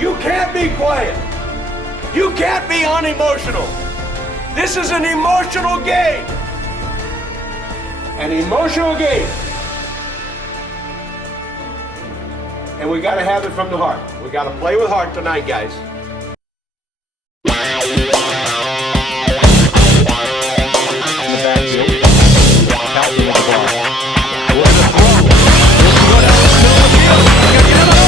You can't be quiet. You can't be unemotional. This is an emotional game. An emotional game. And we got to have it from the heart. We got to play with heart tonight, guys. In the backfield. Calvin with the ball. With the throw. Looks to go down the middle of the field. He's going to get him out.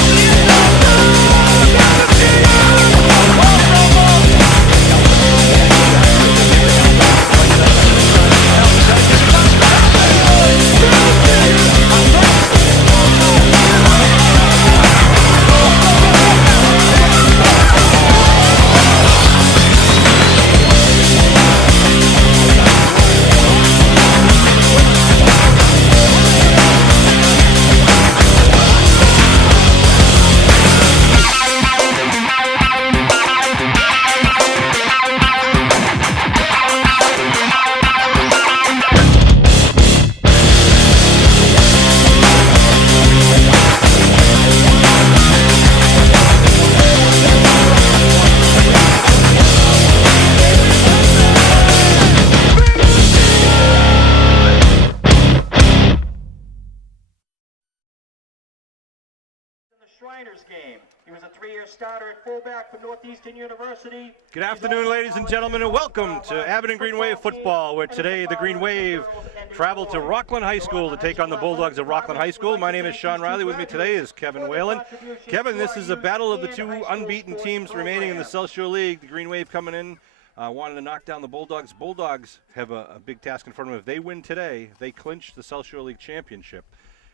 Game. He was a 3-year starter at fullback for Northeastern University. Good afternoon, ladies and gentlemen, and welcome to Abington Green Wave football, where today the Green Wave traveled to Rockland High School to take on the Bulldogs of Rockland High School. My name is Sean Riley. With me today is Kevin Whalen. Kevin, this is a battle of the two unbeaten teams remaining in the South Shore League. The Green Wave coming in, wanting to knock down the Bulldogs. Bulldogs have a big task in front of them. If they win today, they clinch the South Shore League championship.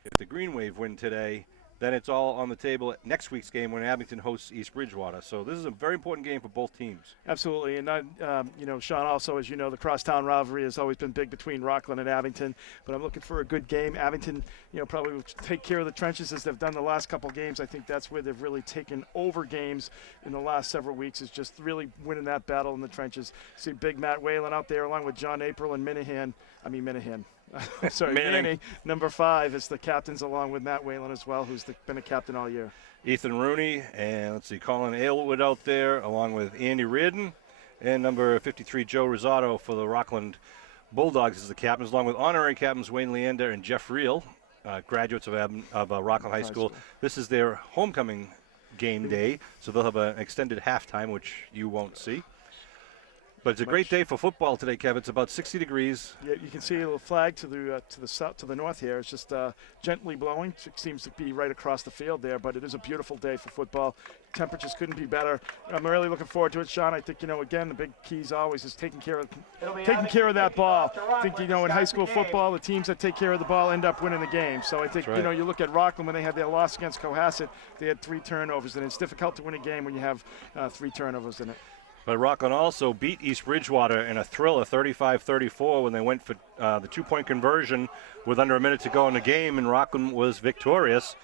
If the Green Wave win today, then it's all on the table at next week's game when Abington hosts East Bridgewater. So this is a very important game for both teams. Absolutely. And, Sean, also, as you know, the crosstown rivalry has always been big between Rockland and Abington. But I'm looking for a good game. Abington, probably will take care of the trenches as they've done the last couple games. I think that's where they've really taken over games in the last several weeks, is just really winning that battle in the trenches. See big Matt Whalen out there along with John April and Minahan. Sorry, Manning. Number 5 is the captains, along with Matt Whalen as well, who's been a captain all year. Ethan Rooney and, Colin Aylwood out there, along with Andy Reardon, and number 53, Joe Rosato for the Rockland Bulldogs as the captains, along with honorary captains Wayne Leander and Jeff Reel, graduates of Rockland High School. This is their homecoming game day, so they'll have an extended halftime, which you won't see. But it's a great day for football today, Kevin. It's about 60 degrees. Yeah, you can see a little flag to the south, to the north here. It's just gently blowing. It seems to be right across the field there, but it is a beautiful day for football. Temperatures couldn't be better. I'm really looking forward to it, Sean. I think, again, the big keys always is taking care of that ball. I think, in high school football, the teams that take care of the ball end up winning the game. So I think, you look at Rockland when they had their loss against Cohasset, they had 3 turnovers, and it's difficult to win a game when you have 3 turnovers in it. But Rockland also beat East Bridgewater in a thriller, 35-34, when they went for the 2-point conversion with under a minute to go in the game, and Rockland was victorious,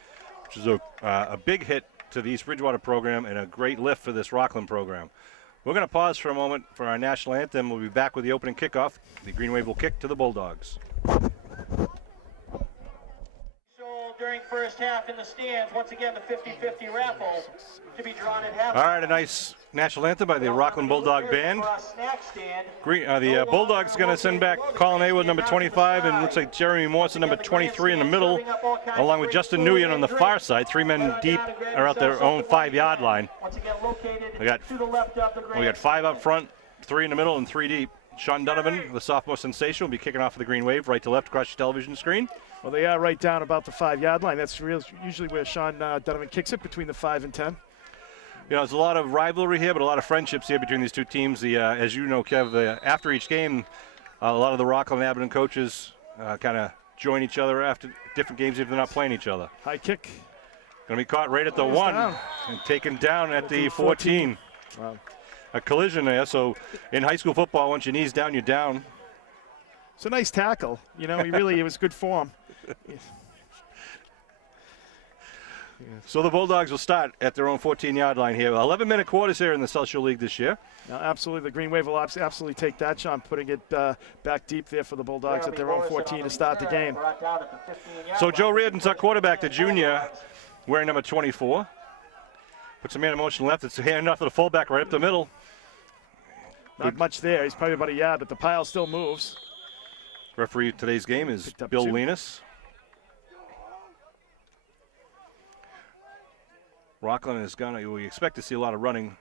which is a big hit to the East Bridgewater program and a great lift for this Rockland program. We're going to pause for a moment for our national anthem. We'll be back with the opening kickoff. The Green Wave will kick to the Bulldogs. During first half in the stands, once again the 50-50 raffle to be drawn at half. All right, a nice national anthem by the Rockland Bulldog Band. The Bulldogs going to send back Colin Aylwood, number 25, and looks like Jeremy Morrison, number 23 in the middle, along with Justin Nguyen on the far side. 3 men deep are at their own 5-yard line. We got 5 up front, 3 in the middle, and 3 deep. Sean Donovan, the sophomore sensation, will be kicking off for the Green Wave, right to left across your television screen. Well, they are right down about the 5-yard line. That's usually where Sean Donovan kicks it, between the 5 and 10. There's a lot of rivalry here, but a lot of friendships here between these two teams. As you know, Kev, after each game, a lot of the Rockland and Abington coaches kind of join each other after different games if they're not playing each other. High kick. Going to be caught right at the 1 and taken down at the 14. Wow. A collision there. So in high school football, once your knee's down, you're down. It's a nice tackle. It was good form. So the Bulldogs will start at their own 14-yard line here. 11-minute quarters here in the South Shore League this year. Now, absolutely, the Green Wave will absolutely take that, Sean, putting it back deep there for the Bulldogs at their own 14 to start the game. So Joe Reardon's our quarterback, the junior, wearing number 24. Puts a man in motion left. It's a handoff to the fullback right up the middle. Not much there. He's probably about a yard, but the pile still moves. Referee of today's game is Bill Linus. Rockland is going to, we expect to see a lot of running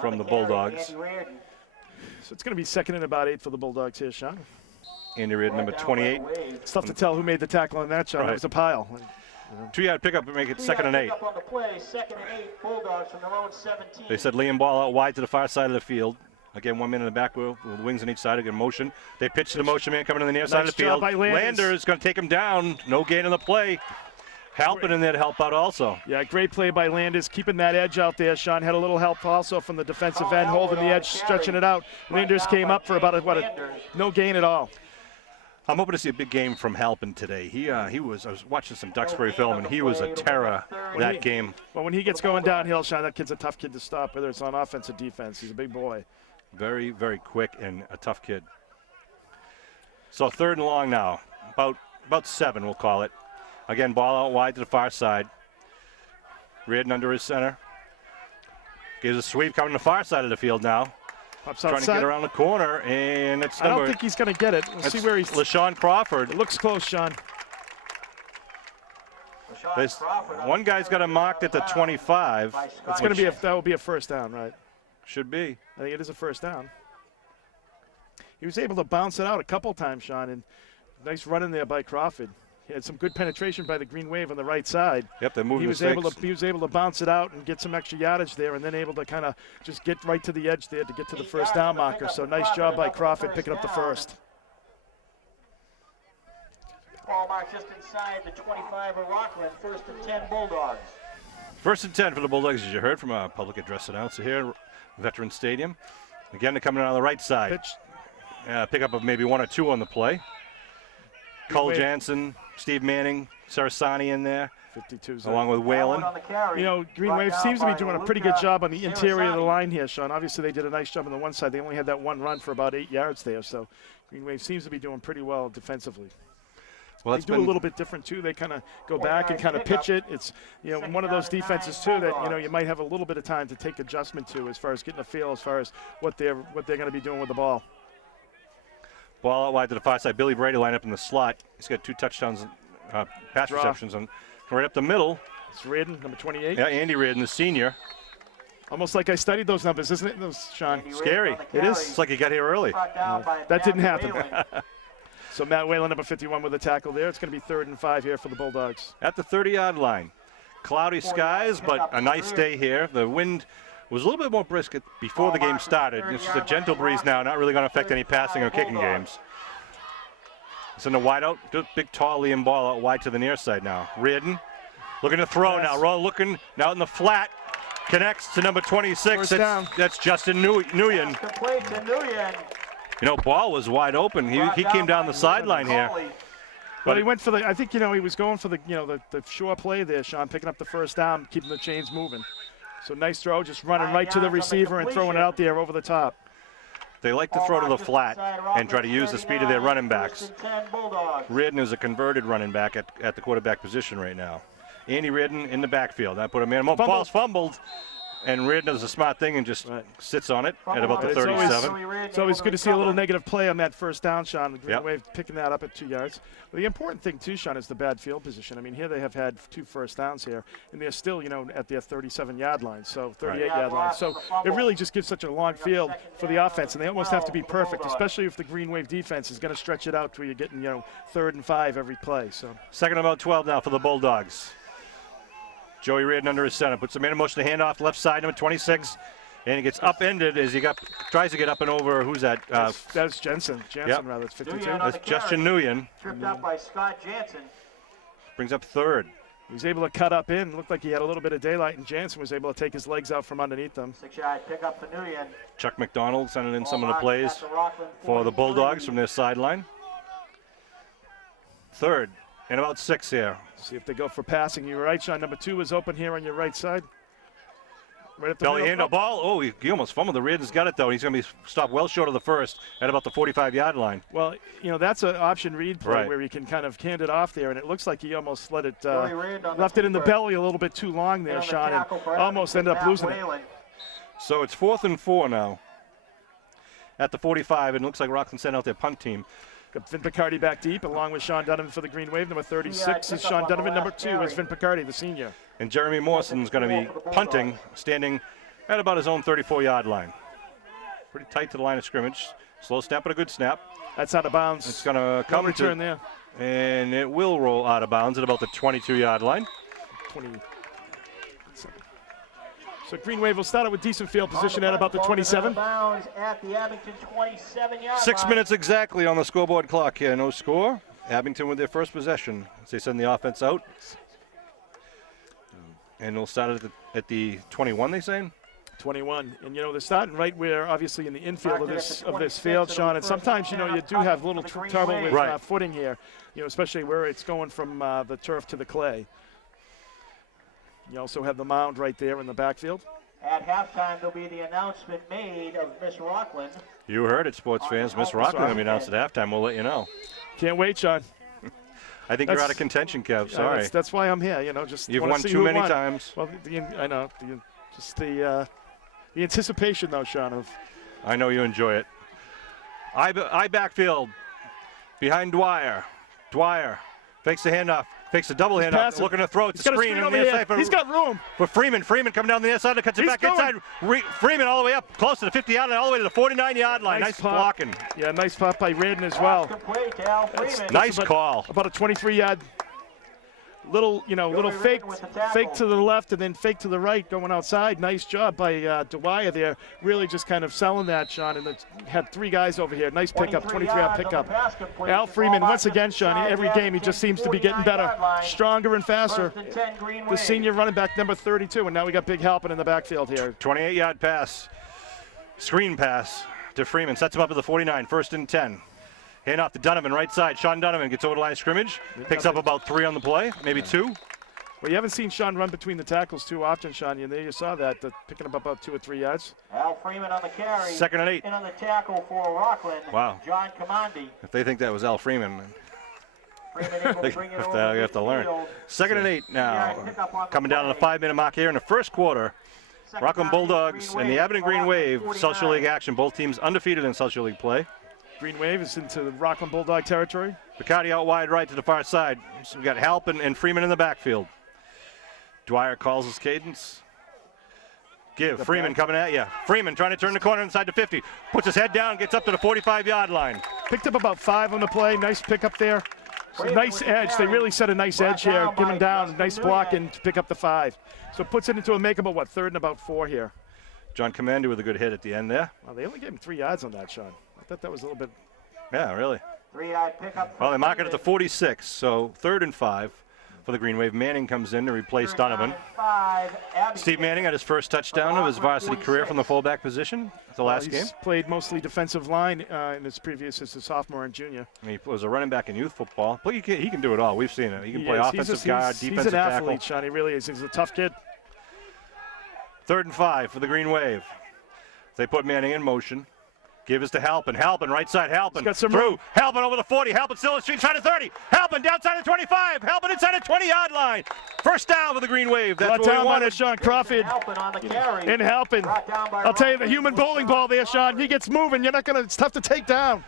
from the Bulldogs. So it's going to be second and about 8 for the Bulldogs here, Sean. Andy Reid, number 28. It's tough to tell who made the tackle on that shot. Right. It was a pile. 2-yard pickup to make it second and 8. On the play, second and 8, Bulldogs from their own 17. They said Liam ball out wide to the far side of the field. Again, 1 man in the back with wings on each side. Again, motion. They pitch to the motion man coming to the near side of the field. Landers going to take him down. No gain on the play. Halpin in there to help out also. Yeah, great play by Landers, keeping that edge out there. Sean had a little help also from the defensive end, holding the edge, stretching it out. Landers came up for about no gain at all. I'm hoping to see a big game from Halpin today. I was watching some Duxbury film, and he was a terror that game. Well, when he gets going downhill, Sean, that kid's a tough kid to stop, whether it's on offense or defense. He's a big boy. Very, very quick and a tough kid. So 3rd and long now, about 7, we'll call it. Again, ball out wide to the far side. Reardon under his center. Gives a sweep coming to the far side of the field now. Pops Trying outside. to get around the corner, and it's I don't think he's going to get it. We'll see where he's. LaShawn Crawford. It looks close, Sean. One guy's got him marked at the 25. It's going to be that will be a first down, right? Should be. I think it is a first down. He was able to bounce it out a couple times, Sean, and nice run in there by Crawford. He had some good penetration by the Green Wave on the right side. Yep, they're moving. He was able to bounce it out and get some extra yardage there, and then able to kind of just get right to the edge there to get to the first down marker. So nice job by Crawford picking up the first. Ball mark just inside the 25 of Rockland. 1st and 10 Bulldogs. 1st and 10 for the Bulldogs, as you heard from a public address announcer here at Veterans Stadium. Again, they're coming in on the right side. Pickup of maybe 1 or 2 on the play. Cole Jansen, Steve Manning, Sarasani in there, 52's along with Whalen. You know, Green Wave seems to be doing a pretty good job on the interior of the line here, Sean. Obviously, they did a nice job on the one side. They only had that one run for about 8 yards there, so Green Wave seems to be doing pretty well defensively. Well, they do a little bit different too. They kind of go back and kind of pitch it. It's one of those defenses too that you might have a little bit of time to take adjustment to as far as getting a feel as far as what they're going to be doing with the ball. Ball out wide to the far side. Billy Brady line up in the slot. He's got 2 touchdowns, pass receptions, and right up the middle. It's Reardon, number 28. Yeah, Andy Reardon, the senior. Almost like I studied those numbers, isn't it, Sean? Scary. It is. It's like he got here early. That didn't happen. So Matt Whalen, number 51, with a tackle there. It's going to be 3rd and 5 here for the Bulldogs. At the 30-yard line. Cloudy skies, but a nice day here. The wind was a little bit more brisk before the game started. It's just a gentle breeze now, not really going to affect any passing or kicking games. It's in the wide out. Big, tall Liam ball out wide to the near side now. Reardon looking to throw now. Rowe looking now in the flat. Connects to number 26. That's Justin Nguyen. Complete to Nguyen. Ball was wide open. He came down the sideline here. But he went for the, I think, he was going for the, the short play there, Sean, picking up the first down, keeping the chains moving. So nice throw, just running right to the receiver and throwing it out there over the top. They like to throw to the flat and try to use the speed of their running backs. Reardon is a converted running back at the quarterback position right now. Andy Reardon in the backfield. That put him in. Ball's fumbled. And Reardon does a smart thing and just sits on it at about the 37. It's always good to see a little negative play on that first down, Sean. Green Wave picking that up at 2 yards. But the important thing, too, Sean, is the bad field position. I mean, here they have had 2 first downs here, and they're still, at their 37-yard line, so 38-yard line. So it really just gives such a long field for the offense, and they almost have to be perfect, especially if the Green Wave defense is going to stretch it out to where you're getting, 3rd and 5 every play. So second about 12 now for the Bulldogs. Joey Reardon under his center, puts the man in motion to hand off left side, number 26, and he gets upended as he tries to get up and over. Who's that? That's Jensen. Rather, it's 52. That's Justin Nguyen. Tripped up by Scott Jansen. Brings up 3rd. He was able to cut up in. Looked like he had a little bit of daylight, and Jansen was able to take his legs out from underneath them. 6-yard pick up for Nguyen. Chuck McDonald sending in some of the plays for the Bulldogs from their sideline. 3rd. And about 6 here. See if they go for passing. You're right, Sean. Number 2 is open here on your right side. Right at the Belly middle. handle ball. Oh, he almost fumbled. The Reardon's got it, though. He's going to be stopped well short of the first at about the 45-yard line. Well, that's an option read play Right. where he can kind of hand it off there, and it looks like he almost let it, Billy Reardon on the left it in the keeper. belly a little bit too long there, And on the Sean, and tackle for almost Abington, ended up Matt losing it. Whalen. So it's 4th and 4 now at the 45, and it looks like Rockland sent out their punt team. Got Vin Picardi back deep, along with Sean Donovan for the Green Wave. Number 36 is Sean Donovan. Number 2 is Vin Picardi, the senior. And Jeremy Morrison's going to be punting, standing at about his own 34-yard line. Pretty tight to the line of scrimmage. Slow snap, but a good snap. That's out of bounds. It's going to No come return to, there. and it will roll out of bounds at about the 22-yard line. 20. So Green Wave will start it with decent field position at about the 27. Bounds at the Abington 27-yard 6 line. minutes exactly on the scoreboard clock here. No score. Abington with their first possession as they send the offense out. And they'll start it at the 21, they say? 21, and they're starting right where, obviously, in the infield of Practice at this the field, 26, Sean. And it'll be sometimes, first you down, do have up little for the Green trouble Wave. with Right. footing here, especially where it's going from the turf to the clay. You also have the mound right there in the backfield. At halftime, there'll be the announcement made of Miss Rockland. You heard it, sports fans. Miss Rockland will be announced at halftime. We'll let you know. Can't wait, Sean. I think you're out of contention, Kev. Yeah, Sorry. that's why I'm here. Just You've wanna won see too who many won. times. Well, I know. Just the anticipation, though, Sean. Of I know you enjoy it. I backfield behind Dwyer. Dwyer fakes the handoff, fakes a double handoff, passing. looking to throw it he's to got a screen screen on over the here. inside for, He's got room. for Freeman. Freeman coming down the inside, cuts it He's back going. inside. Freeman all the way up, close to the 50-yard line, all the way to the 49-yard line. Nice pop. blocking. Yeah, nice pop by Reardon as well. Complete to Al Freeman. Nice about- call. About a 23-yard. Little fake, Reardon with the tackle. fake to the left and then fake to the right, going outside. Nice job by Dwyer there. Really just kind of selling that, Sean. And had 3 guys over here. Nice pickup, 23-yard pickup. Al Freeman, once again, Sean. Every game he just seems to be getting better, stronger and faster. First and 10, Green The Wave. senior running back, number 32, and now we got Big Halpin in the backfield here. 28-yard pass. Screen pass to Freeman. Sets him up at the 49. 1st and 10. Hand off to Donovan, right side. Sean Donovan gets over the line of scrimmage. Picks up about 3 on the play, maybe 2. Well, you haven't seen Sean run between the tackles too often, Sean. You saw that, picking up about 2 or 3 yards. Al Freeman on the carry. 2nd and 8. And on the tackle for Rockland. Wow. John Commandi. If they think that was Al Freeman, Freeman able to bring it over they have to learn. midfield. 2nd and 8 now. Yeah, pick up on the Coming down to the play. 5-minute mark here in the first quarter. Second Rockland down, Bulldogs Green and the Wave. Abington Green Wave, 49. Social League action. Both teams undefeated in Social League play. Green Wave is into the Rockland Bulldog territory. Picardi out wide right to the far side. So we got Halpin and Freeman in the backfield. Dwyer calls his cadence. Freeman coming at you. Freeman trying to turn the corner inside the 50. Puts his head down, gets up to the 45-yard line. Picked up about 5 on the play. Nice pickup there. So nice edge. They really set a nice edge here. Give him down. Nice blocking to pick up the 5. So it puts it into a makeable, 3rd and about 4 here. John Commander with a good hit at the end there. Well, they only gave him 3 yards on that, Sean. I thought that was a little bit. Yeah, really. 3-yard pickup. Well, they mark it at the 46, so 3rd and 5 for the Green Wave. Manning comes in to replace Donovan. Steve Manning had his first touchdown of his varsity career from the fullback position at the last game. He's played mostly defensive line in his previous as a sophomore and junior. He was a running back in youth football. But he can do it all. We've seen it. He can play is. offensive guard, He's defensive an tackle. athlete, Sean. He really is. He's a tough kid. 3rd and 5 for the Green Wave. They put Manning in motion. Give us to Halpin. Halpin, right side, Halpin. Got some through. room. Halpin over the 40. Halpin still in the street, trying to 30. Halpin downside of 25. Halpin inside the 20-yard line. First down for the Green Wave. That's Brought what we down by wanted. Sean Crawford. Halpin on the carry. In Halpin. Brought down by I'll tell you, the Rockland. human bowling ball there, Sean. He gets moving. It's tough to take down.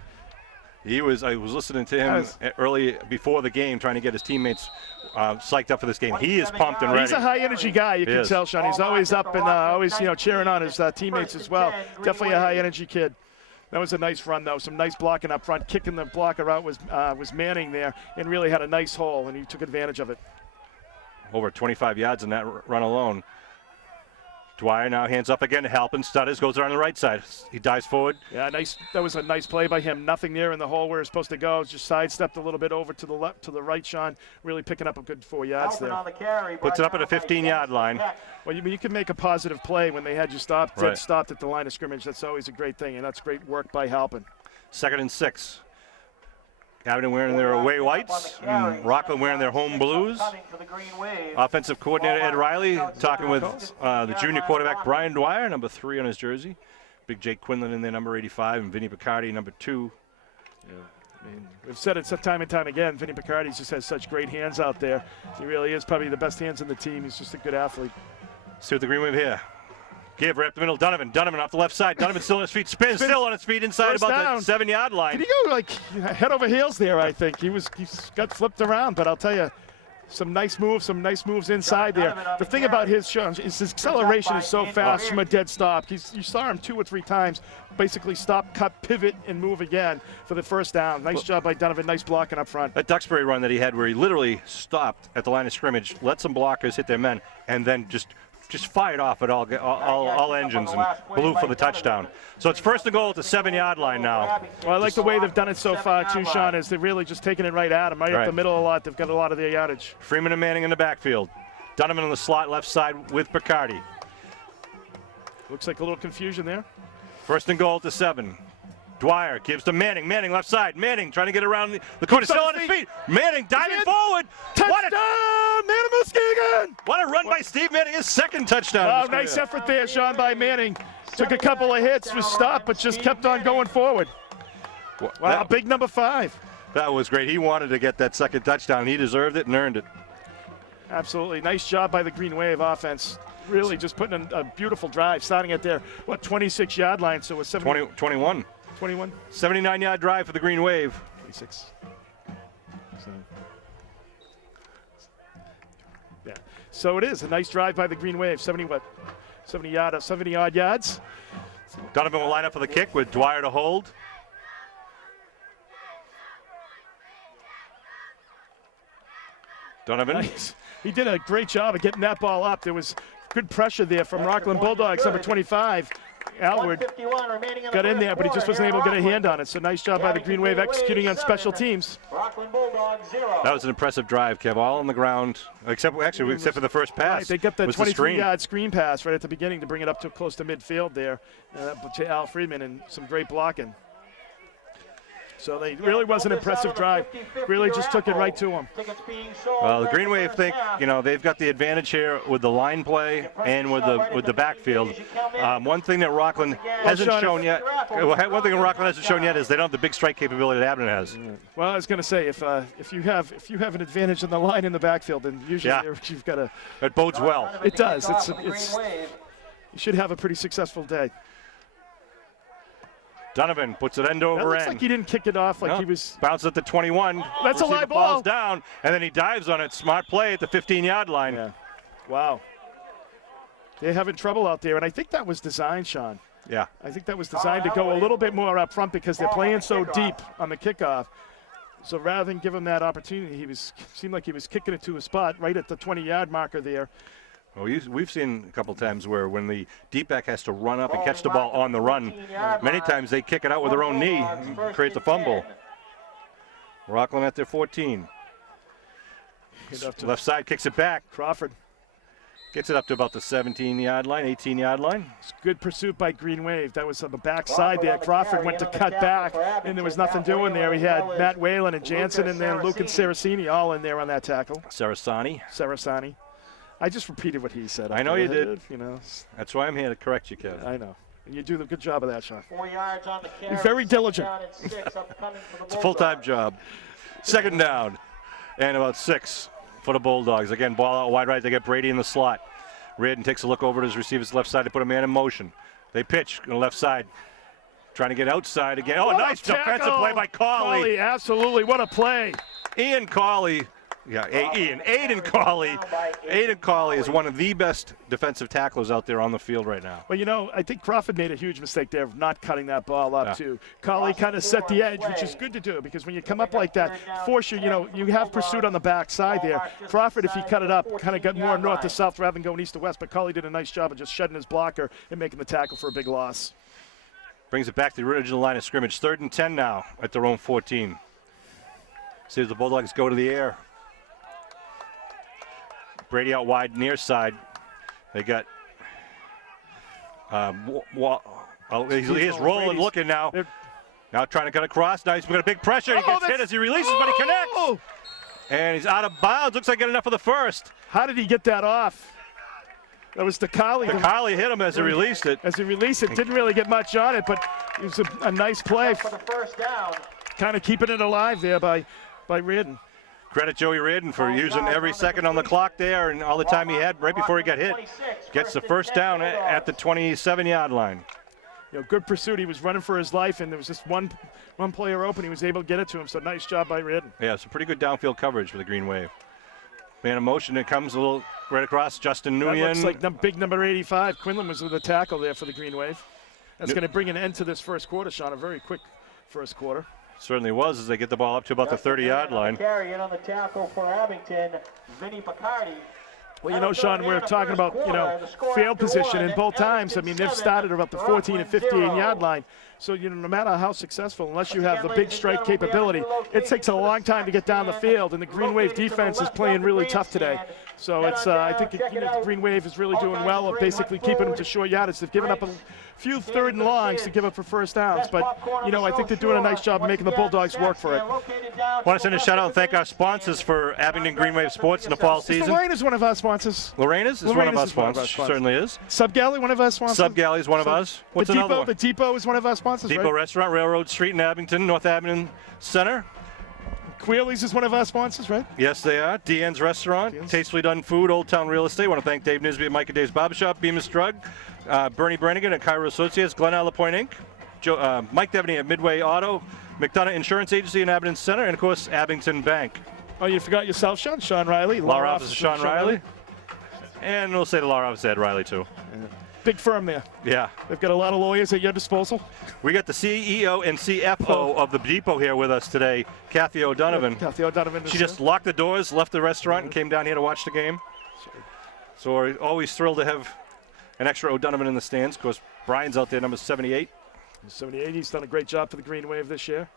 I was listening to him early before the game, trying to get his teammates psyched up for this game. He is pumped and ready. He's a high-energy guy. You He can is. tell, Sean. He's always up and always, cheering on his teammates as well. Definitely a high-energy kid. That was a nice run, though. Some nice blocking up front. Kicking the blocker out was Manning there, and really had a nice hole, and he took advantage of it. Over 25 yards in that run alone. Dwyer now hands up again to Halpin. Stutters goes around the right side. He dives forward. Yeah, nice. That was a nice play by him. Nothing there in the hole where it's supposed to go. Just sidestepped a little bit over to the left, to the right, Sean. Really picking up a good 4 yards Halpin there. on the carry. Puts it up at a 15-yard line. Well, you can make a positive play when they had you stopped at the line of scrimmage. That's always a great thing, and that's great work by Halpin. 2nd and 6. Abington wearing their away whites, and Rockland wearing their home blues. Offensive coordinator Ed Riley talking with the junior quarterback Brian Dwyer, number 3 on his jersey. Big Jake Quinlan in there, number 85, and Vinny Picardi, number 2. Yeah. I mean, we've said it time and time again. Vinny Picardi just has such great hands out there. He really is probably the best hands in the team. He's just a good athlete. See what the Green Wave here. Give right up the middle. Donovan off the left side. Donovan still on his feet. Spins still on his feet inside First about down. the 7-yard line. Did he go like head over heels there? I think he got flipped around. But I'll tell you, some nice moves inside there. The thing about his acceleration is so fast from a dead stop. You saw him 2 or 3 times, basically stop, cut, pivot, and move again for the first down. Nice job by Donovan. Nice blocking up front. That Duxbury run that he had, where he literally stopped at the line of scrimmage, let some blockers hit their men, and then just fired off at all engines and blew for the touchdown. So it's first and goal at the 7-yard line now. Well, I like the way they've done it so far too, Sean, is they're really just taking it right at him, right up the middle a lot. They've got a lot of their yardage. Freeman and Manning in the backfield. Donovan in the slot left side with Picardi. Looks like a little confusion there. First and goal at the 7. Dwyer gives to Manning. Manning left side. Manning trying to get around the corner. Still on his feet. Manning diving forward. Touchdown! Manning Muskegon! What a run by Steve Manning. His second touchdown. Oh, nice effort there, Sean, by Manning. Took a couple of hits, was stopped, but just kept on going forward. Wow, big number 5. That was great. He wanted to get that second touchdown. He deserved it and earned it. Absolutely. Nice job by the Green Wave offense. Really just putting in a beautiful drive, starting at their, 26-yard line. So it's 21. 21? 79-yard drive for the Green Wave. 26. Yeah. So it is a nice drive by the Green Wave. 70-yard yards. Donovan will line up for the kick with Dwyer to hold. Donovan. Nice. He did a great job of getting that ball up. There was good pressure there from Rockland Bulldogs, number 25. Alward got in there, but he just wasn't able to get a hand on it. So nice job by the Green Wave executing on special teams. That was an impressive drive, Kev. All on the ground, except for the first pass. Right, they got the 23-yard screen pass right at the beginning to bring it up to close to midfield there to Al Freeman, and some great blocking. So they really was an impressive drive. Really just took it right to him. Well, the Green Wave think, they've got the advantage here with the line play and with the backfield. One thing that Rockland hasn't shown yet, is they don't have the big strike capability that Abington has. Well, I was going to say, if you have an advantage in the line in the backfield, then usually you've got to. It bodes well. It does. You should have a pretty successful day. Donovan puts it end over end. Looks like he didn't kick it off like he was. Bounces at the 21. That's a live ball. Falls down, and then he dives on it. Smart play at the 15-yard line. Yeah. Wow. They're having trouble out there, and I think that was designed, Sean. Yeah. I think that was designed to go a little bit more up front because they're playing so deep on the kickoff. So rather than give him that opportunity, seemed like he was kicking it to a spot right at the 20-yard marker there. Well, we've seen a couple times where when the deep back has to run up and catch the ball on the run, many times they kick it out with their own knee and create the fumble. Rockland at their 14. Left side kicks it back. Crawford gets it up to about the 17-yard line, 18-yard line. It's good pursuit by Green Wave. That was on the back side there. Crawford went to cut back, and there was nothing doing there. He had Matt Whalen and Jansen, and then Luke and Saraceni all in there on that tackle. Saraceni. I just repeated what he said. I know you did. That's why I'm here to correct you, Kev. I know. And you do a good job of that, Sean. 4 yards on the carry. You're very diligent. It's a full-time job. Second down and about 6 for the Bulldogs. Again, ball out wide right. They get Brady in the slot. Reardon takes a look over to his receiver's left side to put a man in motion. They pitch on the left side. Trying to get outside again. Oh, nice defensive play by Cawley. Absolutely. What a play. Ian Cawley. Yeah, Aiden Cawley. Aiden Cawley is one of the best defensive tacklers out there on the field right now. Well, I think Crawford made a huge mistake there of not cutting that ball up, too. Cawley kind of set the edge, which is good to do because when you come up like that, force you have pursuit on the back side there. Crawford, if he cut it up, kind of got more north to south rather than going east to west, but Cawley did a nice job of just shutting his blocker and making the tackle for a big loss. Brings it back to the original line of scrimmage. 3rd and 10 now at their own 14. See if the Bulldogs go to the air. Brady out wide near side. They got he's rolling, looking now. Now trying to cut across. Now he's got a big pressure. He gets hit as he releases, but he connects. And he's out of bounds. Looks like good enough for the first. How did he get that off? That was DeCarly. DeCarly hit him as he released it. As he released it, didn't really get much on it, but it was a nice play. For the first down. Kind of keeping it alive there by Reardon. Credit Joey Reardon for using every second on the clock there and all the time he had right before he got hit. Gets the first down at the 27-yard line. You know, good pursuit. He was running for his life, and there was just one player open. He was able to get it to him, so nice job by Reardon. Yeah, some pretty good downfield coverage for the Green Wave. Man in motion, it comes a little right across. Justin Nguyen. That looks like big number 85. Quinlan was with the tackle there for the Green Wave. That's going to bring an end to this first quarter, Sean. A very quick first quarter. Certainly was as they get the ball up to about the 30-yard line. Carry in on the tackle for Abington, Vinny Picardi. Well, you know, Sean, we're talking about, you know, field position, and both times, I mean, they've started about the 14 and 15-yard line. So, you know, no matter how successful, unless you have the big strike capability, it takes a long time to get down the field, and the Green Wave defense is playing really tough today. So it's, I think the Green Wave is really doing well of basically keeping them to short yardage. They've given up a few third and longs to give up for first downs, but, you know, I think they're doing a nice job of making the Bulldogs work for it. I want to send a shout out and thank our sponsors for Abington Green Wave Sports in the fall season. Lorraine is one of our sponsors. Lorraine's is one of our sponsors. Certainly is. Sub Galley, one of our sponsors. Sub Galley is one of us. What's another one? The Depot is one of our sponsors, Depot right? Restaurant, Railroad Street in Abington, North Abington Center. Queeley's is one of our sponsors, right? Yes, they are. Deanne's Restaurant, Tastefully Done Food, Old Town Real Estate. I want to thank Dave Nisby at Mike and Dave's Barbershop, Bemis Drug, Bernie Brannigan at Cairo Associates, Glen Isle Point Inc., Mike Devaney at Midway Auto, McDonough Insurance Agency in Abington Center, and, of course, Abington Bank. Oh, you forgot yourself, Sean? Sean Riley. Law Office of Sean Riley. And we'll say the Law Office of Ed Riley, too. Big firm there. Yeah. They've got a lot of lawyers at your disposal. We got the CEO and CFO of the Depot here with us today, Kathy O'Donovan. Kathy O'Donovan. She just locked the doors, left the restaurant, and came down here to watch the game. So we're always thrilled to have an extra O'Donovan in the stands. Of course, Brian's out there, number 78. 78, he's done a great job for the Green Wave this year.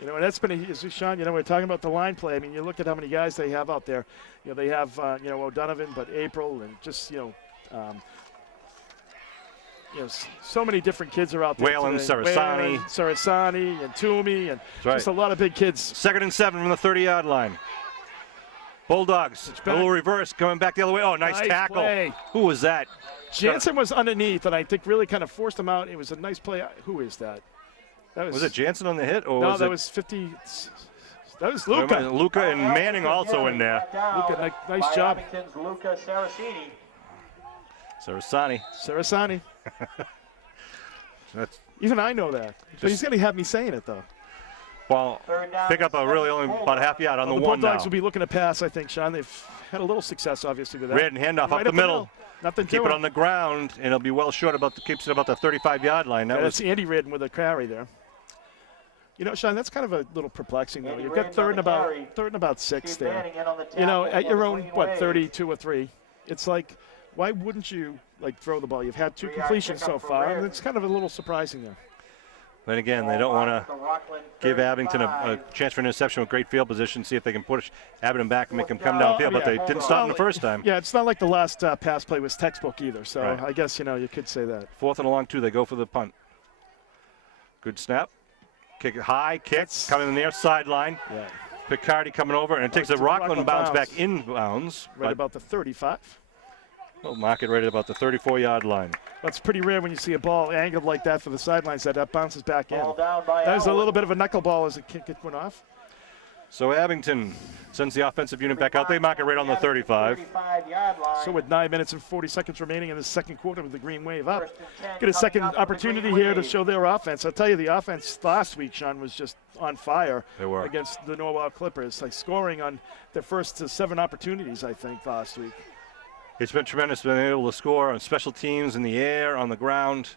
You know, and that's been, Sean, you know, we're talking about the line play. I mean, you look at how many guys they have out there. You know, they have, you know, O'Donovan, but April, and just, you know, so many different kids are out there. Whalen, Sarasani, and Toomey, and just a lot of big kids. 2nd and 7 from the 30-yard line. Bulldogs, a little reverse, coming back the other way. Oh, nice tackle. Play. Who was that? Jansen was underneath, and I think really kind of forced him out. It was a nice play. Who is that? Was it Jansen on the hit? Or no, that was 50. That was Luca. Luca and Manning also in there. Luca, nice job. Luca Sarasani. Even I know that. But he's going to have me saying it, though. Well, pick up only about a half yard on the one now. The Bulldogs will be looking to pass, I think, Sean. They've had a little success, obviously, with that. Red handoff up the middle. Nothing Keep it on the ground, and it'll be well short keeps it about the 35-yard line. That's Andy Redden with a carry there. You know, Sean, that's kind of a little perplexing, though. You've got third and about 6 there. You know, at your own, 32 or 3. It's like, why wouldn't you, throw the ball? You've had 2 completions so far, and it's kind of a little surprising there. Then again, they don't want to give Abington a chance for an interception with great field position, see if they can push Abington back and make him come downfield, but they didn't stop him the first time. Yeah, it's not like the last pass play was textbook either, so right. I guess, you know, you could say that. 4th and a long 2, they go for the punt. Good snap. Kick it high, coming in the near sideline. Yeah. Picardi coming over, and it takes a Rockland bounce back inbounds. Right about the 35. We'll mark it right at about the 34-yard line. That's pretty rare when you see a ball angled like that for the sidelines that bounces back in. That was a little bit of a knuckleball as it went off. So Abington sends the offensive unit back out. They mark it right on the 35. So with 9 minutes and 40 seconds remaining in the second quarter with the Green Wave up, get a second opportunity here to show their offense. I'll tell you, the offense last week, Sean, was just on fire against the Norwalk Clippers, scoring on their first 7 opportunities, I think, last week. It's been tremendous being able to score on special teams, in the air, on the ground.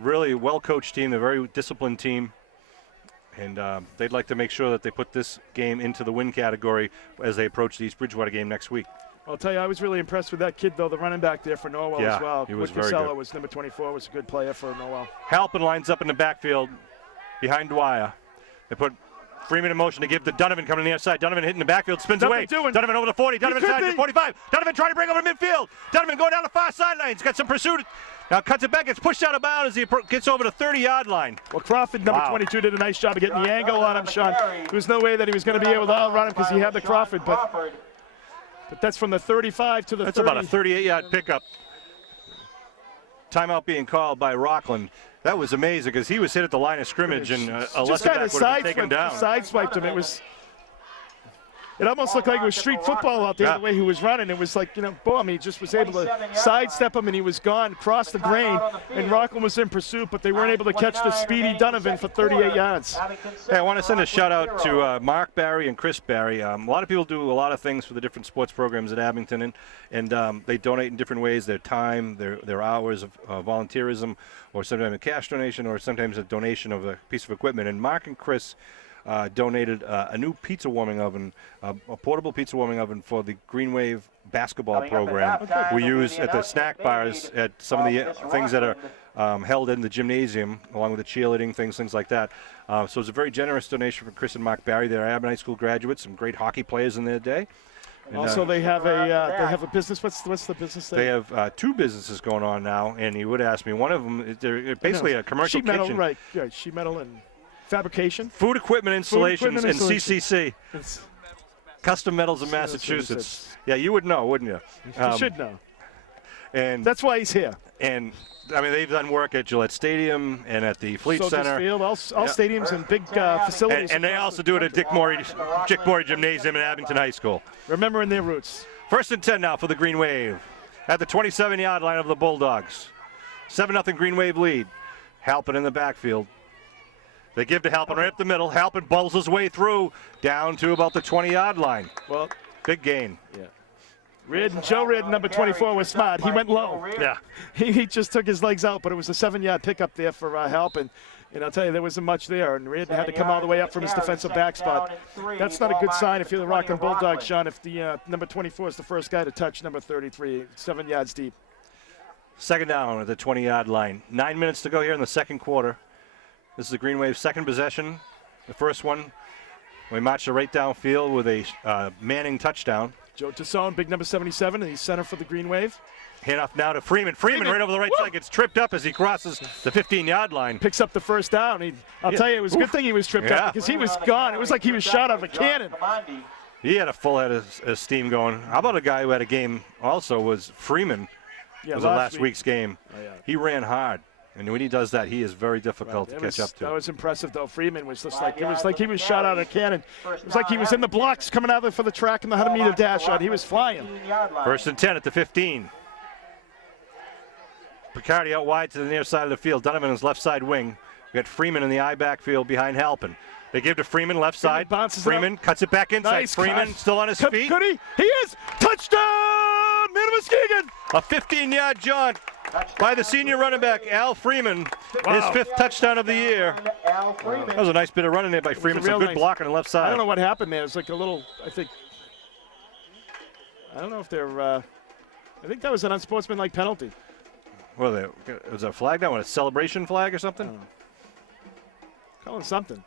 Really well-coached team, a very disciplined team. And they'd like to make sure that they put this game into the win category as they approach the East Bridgewater game next week. I'll tell you, I was really impressed with that kid, though, the running back there for Norwell as well. He was very good. Was number 24, was a good player for Norwell. Halpin lines up in the backfield behind Dwyer. They put Freeman in motion to give to Donovan coming to the other side. Donovan hitting the backfield, spins Nothing away. doing. Donovan over the 40. Donovan could side to be. 45. Donovan trying to bring over midfield. Donovan going down the far sidelines. Got some pursuit. Now cuts it back. Gets pushed out of bounds as he gets over the 30-yard line. Well, Crawford, number 22, did a nice job of getting the angle on him, Sean. There was no way that he was going to be able to outrun him because he had the Crawford, but that's from the 35 to the 30. That's about a 38-yard pickup. Timeout being called by Rockland. That was amazing because he was hit at the line of scrimmage and a Just lesser kind back of would have been taken down. sideswiped him. It almost looked like it was street football out there, Yeah. the way he was running. It was like, boom, he just was able to sidestep him and he was gone, crossed the grain, and Rockland was in pursuit, but they weren't able to catch the speedy Donovan for 38 yards. Hey, I want to send a shout out to Mark Barry and Chris Barry. A lot of people do a lot of things for the different sports programs at Abington, and they donate in different ways, their time, their hours of volunteerism, or sometimes a cash donation, or sometimes a donation of a piece of equipment. And Mark and Chris donated a new pizza warming oven, a portable pizza warming oven for the Green Wave basketball program. We use at the snack bars at some of the things that are held in the gymnasium, along with the cheerleading things like that. So it's a very generous donation from Chris and Mark Barry. They're Abington High School graduates, some great hocky players in their day. And, also, they have a business. What's the business? They have two businesses going on now, and he would ask me. One of them, they're basically a commercial sheet metal, kitchen. right? Yeah, sheet metal and fabrication. Food equipment installations and installation. CCC. Custom Metals in Massachusetts. Yeah, you would know, wouldn't you? You should know. And that's why he's here. And I mean, they've done work at Gillette Stadium and at the Fleet Soldiers Center. Field, all stadiums and big facilities. And they also do it at Dick Morey Gymnasium at Abington High School. Remembering their roots. 1st and 10 now for the Green Wave at the 27-yard line of the Bulldogs. 7-0 Green Wave lead. Halpin in the backfield. They give to Halpin right up the middle. Halpin bowls his way through down to about the 20-yard line. Well, big gain. Yeah. Joe Reardon, number 24, was smart. He went low. Yeah. He just took his legs out, but it was a 7-yard pickup there for Halpin. And I'll tell you, there wasn't much there. And Reardon had to come all the way up from his defensive back spot. That's not a good sign if you're the Rockland Bulldogs, Sean, if the number 24 is the first guy to touch number 33, 7 yards deep. 2nd down at the 20-yard line. 9 minutes to go here in the second quarter. This is the Green Wave's second possession. The first one, we marched it right downfield with a Manning touchdown. Joe Tassone, big number 77, and he's center for the Green Wave. Handoff now to Freeman. Freeman right over the right side gets tripped up as he crosses the 15-yard line. Picks up the first down. I'll tell you, it was a good thing he was tripped up because he was gone. It was like he was shot out of a cannon. He had a full head of steam going. How about a guy who had a game also was Freeman. Yeah, was last week's game. Oh, yeah. He ran hard. And when he does that, he is very difficult to catch up to. That was impressive, though. Freeman was just like, it was like he was shot out of a cannon. It was like he was in the blocks coming out there for the track and the 100-meter dash shot. He was flying. 1st and 10 at the 15. Picardi out wide to the near side of the field. Donovan is left side wing. We got Freeman in the I backfield behind Halpin. They give to Freeman left side. Freeman cuts it back inside. Nice Freeman cut. still on his feet. Could he? He is! Touchdown! Man of Muskegon! A 15-yard jaunt by the senior running back, Al Freeman. Wow. His 5th touchdown of the year. That was a nice bit of running there by Freeman. Some good blocking on the left side. I don't know what happened there. It was like a little, I don't know if they're, I think that was an unsportsmanlike penalty. Well, was a flag down? A celebration flag or something? Calling something.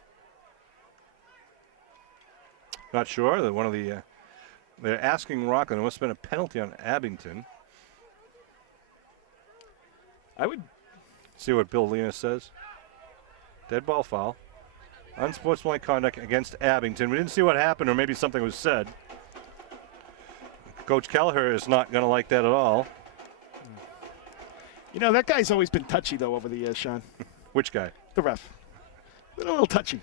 Not sure. They're asking Rockland. There must have been a penalty on Abington. I would see what Bill Linus says. Dead ball foul. Unsportsmanlike conduct against Abington. We didn't see what happened, or maybe something was said. Coach Kelleher is not going to like that at all. You know, that guy's always been touchy, though, over the years, Sean. Which guy? The ref. A little touchy.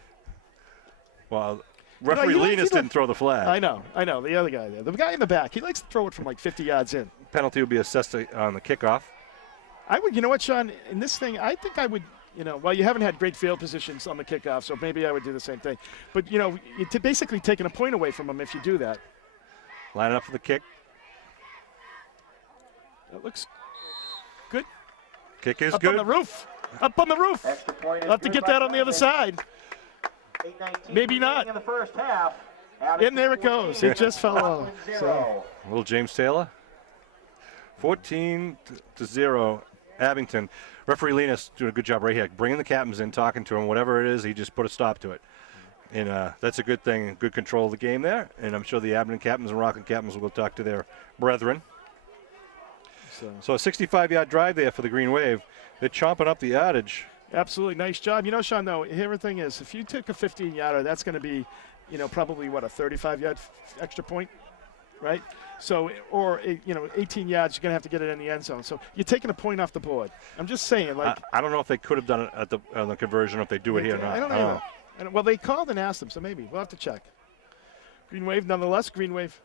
Well, referee Linus didn't throw the flag. I know. The other guy there. The guy in the back. He likes to throw it from like 50 yards in. Penalty will be assessed on the kickoff. I would, you know what, Sean, in this thing, I think I would, well, you haven't had great field positions on the kickoff, so maybe I would do the same thing. But, you're basically taking a point away from them if you do that. Line it up for the kick. That looks good. Kick is good. good. Up on the roof. Up on the roof. I'll have to get that on the other side. Maybe not. In the first half. And there it goes. It just fell out. So. Little James Taylor. 14-0, Abington. Referee Linus doing a good job right here, bringing the captains in, talking to him. Whatever it is, he just put a stop to it. And that's a good thing, good control of the game there. And I'm sure the Abington captains and Rockland captains will go talk to their brethren. So a 65-yard drive there for the Green Wave. They're chomping up the yardage. Absolutely. Nice job. You know, Sean, though, here the thing is, if you take a 15-yarder, that's going to be, you know, probably, what, a 35-yard extra point, right? So, or, 18 yards, you're going to have to get it in the end zone. So you're taking a point off the board. I'm just saying, like. I don't know if they could have done it on the conversion, if they do it here or not. I don't know. Well, they called and asked them, so maybe. We'll have to check. Green Wave, nonetheless, Green Wave.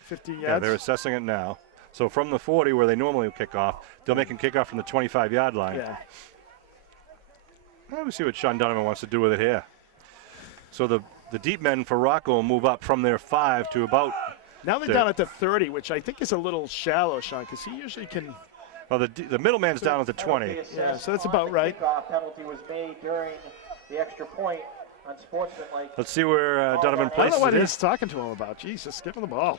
15 yards. Yeah, they're assessing it now. So from the 40 where they normally kick off, they'll make him kick off from the 25-yard line. Yeah. Let me see what Sean Donovan wants to do with it here. So the deep men for Rocco will move up from their 5 to about. Now they're down at the 30, which I think is a little shallow, Sean, because he usually can. Well, the middleman's down at the 20. Yeah, so that's about right. Kickoff penalty was made during the extra point. Unsportsmanlike. Let's see where Donovan I don't places know what it. he's talking to him about. Jesus, give him the ball.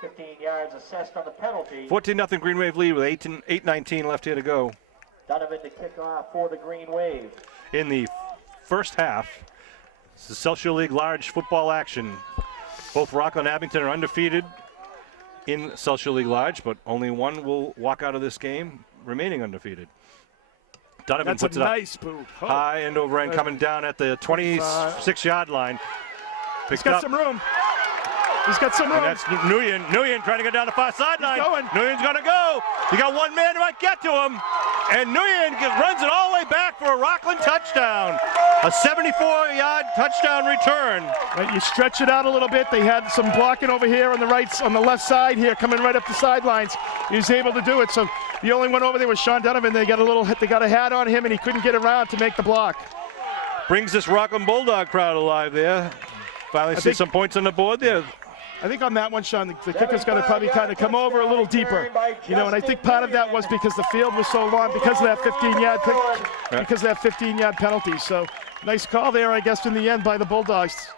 15 yards assessed on the penalty. 14-0 Green Wave lead with 8:19 left here to go. Donovan to kick off for the Green Wave. In the first half, it's the Social League large football action. Both Rockland and Abington are undefeated in Social League large, but only one will walk out of this game remaining undefeated. Donovan That's puts a it up nice boot. Oh. high end over end, coming down at the 26-yard line. He's got some room. He's got some room. And that's Nguyen trying to get down the far sideline. Going. Nguyen's going to go. You got one man who might get to him. And Nguyen runs it all the way back for a Rockland touchdown. A 74-yard touchdown return. Right, you stretch it out a little bit. They had some blocking over here on the left side here, coming right up the sidelines. He was able to do it. So the only one over there was Sean Donovan. They got a hat on him, and he couldn't get around to make the block. Brings this Rockland Bulldog crowd alive there. Finally see some points on the board there. I think on that one, Sean, the kicker's going to probably kind of come over a little deeper. You know, and I think part of that was because the field was so long because of that 15-yard because of that 15-yard penalty. So nice call there, I guess, in the end by the Bulldogs.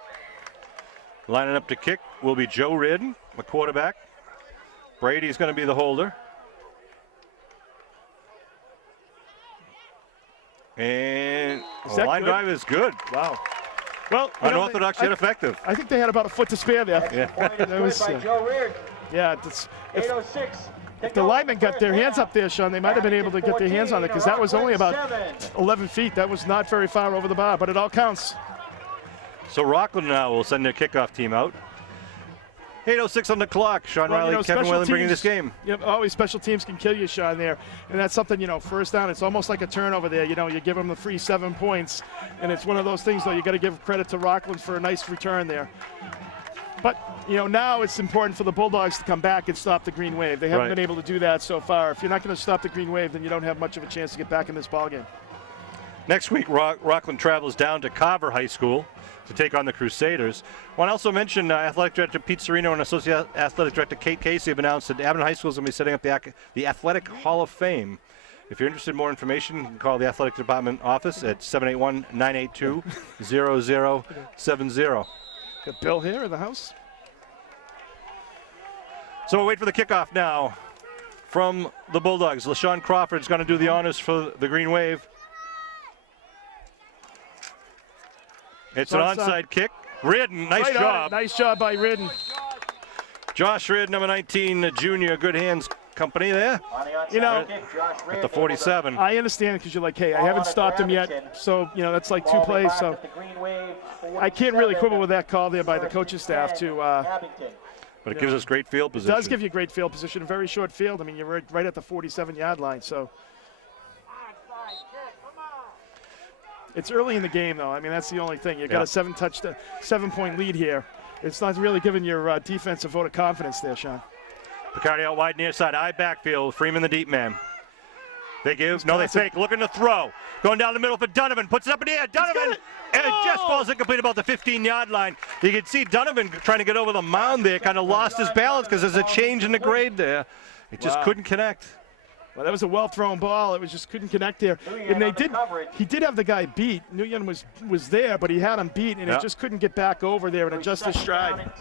Lining up to kick will be Joe Reardon, the quarterback. Brady's going to be the holder. And the line drive is good. Wow. Well, unorthodox yet effective. I think they had about a foot to spare there. Yeah. That was by Joe Reardon. Yeah, 8:06. if the linemen got their hands up there, Sean, they might have been able to get their hands on it because that was only about 11 feet. That was not very far over the bar, but it all counts. So Rockland now will send their kickoff team out. 8:06 on the clock. Sean Riley, Kevin Whalen bringing this game. Yep, always special teams can kill you, Sean, there. And that's something, first down, it's almost like a turnover there. You give them the free 7 points. And it's one of those things, though, you got to give credit to Rockland for a nice return there. But, now it's important for the Bulldogs to come back and stop the Green Wave. They haven't been able to do that so far. If you're not going to stop the Green Wave, then you don't have much of a chance to get back in this ballgame. Next week, Rockland travels down to Carver High School to take on the Crusaders. I want to also mention Athletic Director Pete Serino and Associate Athletic Director Kate Casey have announced that Abington High School is going to be setting up the Athletic Hall of Fame. If you're interested in more information, you can call the Athletic Department office at 781-982-0070. Got Bill here in the house. So we'll wait for the kickoff now from the Bulldogs. LaShawn Crawford's going to do the honors for the Green Wave. It's an onside kick. Reardon, nice job. Nice job by Reardon. Josh Reardon, number 19, junior, good hands company there. At the 47. I understand because you're like, hey, I haven't stopped him yet. So, that's like 2 plays. So I can't really quibble with that call there by the coaching staff to. But it gives us great field position. It does give you great field position, a very short field. I mean, you're right at the 47-yard line. So. It's early in the game, though. I mean, that's the only thing. You've got a 7-point lead here. It's not really giving your defense a vote of confidence there, Sean. Picardi out wide near side, eye backfield. Freeman the deep man. They give. No, they fake. Looking to throw. Going down the middle for Donovan. Puts it up in the air. Donovan. And it just falls incomplete about the 15-yard line. You can see Donovan trying to get over the mound there. Kind of lost his balance because there's a change in the grade there. It just couldn't connect. Well, that was a well-thrown ball. It was just couldn't connect there. And he did have the guy beat. Nguyen was there, but he had him beat, and it just couldn't get back over there and adjust his stride.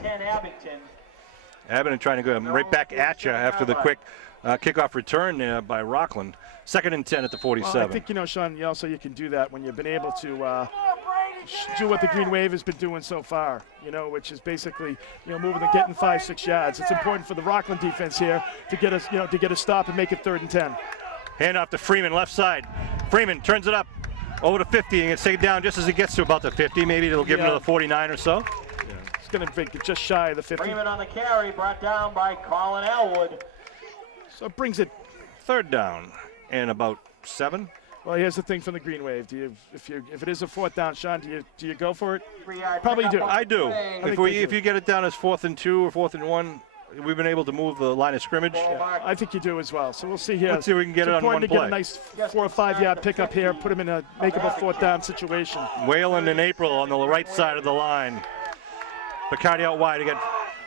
Abington trying to go right back at you after the quick kickoff return there by Rockland. 2nd and 10 at the 47. Well, I think, Sean, you can do that when you've been able to do what the Green Wave has been doing so far, which is basically, moving and getting 5-6 yards. It's important for the Rockland defense here to get us, to get a stop and make it 3rd and 10. Hand off to Freeman, left side. Freeman turns it up over to 50 and gets taken down just as he gets to about the 50. Maybe it'll give him to the 49 or so. It's going to be just shy of the 50. Freeman on the carry, brought down by Colin Elwood. So it brings it 3rd down and about 7. Well, here's the thing from the Green Wave. If it is a 4th down, Sean, do you go for it? 3-yard Probably pickup do. on I do. the If you get it down as 4th and 2 or 4th and 1, we've been able to move the line of scrimmage. I think you do as well. So we'll see here. Let's see if we can get it on one It's important play. to get a nice 4 or 5 yard pickup here, put him in a makeable 4th down situation. Whalen and April on the right side of the line. Bacardi out wide to get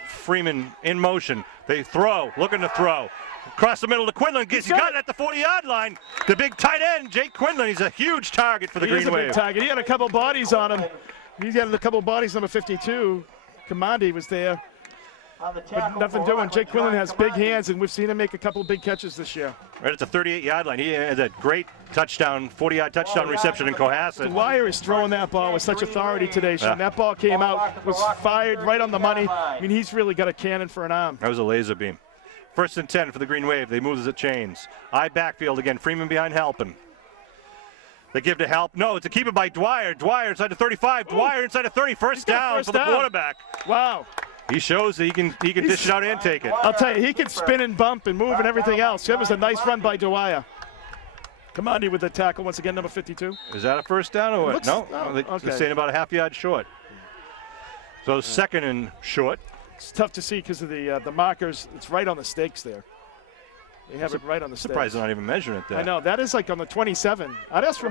Freeman in motion. They throw, looking to throw. Across the middle to Quinlan. He got it at the 40-yard line. The big tight end, Jake Quinlan. He's a huge target for the Green He's a Wave. big target. He had a couple bodies on him. He's got a couple bodies, number 52. Commandi was there. On the But tackle nothing for doing. Rockland, Jake Quinlan John has big Commandi. hands, and we've seen him make a couple big catches this year. Right at the 38-yard line. He has a great touchdown, 40-yard touchdown reception in Cohasset. Dwyer is throwing that ball with such authority today, Sean. Yeah. That ball came out, was fired right on the money. I mean, he's really got a cannon for an arm. That was a laser beam. 1st and 10 for the Green Wave. They move as it chains. I backfield again. Freeman behind Halpin. They give to Halp. No, it's a keeper by Dwyer. Dwyer inside the 35. Dwyer inside the 30. First down for the quarterback. Wow. He shows that he can dish it out and take it. I'll tell you, he can spin and bump and move and everything else. That was a nice run by Dwyer. Commandi with the tackle once again, number 52. Is that a first down or what? Looks- No, okay. they're saying about a half yard short. So 2nd and short. It's tough to see because of the markers. It's right on the stakes there. They have it right on the stakes. Surprised they're not even measuring it there. I know, that is like on the 27. I'd ask for,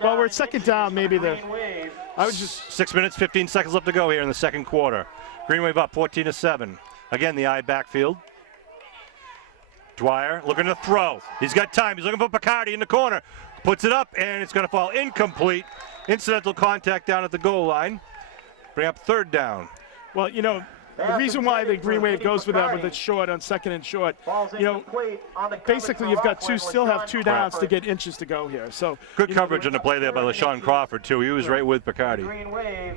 well, we're at 2nd down, maybe the, Green Wave. I would just, 6 minutes, 15 seconds left to go here in the 2nd quarter. Green Wave up 14-7. Again, the I backfield. Dwyer looking to throw. He's got time. He's looking for Bacardi in the corner. Puts it up, and it's going to fall incomplete. Incidental contact down at the goal line. Bring up 3rd down. well, the reason why the Green Wave goes with that, with it short on 2nd and short, Ball's incomplete on the coverage basically for you've got Rockland still with have Sean 2 downs to Crawford. get inches to go here. So Good coverage on the play there by LaShawn Crawford, too. He was right with Bacardi. Green Wave.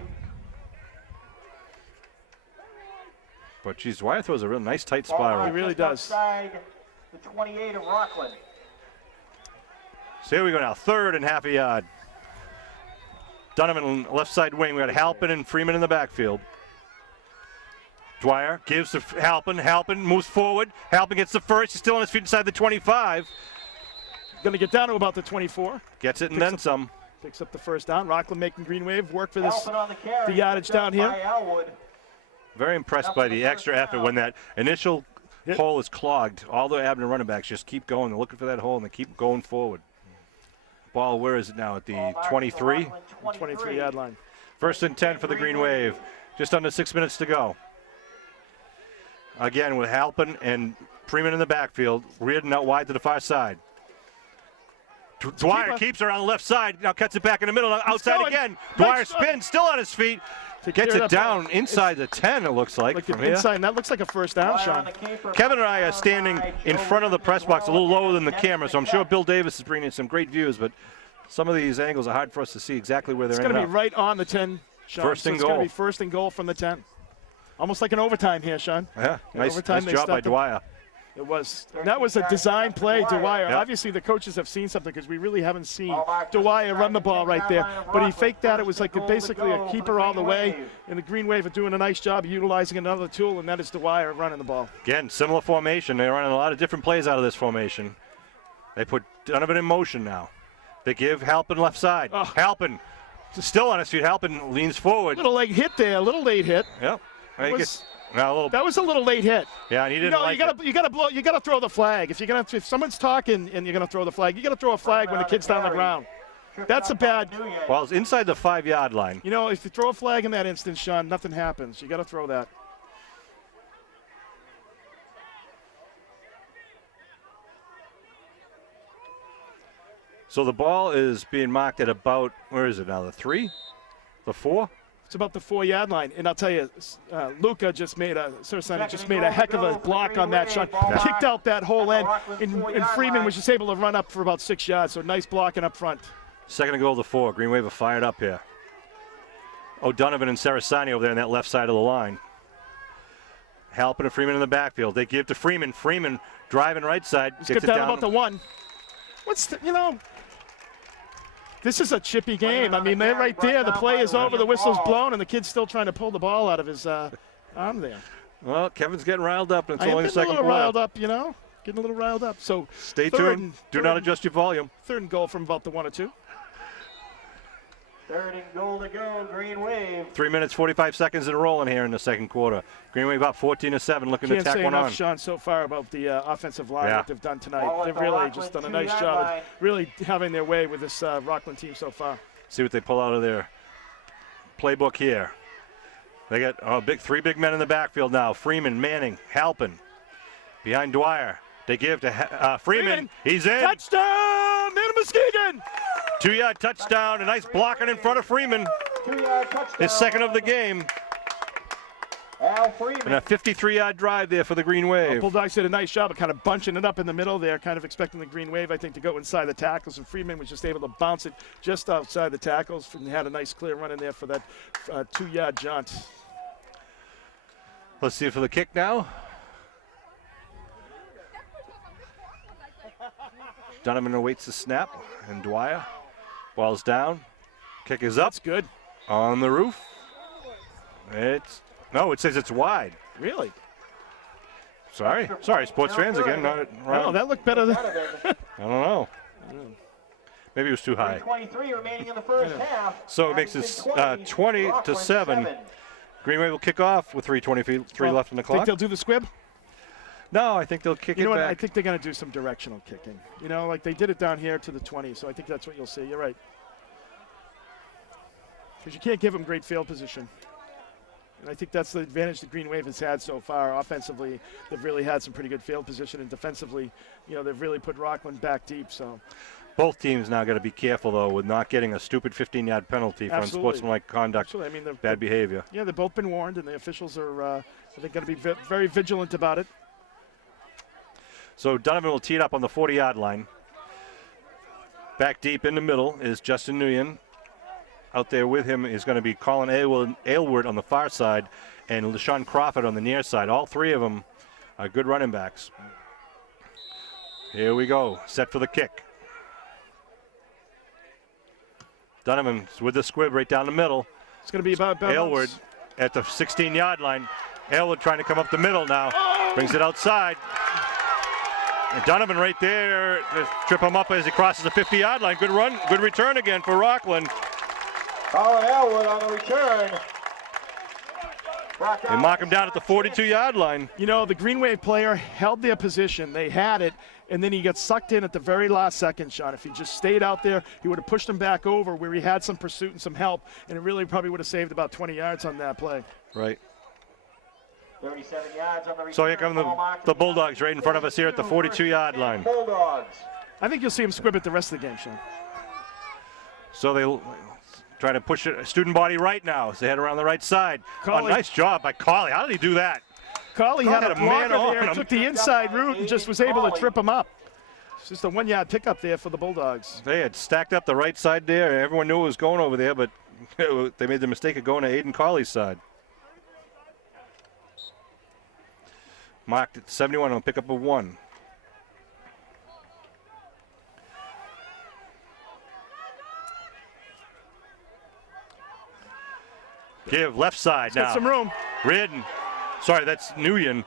But, geez, Dwyer throws a real nice tight Ball spiral. He really just does. outside the 28 of Rockland. So here we go now. 3rd and half a yard. Donovan left side wing. We got Halpin and Freeman in the backfield. Dwyer gives to Halpin. Halpin moves forward. Halpin gets the first. He's still on his feet inside the 25. Going to get down to about the 24. Gets it and then some. Picks up the 1st down. Rockland making Green Wave work for this. Elfin on the carry, the yardage picked up down here. by Elwood. Very impressed by the extra effort when that initial hole is clogged. All the Abington running backs just keep going. They're looking for that hole and they keep going forward. Ball, where is it now? At the Ball back to 23? Rockland, 23 yard line. 1st and 10 for the Green Wave. Just under 6 minutes to go. Again with Halpin and Freeman in the backfield. Reardon out wide to the far side. Dwyer keeps her on the left side. Now cuts it back in the middle. Outside going. again. Dwyer Nice. spins. Still on his feet. Take Gets care of it that down ball. inside the 10, it looks like, Like from an here. inside, and that looks like a 1st down, Dwyer on Sean. the keeper. Kevin and I are standing in front of the press box a little lower than the camera, so I'm sure Bill Davis is bringing in some great views, but some of these angles are hard for us to see exactly where they're It's going to ending be up. right on the 10, Sean. First and It's going goal. to be 1st and goal from the 10. Almost like an overtime here, Sean. Yeah, nice overtime, they job by stopped him. Dwyer. It was. That was a design play, Dwyer. Yep. Obviously, the coaches have seen something because we really haven't seen Dwyer run the ball right there. But he faked that. It was like basically a keeper all the way. And the Green Wave are doing a nice job utilizing another tool, and that is Dwyer running the ball. Again, similar formation. They're running a lot of different plays out of this formation. They put Donovan in motion now. They give Halpin left side. Oh. Halpin still on his feet. Halpin leans forward. Little late hit there, a little late hit. Yep. He was- gets- now a little, That was a little late hit. yeah, and he didn't like it. you gotta throw the flag. If someone's talking and you're gonna throw the flag, you gotta throw a flag when the kid's down the ground. That's a bad. Well, it's inside the 5-yard line. If you throw a flag in that instance, Sean, nothing happens. You gotta throw that. So the ball is being marked at about, where is it now, the 3? The 4? It's about the 4-yard line, and I'll tell you, Luca just made a heck of a block on that shot. Kicked out that whole end, and Freeman was just able to run up for about 6 yards. So nice blocking up front. Second and goal to 4. Green Wave are fired up here. O'Donovan and Sarasani over there on that left side of the line. Halpin and Freeman in the backfield. They give to Freeman. Freeman driving right side. Skipped out about the 1. This is a chippy game. I mean, they're right there. The play is over. The whistle's blown, and the kid's still trying to pull the ball out of his arm there. Well, Kevin's getting riled up, and it's only the second quarter. Getting a little riled up, you know. Getting a little riled up. So stay tuned. Do not adjust your volume. Third and goal from about the 1 or 2. Third and goal to go, Green Wave. 3 minutes, 45 seconds and rolling here in the second quarter. Green Wave up 14-7, looking to tack one on. Can't say enough, Sean, so far about the offensive line that they've done tonight. They've really just done a nice job of really having their way with this Rockland team so far. See what they pull out of their playbook here. They got 3 big men in the backfield now. Freeman, Manning, Halpin. Behind Dwyer. They give to Freeman. He's in. Touchdown, Manning Muskegon. 2-yard touchdown, a nice blocking in front of Freeman. 2-yard touchdown. His second of the game. Al Freeman. And a 53-yard drive there for the Green Wave. Bulldogs did a nice job of kind of bunching it up in the middle there, kind of expecting the Green Wave, I think, to go inside the tackles, and Freeman was just able to bounce it just outside the tackles and had a nice clear run in there for that 2-yard jaunt. Let's see it for the kick now. Donovan awaits the snap, and Dwyer. Ball's down. Kick is up. That's good. On the roof. It says it's wide. Really? Sorry, sports fans again. No, that looked better than. I don't know. Maybe it was too high. 23 remaining in the first half. So it makes it 20-7. Green Wave will kick off with 3:23 left in the clock. Think they'll do the squib? No, I think they'll kick it back. back. I think they're going to do some directional kicking. You know, like they did it down here to the 20, so I think that's what you'll see. You're right. Because you can't give them great field position. And I think that's the advantage the Green Wave has had so far. Offensively, they've really had some pretty good field position, and defensively, you know, they've really put Rockland back deep. So both teams now got to be careful, though, with not getting a stupid 15-yard penalty for unsportsmanlike conduct, I mean, bad behavior. Yeah, they've both been warned, and the officials are, I think, going to be very vigilant about it. So Donovan will tee it up on the 40-yard line. Back deep in the middle is Justin Nguyen. Out there with him is going to be Colin Aylward on the far side and LaShawn Crawford on the near side. All 3 of them are good running backs. Here we go. Set for the kick. Donovan's with the squib right down the middle. It's going to be about Aylward at the 16-yard line. Aylward trying to come up the middle now. Brings it outside. And Donovan right there to trip him up as he crosses the 50-yard line. Good run, good return again for Rockland. Colin Elwood on the return. They mock him down at the 42-yard line. You know, the Green Wave player held their position. They had it, and then he got sucked in at the very last second, Sean. If he just stayed out there, he would have pushed him back over where he had some pursuit and some help, and it really probably would have saved about 20 yards on that play. Right. 37 yards on the return. So here come the Bulldogs right in front of us here at the 42-yard line. Bulldogs. I think you'll see him squib it the rest of the game, Sean. So they try to push it, student body right now as they head around the right side. Oh, nice job by Colley. How did he do that? Colley had a man on there, took the inside route and just was able to trip him up. It's just a 1-yard pickup there for the Bulldogs. They had stacked up the right side there. Everyone knew it was going over there, but they made the mistake of going to Aiden Colley's side. Marked at 71 on a pickup of 1. Give left side now. Got some room. Reardon. Sorry, that's Nguyen.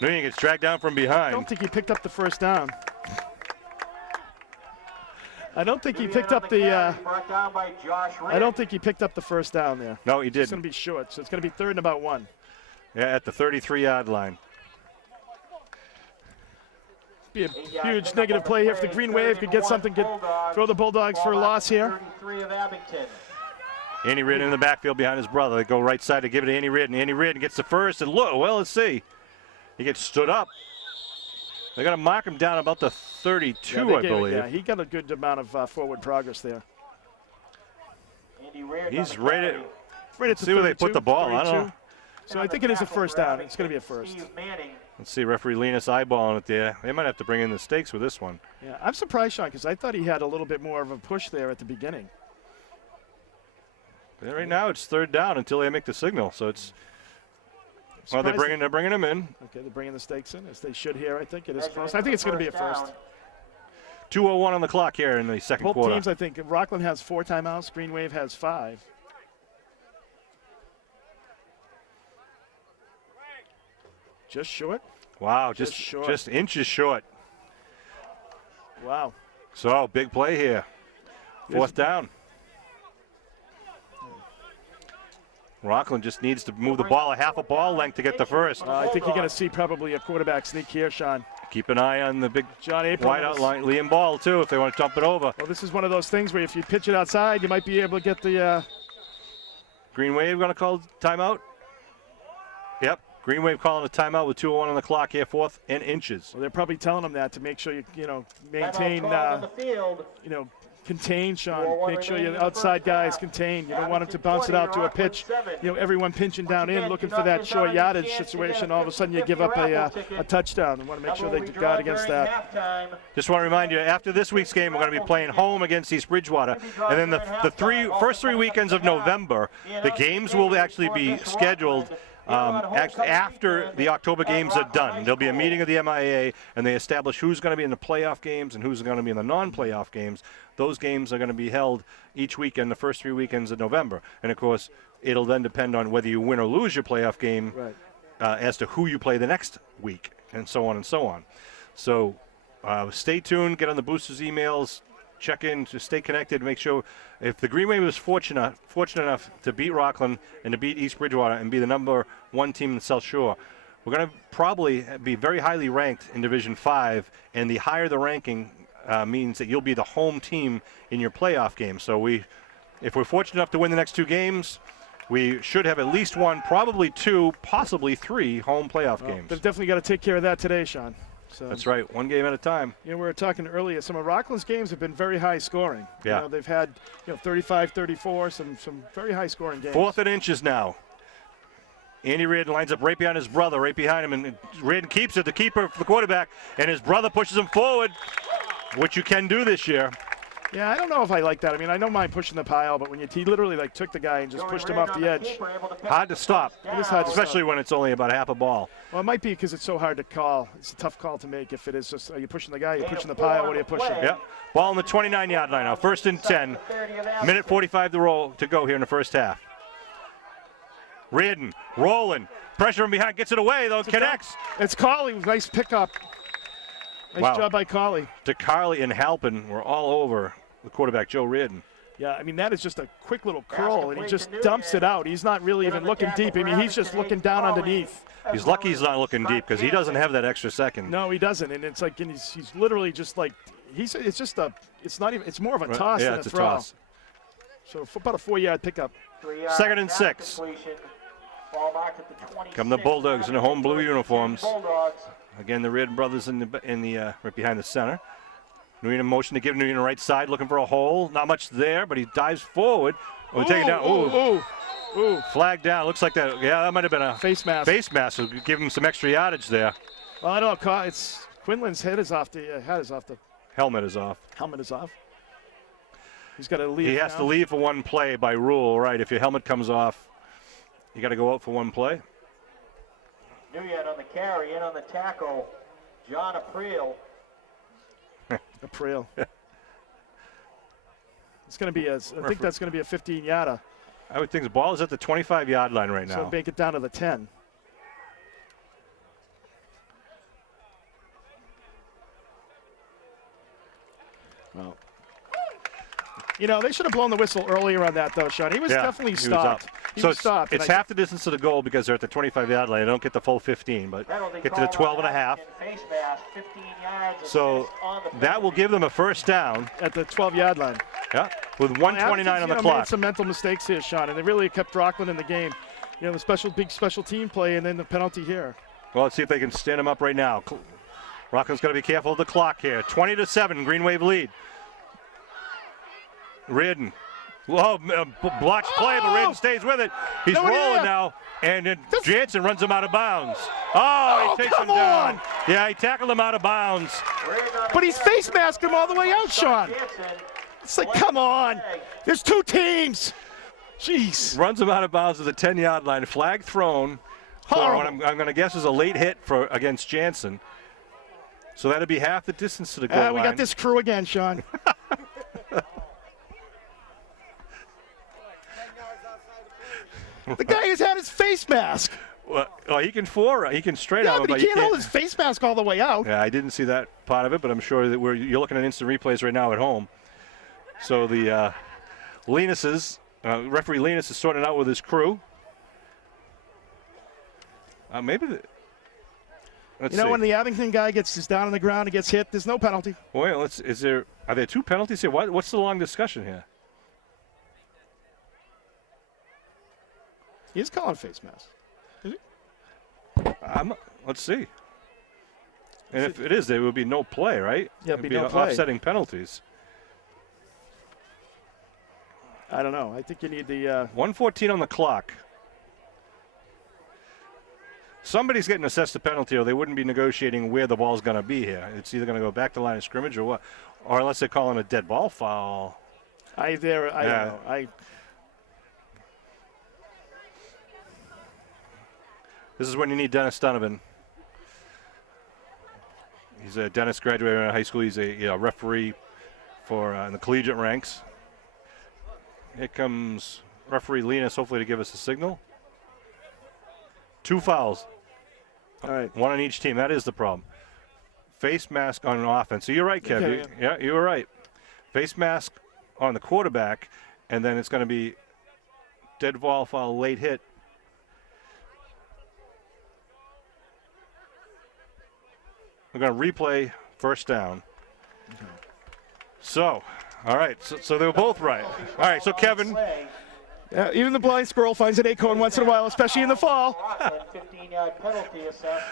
Nguyen gets dragged down from behind. I don't think he picked up the first down. I don't think he picked up the. I don't think he picked up the first down there. No, he didn't. It's going to be short, so it's going to be 3rd and about 1. Yeah, at the 33-yard line. Be a huge negative play here if the Green Wave could get something, throw the Bulldogs for a loss here. 33 of Abington. Andy Reardon in the backfield behind his brother. They go right side to give it to Andy Reardon. Andy Reardon gets the first, and look, well, let's see. He gets stood up. They're going to mark him down about the 32, I believe. Yeah, he got a good amount of forward progress there. Andy Reardon He's right Right at the See where they 32, put the ball. I don't 32. know. So I think it is a first down. It's going to be a first. Steve Manning. Let's see, referee Linus eyeballing it there. They might have to bring in the stakes with this one. Yeah, I'm surprised, Sean, because I thought he had a little bit more of a push there at the beginning. Yeah, right now it's third down until they make the signal. So it's well, they're bringing him in. Okay, they're bringing the stakes in, as they should here. I think it is first. I think it's going to be a first. 2:01 on the clock here in the second Both quarter. teams, I think, Rockland has 4 timeouts. Green Wave has 5. Just short. Wow, Just short. just inches short. Wow. So big play here. Fourth down. Rockland just needs to move the ball a half a ball length to get the first. I think you're going to see probably a quarterback sneak here, Sean. Keep an eye on the big John April. wide out line. Liam Ball, too, if they want to dump it over. Well, this is one of those things where if you pitch it outside, you might be able to get the Green Wave going to call timeout? Yep. Green Wave calling a timeout with 2:01 on the clock here, 4th and inches. well, they're probably telling them that to make sure you maintain, on the field. contain, Sean. Make sure your outside guy is contained. You don't want him to bounce it out to a pitch. Everyone pinching down in, looking for that short yardage situation. All of a sudden, you give up a touchdown. You want to make sure they guard against that. Just want to remind you, after this week's game, we're going to be playing home against East Bridgewater. And then the first three weekends of November, the games will actually be scheduled after the October games are done. There'll be a meeting of the MIA, and they establish who's going to be in the playoff games and who's going to be in the non-playoff games. Those games are going to be held each weekend, the first 3 weekends of November. And, of course, it'll then depend on whether you win or lose your playoff game as to who you play the next week, and so on and so on. So stay tuned, get on the boosters' emails, check in, to stay connected, make sure if the Green Wave was fortunate enough to beat Rockland and to beat East Bridgewater and be the number 1 team in the South Shore, we're going to probably be very highly ranked in Division 5, and the higher the ranking means that you'll be the home team in your playoff game. So if we're fortunate enough to win the next 2 games, we should have at least 1, probably 2, possibly 3 home playoff games. They've definitely got to take care of that today, Sean. So, that's right, 1 game at a time. We were talking earlier, some of Rockland's games have been very high scoring. Yeah. They've had 35, 34, some very high scoring games. 4th and inches now. Andy Reardon lines up right behind his brother, right behind him, and Reardon keeps it, the keeper for the quarterback, and his brother pushes him forward, which you can do this year. Yeah, I don't know if I like that. I mean, I don't mind pushing the pile, but when he literally took the guy and just pushed him off the edge. Hard to stop, It is hard to especially stop. when it's only about half a ball. Well, it might be because it's so hard to call. It's a tough call to make if it is just, are you pushing the guy, you're pushing the pile, what are you pushing? Yep. Ball on the 29-yard line now. 1st and 10. Minute 45 to go here in the first half. Reardon rolling. Pressure from behind. Gets it away, though. Connects. It's Carley. Nice pickup. Nice job by Carley. To Carley and Halpin were all over the quarterback, Joe Reardon. Yeah, I mean, that is just a quick little curl, and he just dumps it out. He's not really even looking deep. I mean, he's just looking down underneath. He's lucky he's not looking deep because he doesn't have that extra second. No, he doesn't, and it's and he's literally just it's more of a toss yeah, than it's a a throw. toss. So about a 4-yard pickup. 2nd and 6. Come the Bulldogs in the home blue uniforms. Again, the Reardon brothers in the right behind the center. Nguyen in motion to give Nguyen the right side, looking for a hole. Not much there, but he dives forward. Oh, taking down. Ooh. Flag down. Looks like that. Yeah, that might have been a Face mask. Face mask. So give him some extra yardage there. Well, I don't know. It's Quinlan's head is off the Helmet is off. helmet is off. He's got to leave. He has to leave for 1 play by rule, right? If your helmet comes off, you got to go out for 1 play. Nguyen on the carry, in on the tackle, John April. April. It's going to be I think that's going to be a 15-yarder. I would think the ball is at the 25-yard line right now. So make it down to the 10. Well, they should have blown the whistle earlier on that, though, Sean. He was definitely stopped. He was stopped. It's half the distance to the goal because they're at the 25-yard line. They don't get the full 15, but get to the 12 and a half. So that will give them a first down. At the 12-yard line. Yeah, with 1:29 on the clock. Made some mental mistakes here, Sean, and they really kept Rockland in the game. The big special team play and then the penalty here. Well, let's see if they can stand him up right now. Rockland's got to be careful of the clock here. 20-7, Green Wave lead. Reardon Whoa, blocks play, but Raiden stays with it. He's rolling now, and then Jansen runs him out of bounds. Oh, he takes him down. On. Yeah, he tackled him out of bounds. But he's face masked him all the way out, Sean. It's like, come on. There's 2 teams. Jeez. Runs him out of bounds at the 10-yard line. Flag thrown for what I'm going to guess is a late hit against Jansen. So that'd be half the distance to the goal line. We got this crew again, Sean. The guy has had his face mask. Well, he can straight yeah, out. but he can't hold his face mask all the way out. Yeah, I didn't see that part of it, but I'm sure that you're looking at instant replays right now at home. So the referee Linus is sorting out with his crew. Maybe let's see. When the Abington guy is down on the ground and gets hit, there's no penalty. Well, are there 2 penalties here? What's the long discussion here? He is calling face mask. Is he? Let's see. And if it is, there would be no play, right? Yeah, it'd be no play. Offsetting penalties. I don't know. I think you need the 1:14 on the clock. Somebody's getting assessed a penalty, or they wouldn't be negotiating where the ball's going to be here. It's either going to go back to the line of scrimmage or what, or unless they're calling a dead ball foul. I don't know. This is when you need Dennis Donovan. Dennis graduated out of high school. He's a referee for in the collegiate ranks. Here comes referee Linus, hopefully to give us a signal. 2 fouls. All right. 1 on each team. That is the problem. Face mask on offense. So you're right, Kev. Okay, yeah, you were right. Face mask on the quarterback, and then it's going to be dead ball foul, late hit. We're going to replay first down. Okay. So, all right. So they were both right. All right. So Kevin. Even the blind squirrel finds an acorn once in a while, especially in the fall. 15-yard penalty assessed.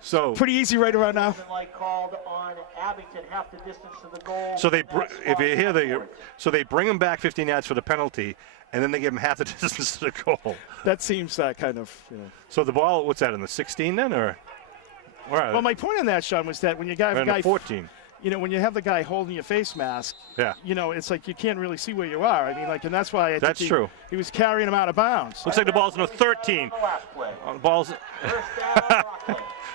So pretty easy right around now. Called on Abington, half the distance to the goal. So they bring him back 15 yards for the penalty, and then they give him half the distance to the goal. That seems kind of. So the ball, what's that, in the 16 then, or? Well, my point on that, Sean, was that when you got a guy 14. When you have the guy holding your face mask, yeah, it's like you can't really see where you are. I mean, and that's why I think true. He was carrying him out of bounds. Looks like the ball's in the 13. The ball's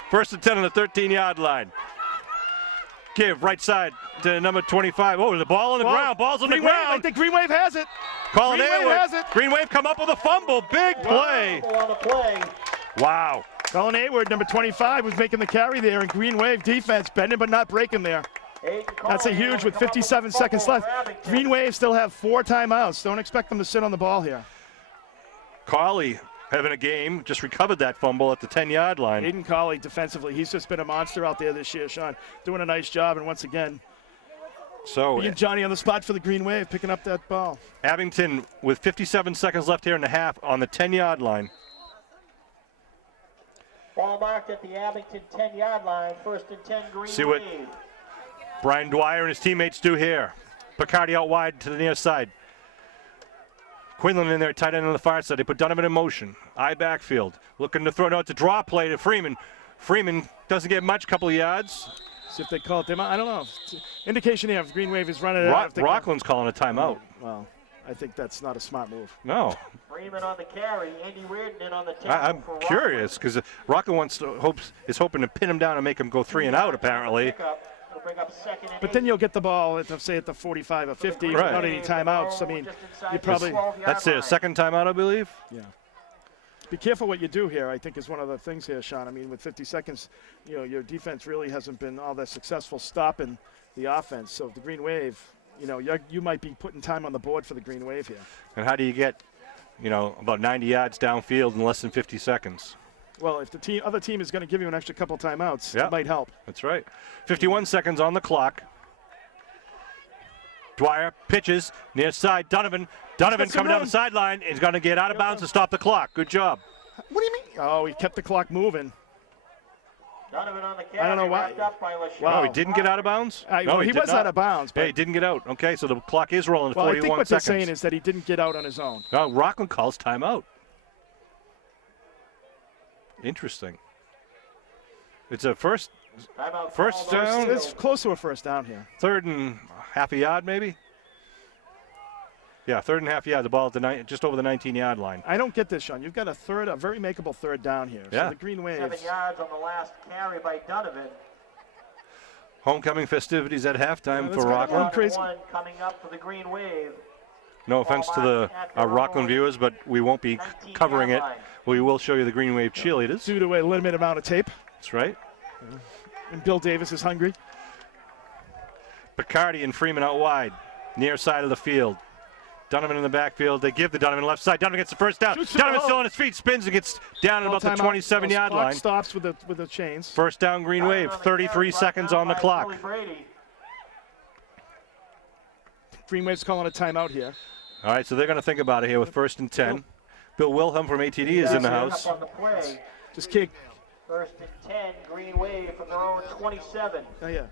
first and 10 on the 13-yard line. Give right side to number 25. Oh, the ball on the ground. Ball's on the ground. I think Green Wave has it. Colin Hayward. Green Wave come up with a fumble. Big play. Wow. Colin Hayward, number 25, was making the carry there, and Green Wave defense bending but not breaking there. That's a huge with 57 seconds left. Green Wave still have 4 timeouts. Don't expect them to sit on the ball here. Carley having a game, just recovered that fumble at the 10-yard line. Aiden Carley defensively, he's just been a monster out there this year, Sean. Doing a nice job, and once again, being Johnny on the spot for the Green Wave, picking up that ball. Abington with 57 seconds left here in the half on the 10-yard line. Ball marked at the Abington 10-yard line, first and 10, Green Wave. See what Brian Dwyer and his teammates do here. Picardi out wide to the near side. Quinlan in there, tight end on the far side. They put Donovan in motion. I backfield. Looking to throw. No, it's a draw play to Freeman. Freeman doesn't get much, couple of yards. See if they call it timeout. I don't know. Indication here if Green Wave is running it out. Rockland's calling a timeout. Well, I think that's not a smart move. No. Freeman on the carry. Andy Reardon in on the I'm curious because Rockland is hoping to pin him down and make him go 3 and out, apparently. But then you'll get the ball at the 45 or 50 without any timeouts. I mean, you probably. That's their second timeout, I believe. Yeah. Be careful what you do here, I think, is one of the things here, Sean. I mean, with 50 seconds, your defense really hasn't been all that successful stopping the offense. So the Green Wave, you might be putting time on the board for the Green Wave here. And how do you get, about 90 yards downfield in less than 50 seconds? Well, if the other team is going to give you an extra couple timeouts, it might help. That's right. 51 seconds on the clock. Dwyer pitches near side. Donovan coming down the sideline is going to get out of bounds to stop the clock. Good job. What do you mean? Oh, he kept the clock moving. Donovan on the catch. I don't know why. Wrapped up by LaShawn. Oh, he didn't get out of bounds? Well, No, he did was not. out of bounds. But Yeah, he didn't get out. Okay, so the clock is rolling. well, 41 I think what seconds. they're saying is that he didn't get out on his own. Oh, Rockland calls timeout. Interesting. It's a first down. It's close to a first down here. Third and half a yard, maybe? Yeah, third and half yard. The ball at just over the 19-yard line. I don't get this, Sean. You've got a very makeable third down here. Yeah. So the Green Waves. 7 yards on the last carry by Donovan. Homecoming festivities at halftime that's for kinda Rockland. crazy. One coming up for the Green Wave. No offense to our Rockland viewers, but we won't be covering it. We will show you the Green Wave cheerleaders. Due to a limited amount of tape. That's right. And Bill Davis is hungry. Picardi and Freeman out wide, near side of the field. Donovan in the backfield. They give the Donovan left side. Donovan gets the first down. Donovan still on his feet, spins and gets down at about the 27-yard line. Stops with the chains. First down, Green Wave. 33 seconds on the clock. Green Wave's calling a timeout here. All right, so they're going to think about it here with first and 10. Bill Wilhelm from ATD is in the house. Just kick. First and 10, Green Wave from their own 27. Oh yeah.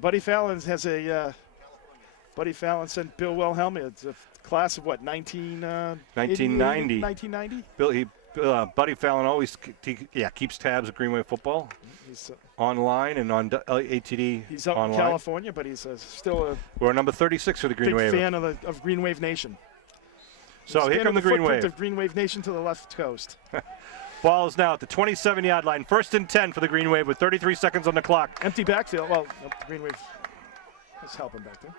Buddy Fallon has a. Buddy Fallon sent Bill Wilhelm. It's a class of what, 1990. 1990. Buddy Fallon always keeps tabs of Green Wave football. He's online and on ATD. He's up online. in California, but he's still We're number 36 for the Green big Wave. fan of Green Wave Nation. So here come the Green Wave. Of Green Wave Nation to the left coast. Ball is now at the 27-yard line. First and 10 for the Green Wave with 33 seconds on the clock. Empty backfield. Well, the Green Wave is helping back there.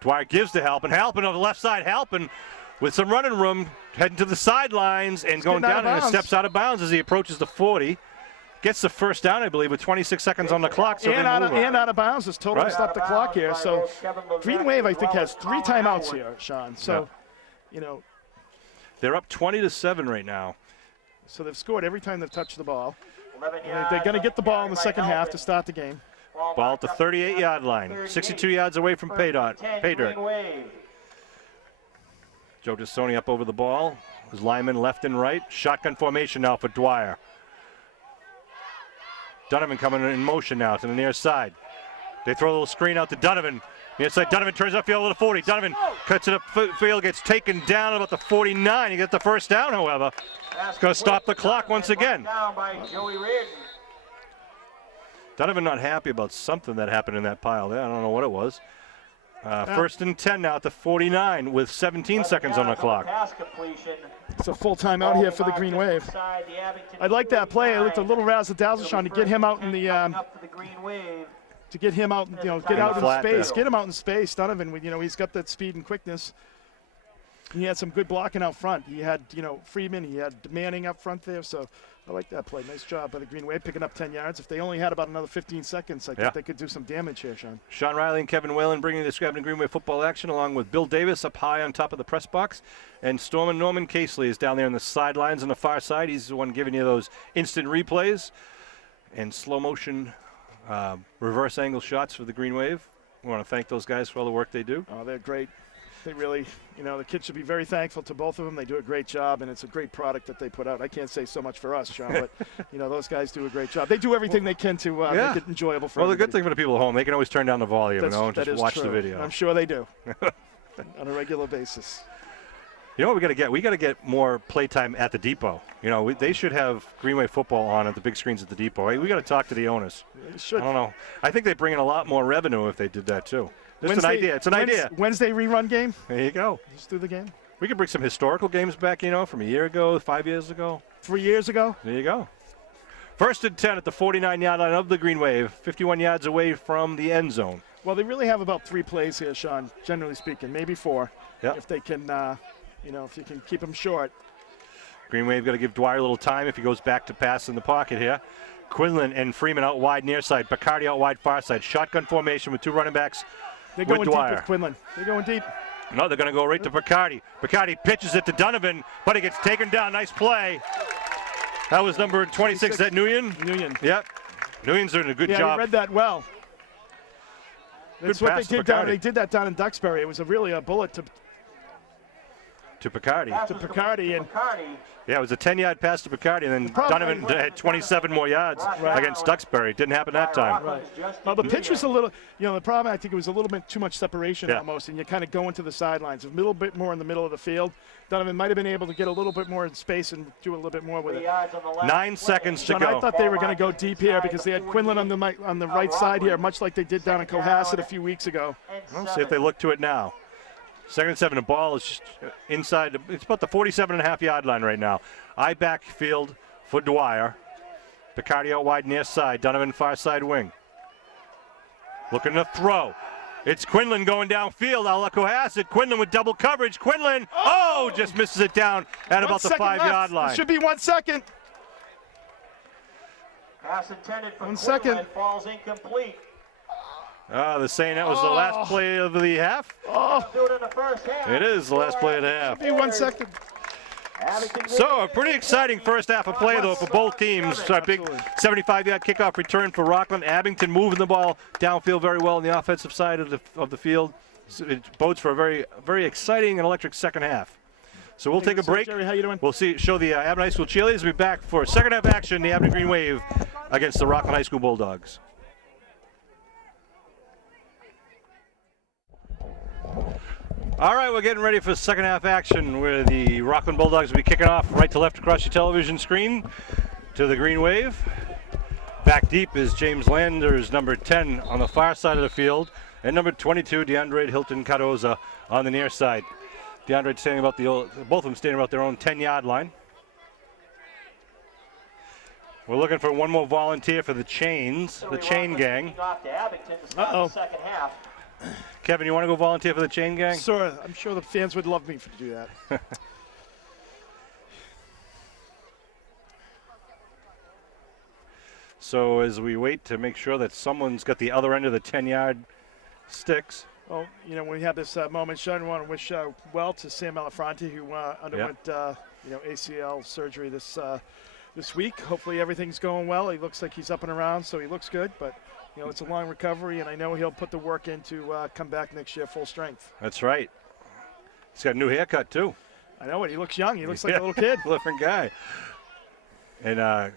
Dwyer gives to Halpin. Halpin on the left side. Halpin with some running room, heading to the sidelines and going down and steps out of bounds as he approaches the 40. Gets the first down, I believe, with 26 seconds on the clock. So and out of bounds. Just totally stopped the clock here. So Green Wave, I think, has 3 timeouts here, Sean. So, they're up 20-7 right now. So they've scored every time they've touched the ball. They're going to get the ball in the second half to start the game. Ball at the 38-yard line. 62 yards away from pay dirt. Joe DeSoni up over the ball. His linemen left and right. Shotgun formation now for Dwyer. Donovan coming in motion now to the near side. They throw a little screen out to Donovan. Near side, Donovan turns upfield to the 40. Donovan cuts it upfield, gets taken down about the 49. He gets the first down, however. It's going to stop the clock once again. Donovan not happy about something that happened in that pile there. I don't know what it was. First and 10 now at the 49 with 17 seconds on the clock. It's a full timeout here for the Green Wave. I like that play. I looked a little razzle-dazzle trying to get him out in the get him out, get out in space. Get him out in space. Donovan, he's got that speed and quickness. He had some good blocking out front. He had, Freeman. He had Manning up front there. So I like that play. Nice job by the Green Wave picking up 10 yards. If they only had about another 15 seconds, I think they could do some damage here, Sean. Sean Riley and Kevin Whalen bringing this Abington Green Wave football action along with Bill Davis up high on top of the press box. And Norman Casely is down there on the sidelines on the far side. He's the one giving you those instant replays and slow motion reverse angle shots for the Green Wave. We want to thank those guys for all the work they do. Oh, they're great. They really, the kids should be very thankful to both of them. They do a great job, and it's a great product that they put out. I can't say so much for us, Sean, but, those guys do a great job. They do everything they can to make it enjoyable for everybody. The good thing for the people at home, they can always turn down the volume, and just watch the video. I'm sure they do on a regular basis. You know what we got to get? We got to get more playtime at the Depot. They should have Green Wave football on at the big screens at the Depot. We got to talk to the owners. I don't know. I think they bring in a lot more revenue if they did that too. It's an idea. It's an idea. Wednesday rerun game. There you go. Just do the game. We could bring some historical games back, from a year ago, 5 years ago. 3 years ago. There you go. First and 10 at the 49-yard line of the Green Wave, 51 yards away from the end zone. Well, they really have about 3 plays here, Sean, generally speaking, maybe 4. Yep. If they can, if you can keep them short. Green Wave got to give Dwyer a little time if he goes back to pass in the pocket here. Quinlan and Freeman out wide near side. Bacardi out wide far side. Shotgun formation with 2 running backs. They're going deep with Quinlan. They're going deep. No, they're going to go right to Bacardi. Bacardi pitches it to Donovan, but he gets taken down. Nice play. That was number 26. Is that Nguyen? Nguyen. Yep. Nguyen's doing a good job. Yeah, he read that well. That's what they did down. They did that down in Duxbury. It was really a bullet to. To Picardi. Passes To Picardi, and Yeah, it was a 10-yard pass to Picardi, and then Donovan had 27 more yards against Duxbury. It didn't happen that time. right. Well, the pitch was a little, the problem, I think it was a little bit too much separation almost, and you kind of go into the sidelines, a little bit more in the middle of the field. Donovan might have been able to get a little bit more in space and do a little bit more with it. 9 seconds to John, go. I thought they were going to go deep here because they had Quinlan on the right side here, much like they did down in Cohasset a few weeks ago. We'll see if they look to it now. 2nd and 7, the ball is just inside. It's about the 47.5-yard line right now. I backfield for Dwyer. Picardi out wide near side. Donovan far side wing. Looking to throw. It's Quinlan going downfield. A la Cohasset. Quinlan with double coverage. Quinlan, just misses it down at about the 5-yard line. It should be 1 second. Pass intended for 1 Quinlan second. falls incomplete. They're saying that was the last play of the half. Do it in the first half. It is the last play of the half. Should be 1 second. So a pretty exciting first half of play, though, for both teams. So a big 75-yard kickoff return for Rockland. Abington moving the ball downfield very well on the offensive side of the field. So it bodes for a very, very exciting and electric second half. So we'll take a break. Jerry, how you doing? We'll show the Abington High School cheerleaders. We'll be back for second half action, the Abington Green Wave against the Rockland High School Bulldogs. All right, we're getting ready for second half action where the Rockland Bulldogs will be kicking off right to left across your television screen to the Green Wave. Back deep is James Landers, number 10 on the far side of the field, and number 22, DeAndre Hilton Cardoza on the near side. DeAndre standing about both of them standing about their own 10-yard line. We're looking for one more volunteer for the Chains, the Chain Gang. Uh-oh. Kevin, you want to go volunteer for the Chain Gang? Sure, I'm sure the fans would love me to do that. So as we wait to make sure that someone's got the other end of the 10-yard sticks. Well, when we have this moment, Sean, I want to wish well to Sam Alafronte, who underwent ACL surgery this week. Hopefully everything's going well. He looks like he's up and around, so he looks good. But it's a long recovery, and I know he'll put the work in to come back next year full strength. That's right. He's got a new haircut, too. I know it. He looks young. He looks like a little kid. Different guy. And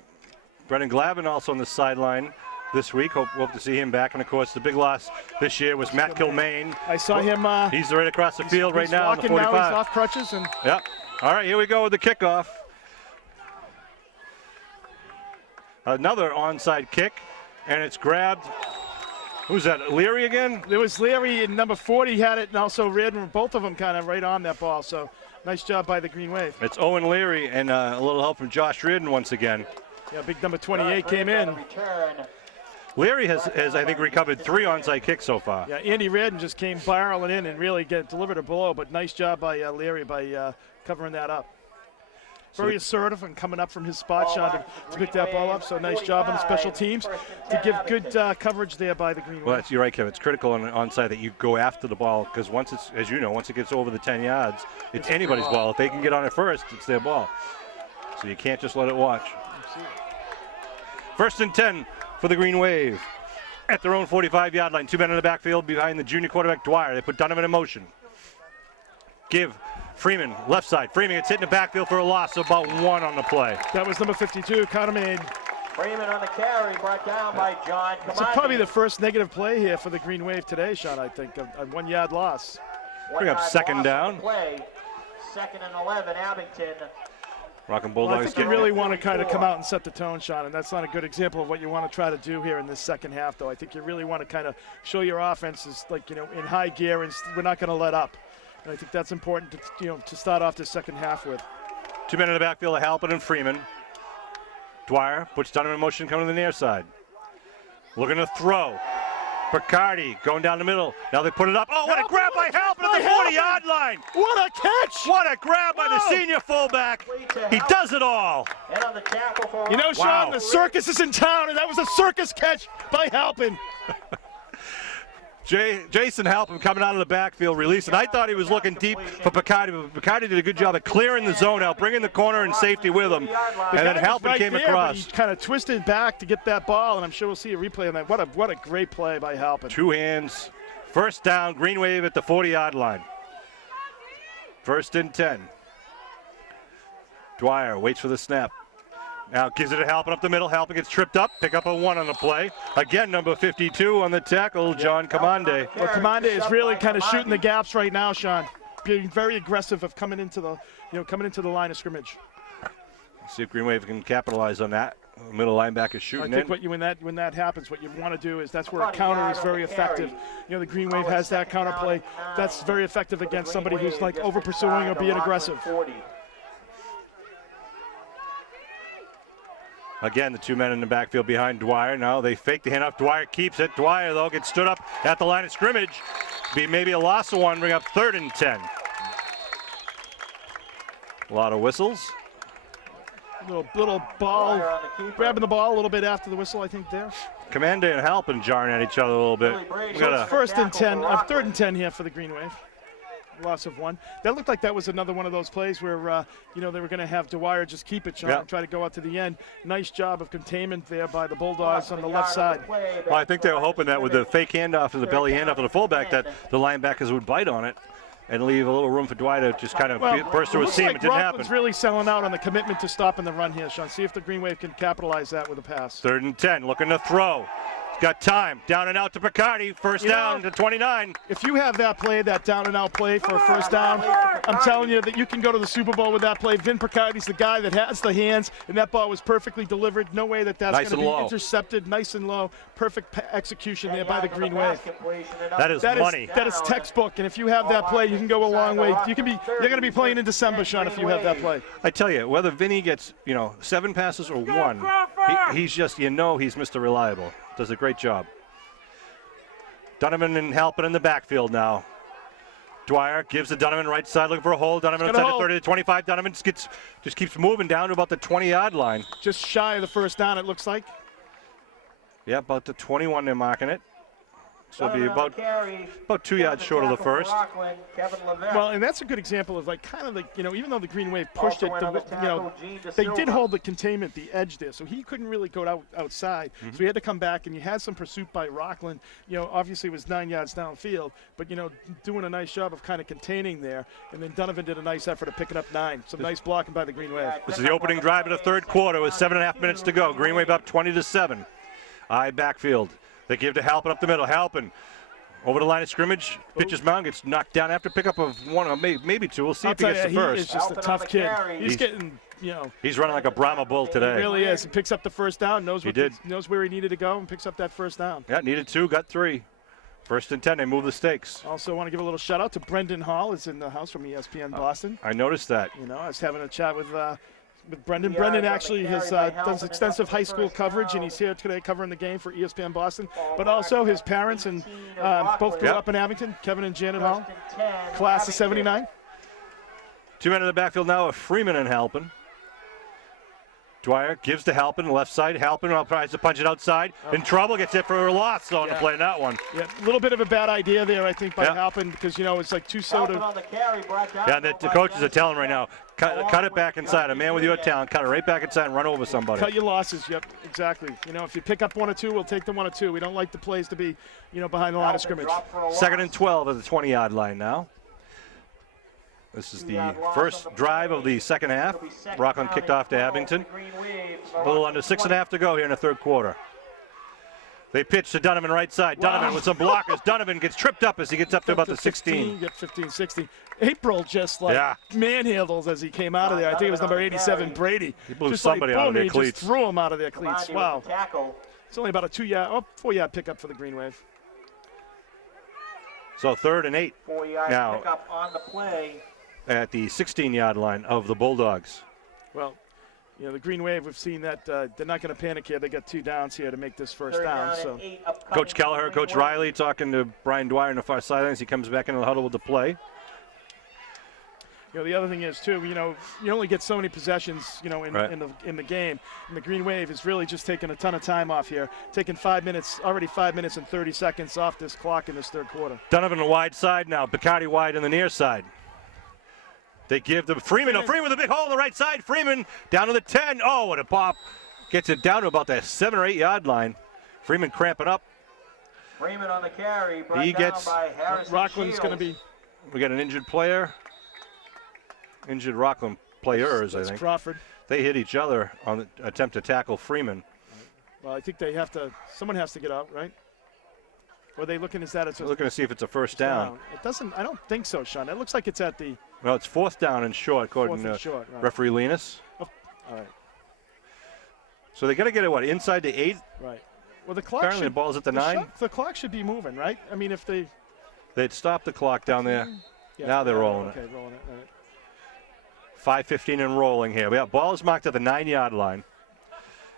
Brennan Glavin also on the sideline this week. Hope to see him back. And, of course, the big loss this year was Matt Kilmaine. I saw him. He's right across the field right now on the 45. Now he's off crutches. Yep. All right, here we go with the kickoff. Another onside kick. And it's grabbed. Who's that? Leary again? It was Leary, and number 40 had it, and also Reardon. Both of them kind of right on that ball. So nice job by the Green Wave. It's Owen Leary and a little help from Josh Reardon once again. Yeah, big number 28 came in. Leary has I think, recovered 3 onside kicks so far. Yeah, Andy Reardon just came barreling in and really delivered a blow. But nice job by Leary by covering that up. Very assertive and coming up from his spot, Sean, to pick that ball up. So nice job on the special teams to give good coverage there by the Green Wave. Well, you're right, Kevin. It's critical on onside that you go after the ball because once it's, as you know, once it gets over the 10 yards, it's anybody's ball. If they can get on it first, it's their ball. So you can't just let it watch. First and 10 for the Green Wave at their own 45-yard line. 2 men in the backfield behind the junior quarterback Dwyer. They put Donovan in motion. Give Freeman, left side. Freeman gets hit in the backfield for a loss of about 1 on the play. That was number 52, Cartermain. Freeman on the carry, brought down by John. It's probably the first negative play here for the Green Wave today, Sean, I think, a 1-yard loss. Bring up second down. Play. 2nd and 11, Abington. Rockland Well, Bulldogs I think you really want to kind of come out and set the tone, Sean, and that's not a good example of what you want to try to do here in this second half, though. I think you really want to kind of show your offense is, in high gear, and we're not going to let up. And I think that's important to start off the second half with. 2 men in the backfield, Halpin and Freeman. Dwyer puts Donovan in motion, coming to the near side. Looking to throw. Picardi going down the middle. Now they put it up. Oh, what a grab by Halpin at the 40-yard line. What a catch! What a grab by the senior fullback. He does it all. And on the tackle for Sean, the circus is in town, and that was a circus catch by Halpin. Jason Halpin coming out of the backfield, releasing. I thought he was looking deep for Picardi, but Picardi did a good job of clearing the zone out, bringing the corner and safety with him. And then Halpin came across. He kind of twisted back to get that ball, and I'm sure we'll see a replay on that. What a great play by Halpin. 2 hands. First down, Green Wave at the 40-yard line. First and 10. Dwyer waits for the snap. Now gives it a Halpin up the middle. Halpin gets tripped up. Pick up a 1 on the play. Again, number 52 on the tackle, John Commande. Well, Commande is really kind of shooting the gaps right now, Sean. Being very aggressive of coming into the line of scrimmage. See if Green Wave can capitalize on that. Middle linebacker shooting I think in. when that happens, what you want to do is that's where a counter is very effective. You know, the Green Wave has that counter play. That's very effective against somebody who's like over pursuing or being aggressive. Again, the 2 men in the backfield behind Dwyer. Now they fake the handoff. Dwyer keeps it. Dwyer, though, gets stood up at the line of scrimmage. Be maybe a loss of 1, bring up 3rd and 10. A lot of whistles. Little ball, grabbing the ball a little bit after the whistle, I think there. Commande and Halpin jarring at each other a little bit. We got It's 3rd and 10 here for the Green Wave. Loss of 1. That looked like that was another one of those plays where, they were going to have Dwyer just keep it, Sean, and try to go out to the end. Nice job of containment there by the Bulldogs on the left side. Well, I think they were hoping that with the fake handoff and the belly handoff to the fullback that the linebackers would bite on it and leave a little room for Dwyer to just kind of burst through a seam. It didn't happen. Rockland's really selling out on the commitment to stopping the run here, Sean. See if the Green Wave can capitalize that with a pass. 3rd and 10, looking to throw. Got time. Down and out to Picardi. First down to 29. If you have that play, that down and out play for a first down, I'm telling you that you can go to the Super Bowl with that play. Vin Picardi's the guy that has the hands, and that ball was perfectly delivered. No way that's nice going to be low. Intercepted. Nice and low. Perfect execution there by the Green Wave. That is money. That is textbook, and if you have that play, you can go a long way. You're going to be playing in December, Sean, if you have that play. I tell you, whether Vinny gets 7 passes or 1, he's just he's Mr. Reliable. Does a great job. Donovan and Halpin in the backfield now. Dwyer gives to Donovan right side, looking for a hole. Donovan outside the 30 to 25. Donovan just keeps moving down to about the 20-yard line. Just shy of the first down, it looks like. Yeah, about the 21 they're marking it. So it'll be about 2 yards short of the first. Well, and that's a good example of even though the Green Wave pushed it, they did hold the containment, the edge there, so he couldn't really go outside. So he had to come back, and you had some pursuit by Rockland. Obviously it was 9 yards downfield, but doing a nice job of kind of containing there. And then Donovan did a nice effort of picking up 9. Some nice blocking by the Green Wave. This is the opening drive of the 3rd quarter with 7.5 minutes to go. Green Wave up 20-7. Backfield. They give to Halpin up the middle. Halpin over the line of scrimmage. Pitches mound, gets knocked down after pickup of 1 or maybe 2. We'll see if he gets the first. He is just a tough kid. He's getting, He's running like a Brahma bull today. He really is. He picks up the first down, knows where he needed to go, and picks up that first down. Yeah, needed 2, got 3. 1st and 10, they move the stakes. Also want to give a little shout out to Brendan Hall, is in the house from ESPN Boston. I noticed that. I was having a chat with Brendan. Brendan actually does extensive high school coverage, and he's here today covering the game for ESPN Boston. But also his parents and both grew up in Abington, Kevin and Janet Hall, class of 79. 2 men in the backfield now of Freeman and Halpin. Dwyer gives to Halpin, left side. Halpin tries to punch it outside. In trouble, gets hit for a loss on the play in that one. Yeah, a little bit of a bad idea there, I think, by Halpin, because, it's like too soda. Yeah, and the coaches are telling right now, cut it back inside. A man with your talent, cut it right back inside and run over somebody. Cut your losses, yep, exactly. If you pick up 1 or 2, we'll take the 1 or 2. We don't like the plays to be, behind the line of scrimmage. 2nd and 12 at the 20-yard line now. This is the first drive of the second half. Rockland kicked off to Abington. A little under 6.5 to go here in the 3rd quarter. They pitch to Donovan right side. Donovan with some blockers. Donovan gets tripped up as he gets up to about the 16. 15, 16. April just manhandles as he came out of there. I think it was number 87, Brady. He blew somebody out of their cleats. Just threw him out of their cleats. Wow. It's only about a 4-yard pickup for the Green Wave. So 3rd and 8 now pickup on the play. At the 16-yard line of the Bulldogs. Well, the Green Wave, we've seen that they're not going to panic here. They got 2 downs here to make this first down. So, Coach Kelleher, Coach Riley talking to Brian Dwyer on the far sidelines. He comes back into the huddle with the play. The other thing is too, you only get so many possessions, in the game. And the Green Wave is really just taking a ton of time off here, taking 5 minutes, already 5 minutes and 30 seconds off this clock in this 3rd quarter. Donovan on the wide side now. Picardi wide on the near side. They give to Freeman. No, Freeman with a big hole on the right side. Freeman down to the 10. Oh, what a pop. Gets it down to about the 7 or 8 yard line. Freeman cramping up. Freeman on the carry. He gets. Rockland's going to be. We got an injured player. injured Rockland players, That's I think. Crawford. They hit each other on the attempt to tackle Freeman. Well, I think they have to. Someone has to get out, right? Or are they looking at that as They're looking to see if it's a first down. It doesn't. I don't think so, Sean. It looks like it's at the No, it's fourth down and short, according fourth and to short. Right. referee Linus. All right. So they got to get it, what, inside the 8? Right. Well, the clock Apparently should, the ball's at the 9. The clock should be moving, right? I mean, if they. They'd stopped the clock down there. Yeah, Now they're rolling okay, rolling it. All right. 5:15 and rolling here. We have ball is marked at the 9-yard line.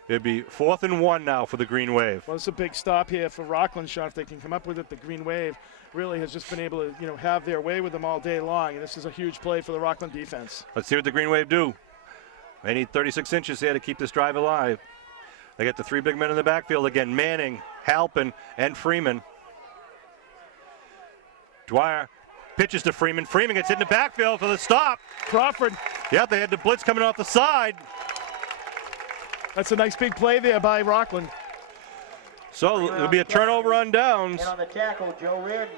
It'd be 4th and 1 now for the Green Wave. Well, it's a big stop here for Rockland, Sean. If they can come up with it, the Green Wave really has just been able to, have their way with them all day long. And this is a huge play for the Rockland defense. Let's see what the Green Wave do. They need 36 inches here to keep this drive alive. They get the 3 big men in the backfield again. Manning, Halpin, and Freeman. Dwyer pitches to Freeman. Freeman gets hit in the backfield for the stop. Crawford. Yep, they had the blitz coming off the side. That's a nice big play there by Rockland. So it'll be a turnover on downs. And on the tackle, Joe Reardon.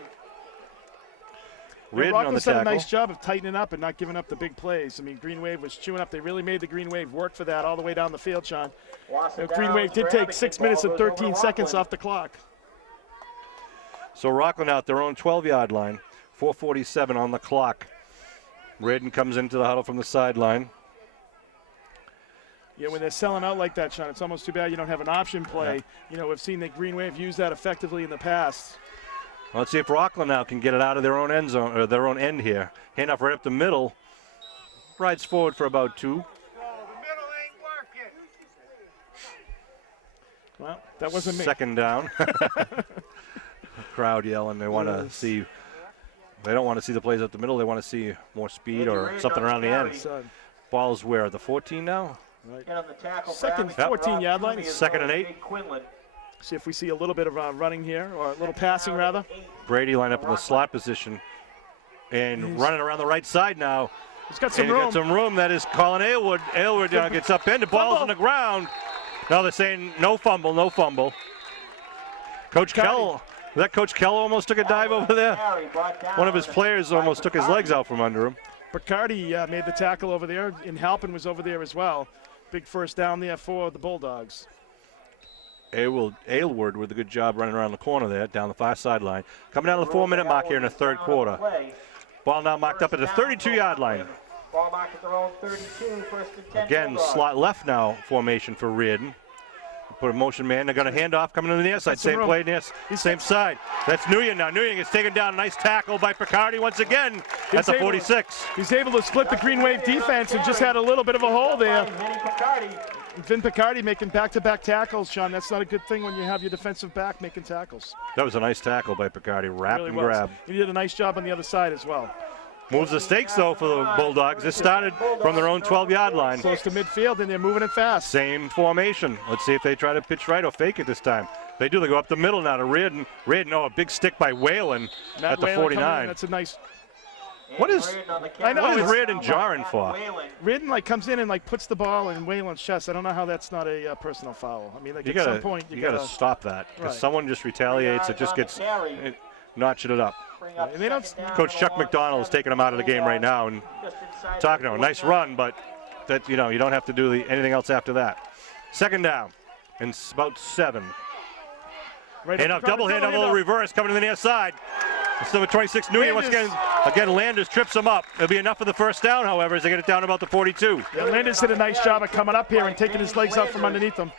Reardon on the Rockland's done tackle. a nice job of tightening up and not giving up the big plays. I mean, Green Wave was chewing up. They really made the Green Wave work for that all the way down the field, Sean. Green Wave did take 6 minutes and 13 seconds off the clock. So Rockland out their own 12-yard line. 4:47 on the clock. Reardon comes into the huddle from the sideline. Yeah, when they're selling out like that, Sean, it's almost too bad you don't have an option play. Yeah. We've seen the Green Wave use that effectively in the past. Well, let's see if Rockland now can get it out of their own end zone, or their own end here. Handoff right up the middle. Rides forward for about 2. Well, that wasn't me. Second down. Crowd yelling. They want to see. They don't want to see the plays up the middle. They want to see more speed or something around the end. Ball's where? The 14 now? And on the tackle, Second 14-yard line. Second and 8. See if we see a little bit of running here, or a little passing rather. Brady lined up in the slot position and running around the right side now. He's got some and room. Got some room. That is Colin Aylward. Aylward gets up in. The ball's on the ground. Now they're saying no fumble, no fumble. Coach Kell. That Coach Kell almost took a dive over there. One of his players almost took his legs out from under him. Bacardi made the tackle over there, and Halpin was over there as well. Big first down there for the Bulldogs. Aylward with a good job running around the corner there, down the far sideline. Coming down to the 4-minute mark here in the third quarter. Ball now marked up at the 32-yard line. Ball marked at their own 32, first and 10. Again, slot left now formation for Reardon. Put a motion man. They're going to hand off coming to the near side. Same play, same side. That's Nguyen now. Nguyen gets taken down. Nice tackle by Picardi once again at the 46. He's able to split the Green Wave defense and just had a little bit of a hole there. Vin Picardi making back-to-back tackles, Sean. That's not a good thing when you have your defensive back making tackles. That was a nice tackle by Picardi. Wrap and grab. He did a nice job on the other side as well. Moves the stakes, though, for the Bulldogs. This started from their own 12-yard line. Close to midfield, and they're moving it fast. Same formation. Let's see if they try to pitch right or fake it this time. They do. They go up the middle now to Reardon. Reardon, a big stick by Whalen at the 49. That's a nice. What is Reardon jarring for? Reardon comes in and puts the ball in Whalen's chest. I don't know how that's not a personal foul. I mean, at some point you got to stop that because someone just retaliates. It just gets notching it up. And they don't. Coach Chuck McDonald is taking him out of the game right now and talking to him. Nice run, but that you don't have to do anything else after that. Second down, and it's about 7. Hand up, double hand, a little reverse coming to the near side. It's number 26, Nguyen once again. Again, Landers trips him up. It'll be enough for the first down, however, as they get it down about the 42. Yeah, Landers did a nice job of coming up here and taking his legs out from underneath him.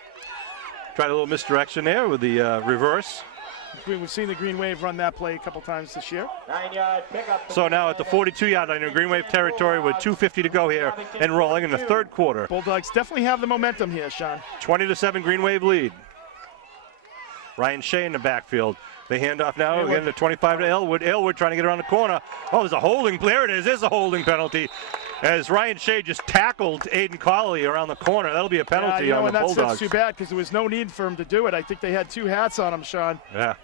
Tried a little misdirection there with the reverse. We've seen the Green Wave run that play a couple times this year. 9-yard pickup. So now at the 42-yard line in Green Wave territory with 2:50 to go here and rolling in the third quarter. Bulldogs definitely have the momentum here, Sean. 20-7 Green Wave lead. Ryan Shea in the backfield. They hand off now again to 25 to Aylward. Aylward trying to get around the corner. Oh, there's a holding. There it is. There's a holding penalty. As Ryan Shea just tackled Aiden Colley around the corner. That'll be a penalty on the Bulldogs. That's too bad because there was no need for him to do it. I think they had 2 hats on him, Sean. Yeah.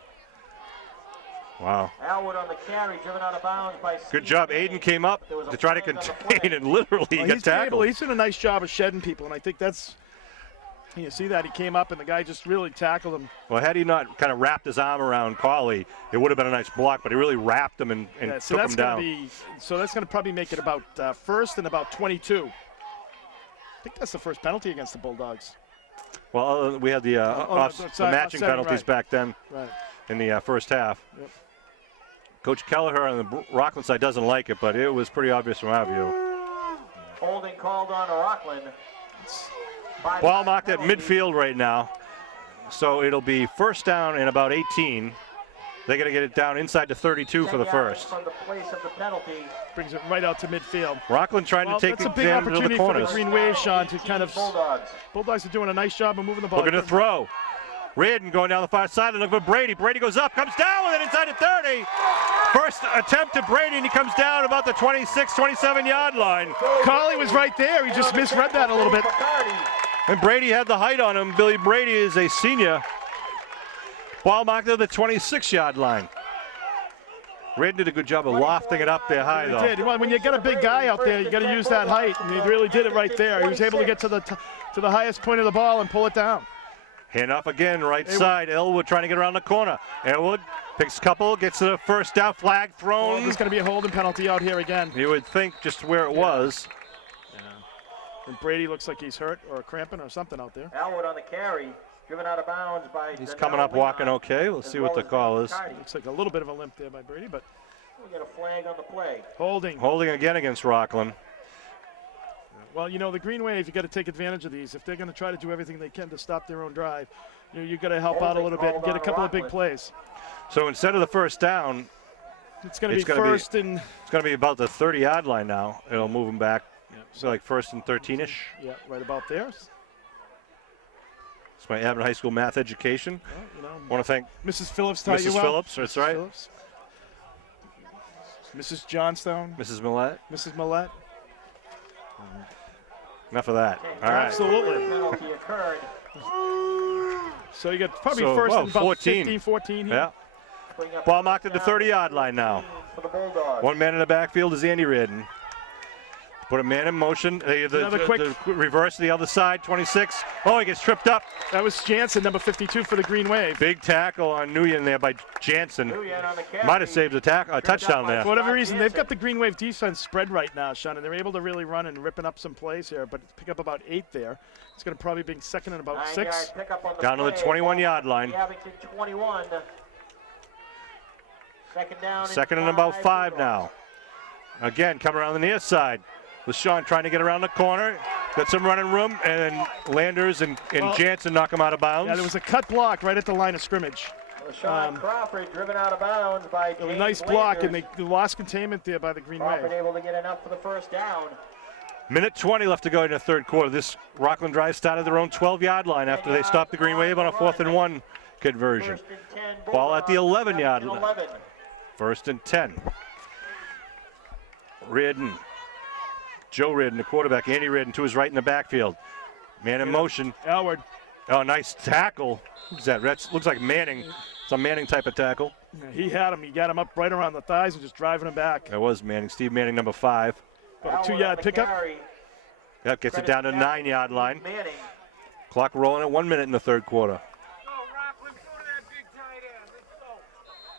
Wow. Aylward on the carry, driven out of bounds by good job. Aiden came up to try to contain and literally got tackled. He's doing a nice job of shedding people, and I think that's You see that? He came up and the guy just really tackled him. Well, had he not kind of wrapped his arm around Colley, it would have been a nice block, but he really wrapped him and So took him down. So that's going to probably make it about first and about 22. I think that's the first penalty against the Bulldogs. Well, we had the matching penalties back then in the first half. Yep. Coach Kelleher on the Rockland side doesn't like it, but it was pretty obvious from our view. Holding called on Rockland. Ball marked at midfield right now, so it'll be first down in about 18. They got to get it down inside to 32 for the first. From the place of the penalty. Brings it right out to midfield. Rockland trying to take that's a big advantage of opportunity the corners. for the Green Wave, Sean, to kind of. Bulldogs Are doing a nice job of moving the ball. Looking to throw. Reardon going down the far side and looking for Brady. Brady goes up, comes down with it inside the 30. First attempt at Brady, and he comes down about the 26, 27-yard line. Colley was right there. He just misread that a little bit. And Brady had the height on him. Billy Brady is a senior. Ball marked at the 26-yard line. Reardon did a good job of lofting it up there high, though. He did. Well, when you got a big guy out there, you got to use that height, and he really did it right there. He was able to get to the highest point of the ball and pull it down. Handoff again, right side. Elwood trying to get around the corner. Elwood picks a couple, gets to the first down, flag thrown. There's going to be a holding penalty out here again. You would think just where it was. And Brady looks like he's hurt or cramping or something out there. Elwood on the carry, driven out of bounds by. He's coming up walking okay. We'll see what the call is. Looks like a little bit of a limp there by Brady, but. We get a flag on the play. Holding. Holding again against Rockland. Well, you know, the Green Wave, you got to take advantage of these. If they're going to try to do everything they can to stop their own drive, you got to help out a little bit and get a couple of big plays. So instead of the first down, it's going to be first and. It's going to be about the 30-yard line now. It'll move them back. Yep. So like first and 13-ish. Yeah, right about there. It's my Abington High School math education. Well, want to thank Mrs. Phillips. Mrs. Phillips, that's right. Phillips. Mrs. Johnstone. Mrs. Millette. Mrs. Millette. Enough of that. All right. Absolutely. Penalty occurred. So you got probably first and about 15, 14 here. Yeah. Ball marked at the 30-yard line now. For the Bulldogs. One man in the backfield is Andy Reardon. Put a man in motion. The reverse to the other side, 26. Oh, he gets tripped up. That was Jansen, number 52 for the Green Wave. Big tackle on Nguyen there by Jansen. Might have saved a touchdown there. For whatever reason, they've got the Green Wave defense spread right now, Sean, and they're able to really run and ripping up some plays here, but pick up about 8 there. It's going to probably be second and about 6. Down to the 21-yard line. Abington 21. Second and about 5 now. Again, coming around the near side. LaShawn trying to get around the corner. Got some running room, and Landers and Jansen knock him out of bounds. Yeah, there was a cut block right at the line of scrimmage. LaShawn Crawford driven out of bounds by James nice block, and they lost containment there by the Green Wave. Crawford able to get enough for the first down. Minute 20 left to go in the third quarter. This Rockland drive started their own 12-yard line after they stopped the Green Wave on a 4th and 1 conversion. Ball at the 11-yard line. First and 10. Reardon. Joe Reardon, the quarterback. Andy Reardon to his right in the backfield. Man in motion. Elwood. Oh, nice tackle. Who's that? That looks like Manning. It's a Manning type of tackle. Yeah, he had him. He got him up right around the thighs and just driving him back. That was Manning. Steve Manning, number 5. About a 2-yard pickup. Yep, gets it down to the 9-yard line. Clock rolling at 1 minute in the third quarter.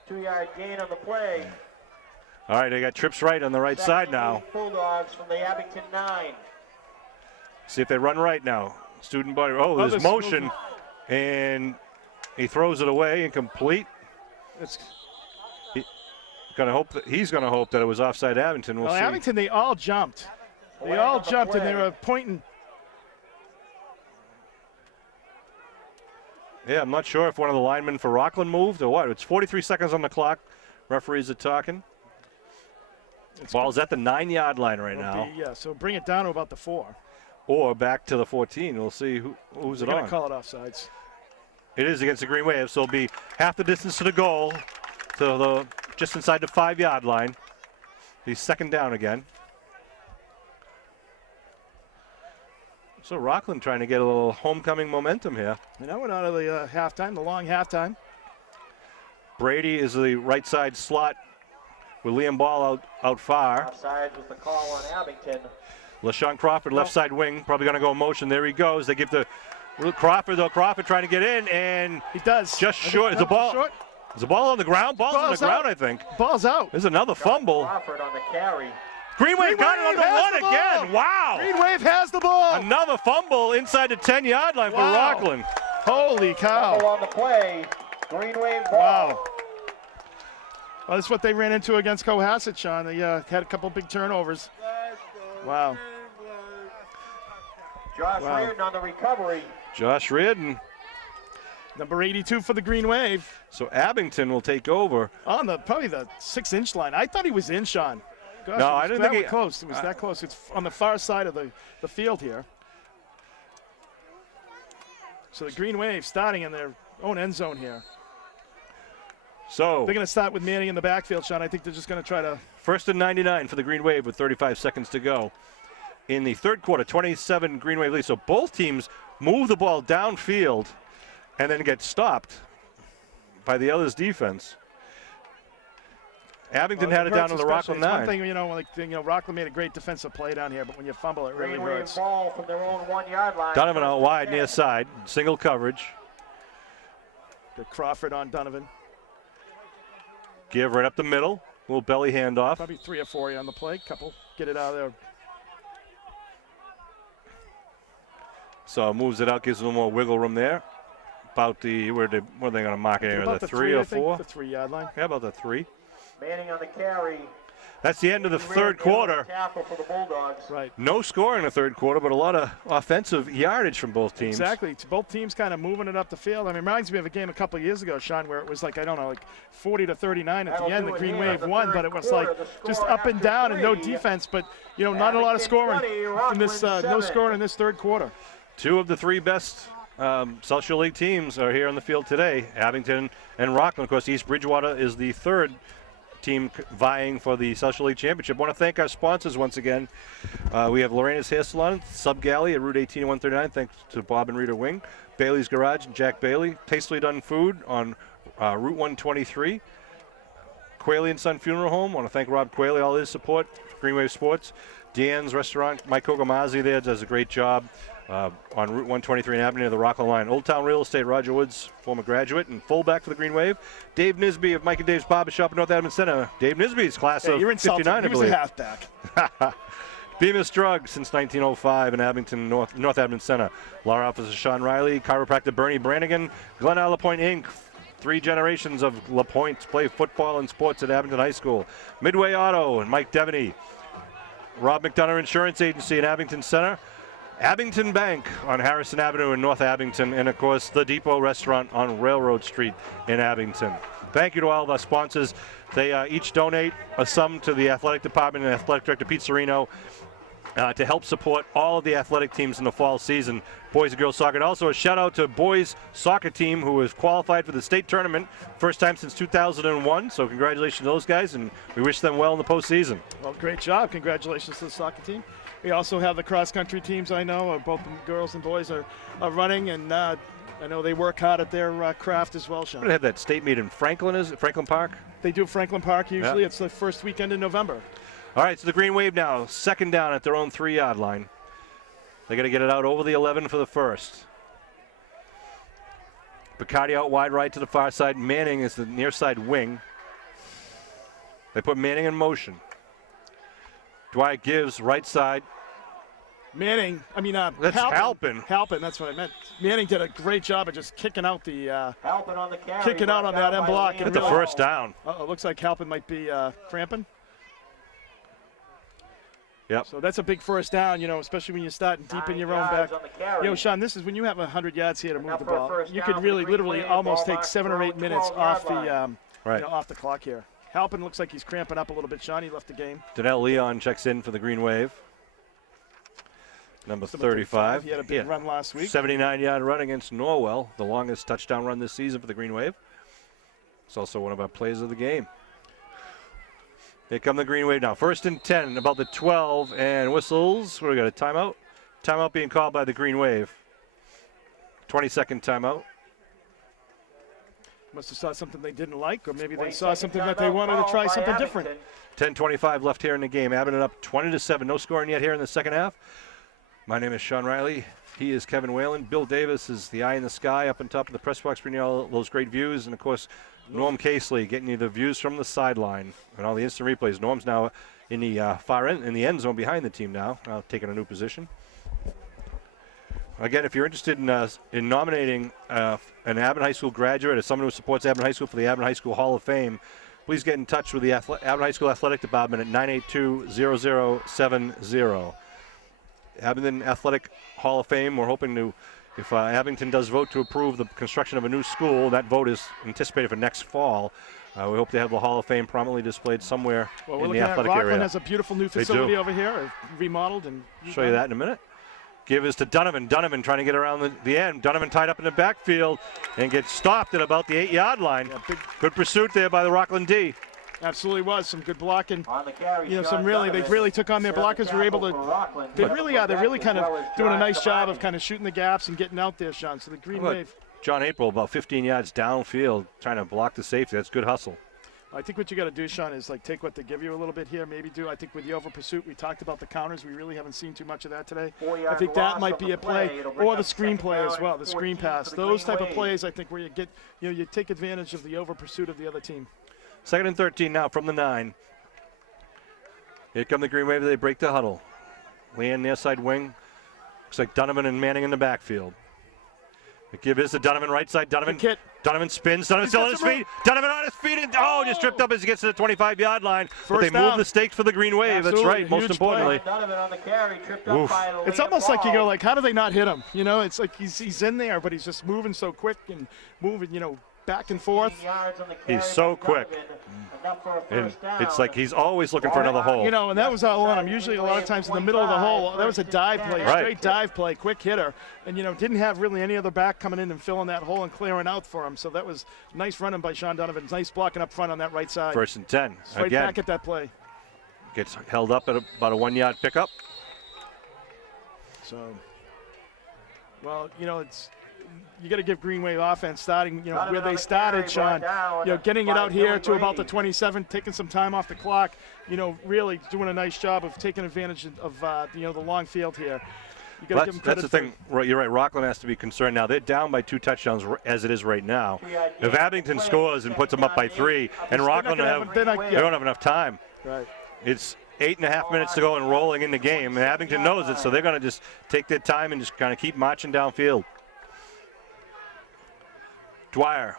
2-yard gain on the play. All right, they got trips right on the right side now. Bulldogs from the Abington 9. See if they run right now. Student body. Oh, there's motion, and he throws it away, incomplete. He's going to hope that it was offside Abington. We'll see. Abington, they all jumped. They all jumped, and they were pointing. Yeah, I'm not sure if one of the linemen for Rockland moved or what. It's 43 seconds on the clock. Referees are talking. Ball's at the 9-yard line right now. Yeah, so bring it down to about the 4. Or back to the 14. We'll see who's it on. They're going to call it offsides. It is against the Green Wave, so it'll be half the distance to the goal, to just inside the 5-yard line. He's second down again. So Rockland trying to get a little homecoming momentum here. And now we're out of the halftime, the long halftime. Brady is the right side slot with Liam Ball out far. Offsides was the call on Abington. LaShawn Crawford, left side wing, probably going to go in motion. There he goes. They give the Crawford, though. Crawford trying to get in, and he does. Just short. Is the ball? Short. Is the ball on the ground? Ball's on the ground, I think. Ball's out. There's another fumble. Crawford on the carry. Green Wave got it on the one again. Wow. Green Wave has the ball. Another fumble inside the 10-yard line for Rockland. Holy cow. Fumble on the play. Green Wave ball. Wow. Well, that's what they ran into against Cohasset, Sean. They had a couple big turnovers. Wow. Josh Reardon on the recovery. Josh Reardon. Number 82 for the Green Wave. So Abington will take over. On probably the 6-inch line. I thought he was in, Sean. Gosh, no, I didn't think he close. It was that close. It's on the far side of the field here. So the Green Wave starting in their own end zone here. So they're going to start with Manning in the backfield, Sean. I think they're just going to try to. 1st and 99 for the Green Wave with 35 seconds to go. In the third quarter, 27 Green Wave lead. So both teams move the ball downfield and then get stopped by the other's defense. Abington had it down to the Rockland 9. One thing, Rockland made a great defensive play down here, but when you fumble, it really hurts. Ball from their own 1-yard line. Donovan out wide, near side, single coverage. The Crawford on Donovan. Give right up the middle, little belly handoff. Probably 3 or 4 on the play. Couple, get it out of there. So moves it out, gives a little more wiggle room there. About the what are they going to mark it here? The 3 or 4? The 3-yard line. Yeah, about the 3. Manning on the carry. That's the end of the third quarter. Tackle for the Bulldogs. Right. No score in the third quarter, but a lot of offensive yardage from both teams. Exactly. Both teams kind of moving it up the field. I mean, it reminds me of a game a couple of years ago, Sean, where it was like, 40 to 39 at the end. The Green Wave won, but it was like just up and down and no defense. But, not a lot of scoring in this, no scoring in this third quarter. 2 of the 3 best South Shore League teams are here on the field today, Abington and Rockland. Of course, East Bridgewater is the third team vying for the South Shore League Championship. I want to thank our sponsors once again. We have Lorena's Hair Salon, Sub Galley at Route 18 and 139. Thanks to Bob and Rita Wing. Bailey's Garage and Jack Bailey. Tastily Done Food on Route 123. Quayle and Son Funeral Home. I want to thank Rob Quayle, all his support for Green Wave Sports. Dan's Restaurant, Mike Kogamazi there does a great job on Route 123 in Abington, the Rockland line. Old Town Real Estate, Roger Woods, former graduate and fullback for the Green Wave. Dave Nisby of Mike and Dave's Barbershop in North Abington Center. Dave Nisby's class of 59, I believe. He was a halfback. Bemis Drug since 1905 in Abington, North Abington Center. Law Officer Sean Riley, chiropractor Bernie Brannigan, Glen Isle LaPointe Inc., 3 generations of LaPointe play football and sports at Abington High School. Midway Auto and Mike Devaney. Rob McDonough Insurance Agency in Abington Center. Abington Bank on Harrison Avenue in North Abington, and of course the Depot Restaurant on Railroad Street in Abington. Thank you to all of our sponsors. They each donate a sum to the athletic department and athletic director Pete Serino to help support all of the athletic teams in the fall season, boys and girls soccer. And also a shout out to boys soccer team who has qualified for the state tournament, first time since 2001. So congratulations to those guys, and we wish them well in the postseason. Well, great job. Congratulations to the soccer team. We also have the cross-country teams, I know, both girls and boys are running, and I know they work hard at their craft as well, Sean. They have that state meet in Franklin Park? They do Franklin Park usually. Yeah. It's the first weekend in November. All right, so the Green Wave now, second down at their own 3-yard line. They got to get it out over the 11 for the first. Picardi out wide right to the far side. Manning is the near side wing. They put Manning in motion. Dwight gives right side. Manning, that's Halpin. Halpin, that's what I meant. Manning did a great job of just kicking out the Halpin on the carry, kicking out on that end block. At the first down. Looks like Halpin might be cramping. Yep. So that's a big first down, especially when you're starting deep in your own back. Sean, this is when you have 100 yards here to move the ball. You could really, literally, almost take 7 or 8 minutes off the off the clock here. Halpin looks like he's cramping up a little bit. Sean, he left the game. Danelle Leon checks in for the Green Wave. Number 35. He had a big run last week. 79-yard run against Norwell, the longest touchdown run this season for the Green Wave. It's also one of our plays of the game. Here come the Green Wave now. 1st and 10, about the 12, and whistles. What do we got, a timeout? Timeout being called by the Green Wave. 20-second timeout. Must have saw something they didn't like, or maybe they saw something that they wanted to try something different. 10:25 left here in the game. Abington up 20-7. No scoring yet here in the second half. My name is Sean Riley. He is Kevin Whalen. Bill Davis is the eye in the sky up on top of the press box, bringing you all those great views. And, of course, Norm Casely getting you the views from the sideline and all the instant replays. Norm's now in the far end, in the end zone behind the team now, taking a new position. Again, if you're interested in nominating an Abington High School graduate or someone who supports Abington High School for the Abington High School Hall of Fame, please get in touch with the Abington High School Athletic Department at 982-0070. Abington Athletic Hall of Fame, we're hoping to, if Abington does vote to approve the construction of a new school, that vote is anticipated for next fall. We hope to have the Hall of Fame prominently displayed somewhere in the athletic area. Rockland has a beautiful new facility over here, remodeled. And show you that in a minute. Give is to Donovan. Donovan trying to get around the end. Donovan tied up in the backfield and gets stopped at about the 8-yard line. Yeah, good pursuit there by the Rockland D. Absolutely was some good blocking. On the carry, they really took on their blockers. Were able to. They're really kind of doing a nice job of kind of shooting the gaps and getting out there, Sean. So the Green Wave. John April about 15 yards downfield, trying to block the safety. That's good hustle. I think what you got to do, Sean, is like take what they give you a little bit here. Maybe do. I think with the over pursuit, we talked about the counters. We really haven't seen too much of that today. I think that might be a play, or the screen play as well. The screen pass. Those type of plays, I think, where you get, you take advantage of the over pursuit of the other team. 2nd and 13 now from the 9. Here come the Green Wave. They break the huddle. Leanne near side wing. Looks like Donovan and Manning in the backfield. The give is to Donovan right side. Donovan spins. Donovan still on his feet. Donovan on his feet. And just tripped up as he gets to the 25-yard line. But they move the stakes for the Green Wave. Absolutely. That's right, most importantly. Donovan on the carry, tripped up by the it's almost like you go, like, how do they not hit him? It's like he's in there, but he's just moving so quick and moving, back and forth. He's so quick. And it's like he's always looking for another hole. And that was all on him. Usually a lot of times in the middle of the hole, that was a dive play, straight dive play, quick hitter. And, didn't have really any other back coming in and filling that hole and clearing out for him. So that was nice running by Sean Donovan. Nice blocking up front on that right side. 1st and 10. Right back at that play. Gets held up at about a 1-yard pickup. So, well, it's... You got to give Green Wave offense starting, where they started, Sean. Getting it out here to about the 27, taking some time off the clock. Really doing a nice job of taking advantage of the long field here. You got to give them credit. That's the thing. You're right. Rockland has to be concerned now. They're down by 2 touchdowns as it is right now. If Abington scores and puts them up by 3, and Rockland they don't have enough time. Right. It's 8.5 minutes to go and rolling in the game, and Abington knows it, so they're going to just take their time and just kind of keep marching downfield. Dwyer,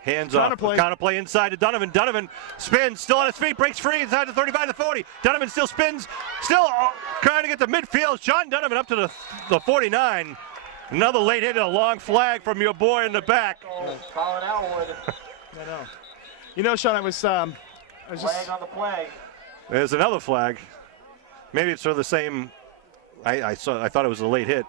hands off. Counterplay inside to Donovan. Donovan spins, still on his feet, breaks free inside the 35 to 40. Donovan still spins, still trying to get to midfield. Sean Donovan up to the 49. Another late hit and a long flag from your boy in the back. Colin Elwood. I know. Sean, I was flag on the play. There's another flag. Maybe it's for the same. I thought it was a late hit.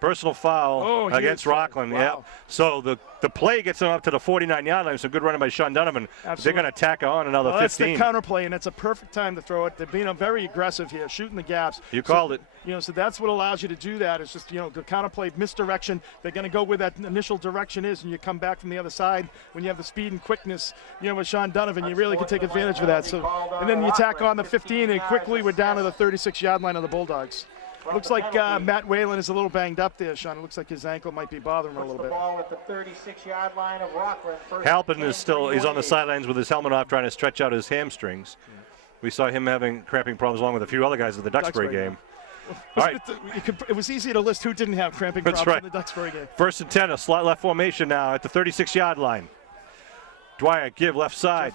Personal foul against Rockland. Wow. Yeah. So the play gets them up to the 49-yard line. So good running by Sean Donovan. Absolutely. They're going to tack on another 15. That's the counterplay, and it's a perfect time to throw it. They're being very aggressive here, shooting the gaps. You called it. So that's what allows you to do that. It's just, the counterplay, misdirection. They're going to go where that initial direction is, and you come back from the other side when you have the speed and quickness. With Sean Donovan, you really can take advantage of that. So, and then you tack on the 15, and quickly we're down to the 36-yard line of the Bulldogs. Looks like Matt Whalen is a little banged up there, Sean. It looks like his ankle might be bothering him a little bit. Ball at the 36-yard line of Rockland. Halpin is he's on the sidelines with his helmet off trying to stretch out his hamstrings. We saw him having cramping problems along with a few other guys at the Duxbury game. All right. It was easy to list who didn't have cramping problems in the Duxbury game. 1st and 10, a slot left formation now at the 36-yard line. Dwyer, give left side.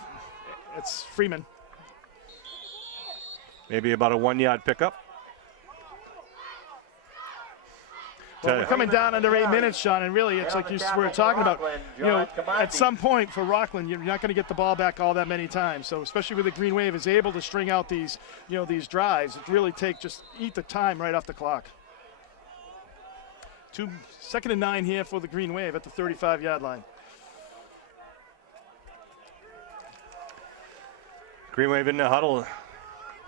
It's Freeman. Maybe about a 1-yard pickup. Well, we're coming down under 8 minutes, Sean, and really it's like you were talking about, at some point for Rockland, you're not going to get the ball back all that many times. So especially with the Green Wave is able to string out these, these drives, it really eat the time right off the clock. 2nd and 9 here for the Green Wave at the 35-yard line. Green Wave in the huddle,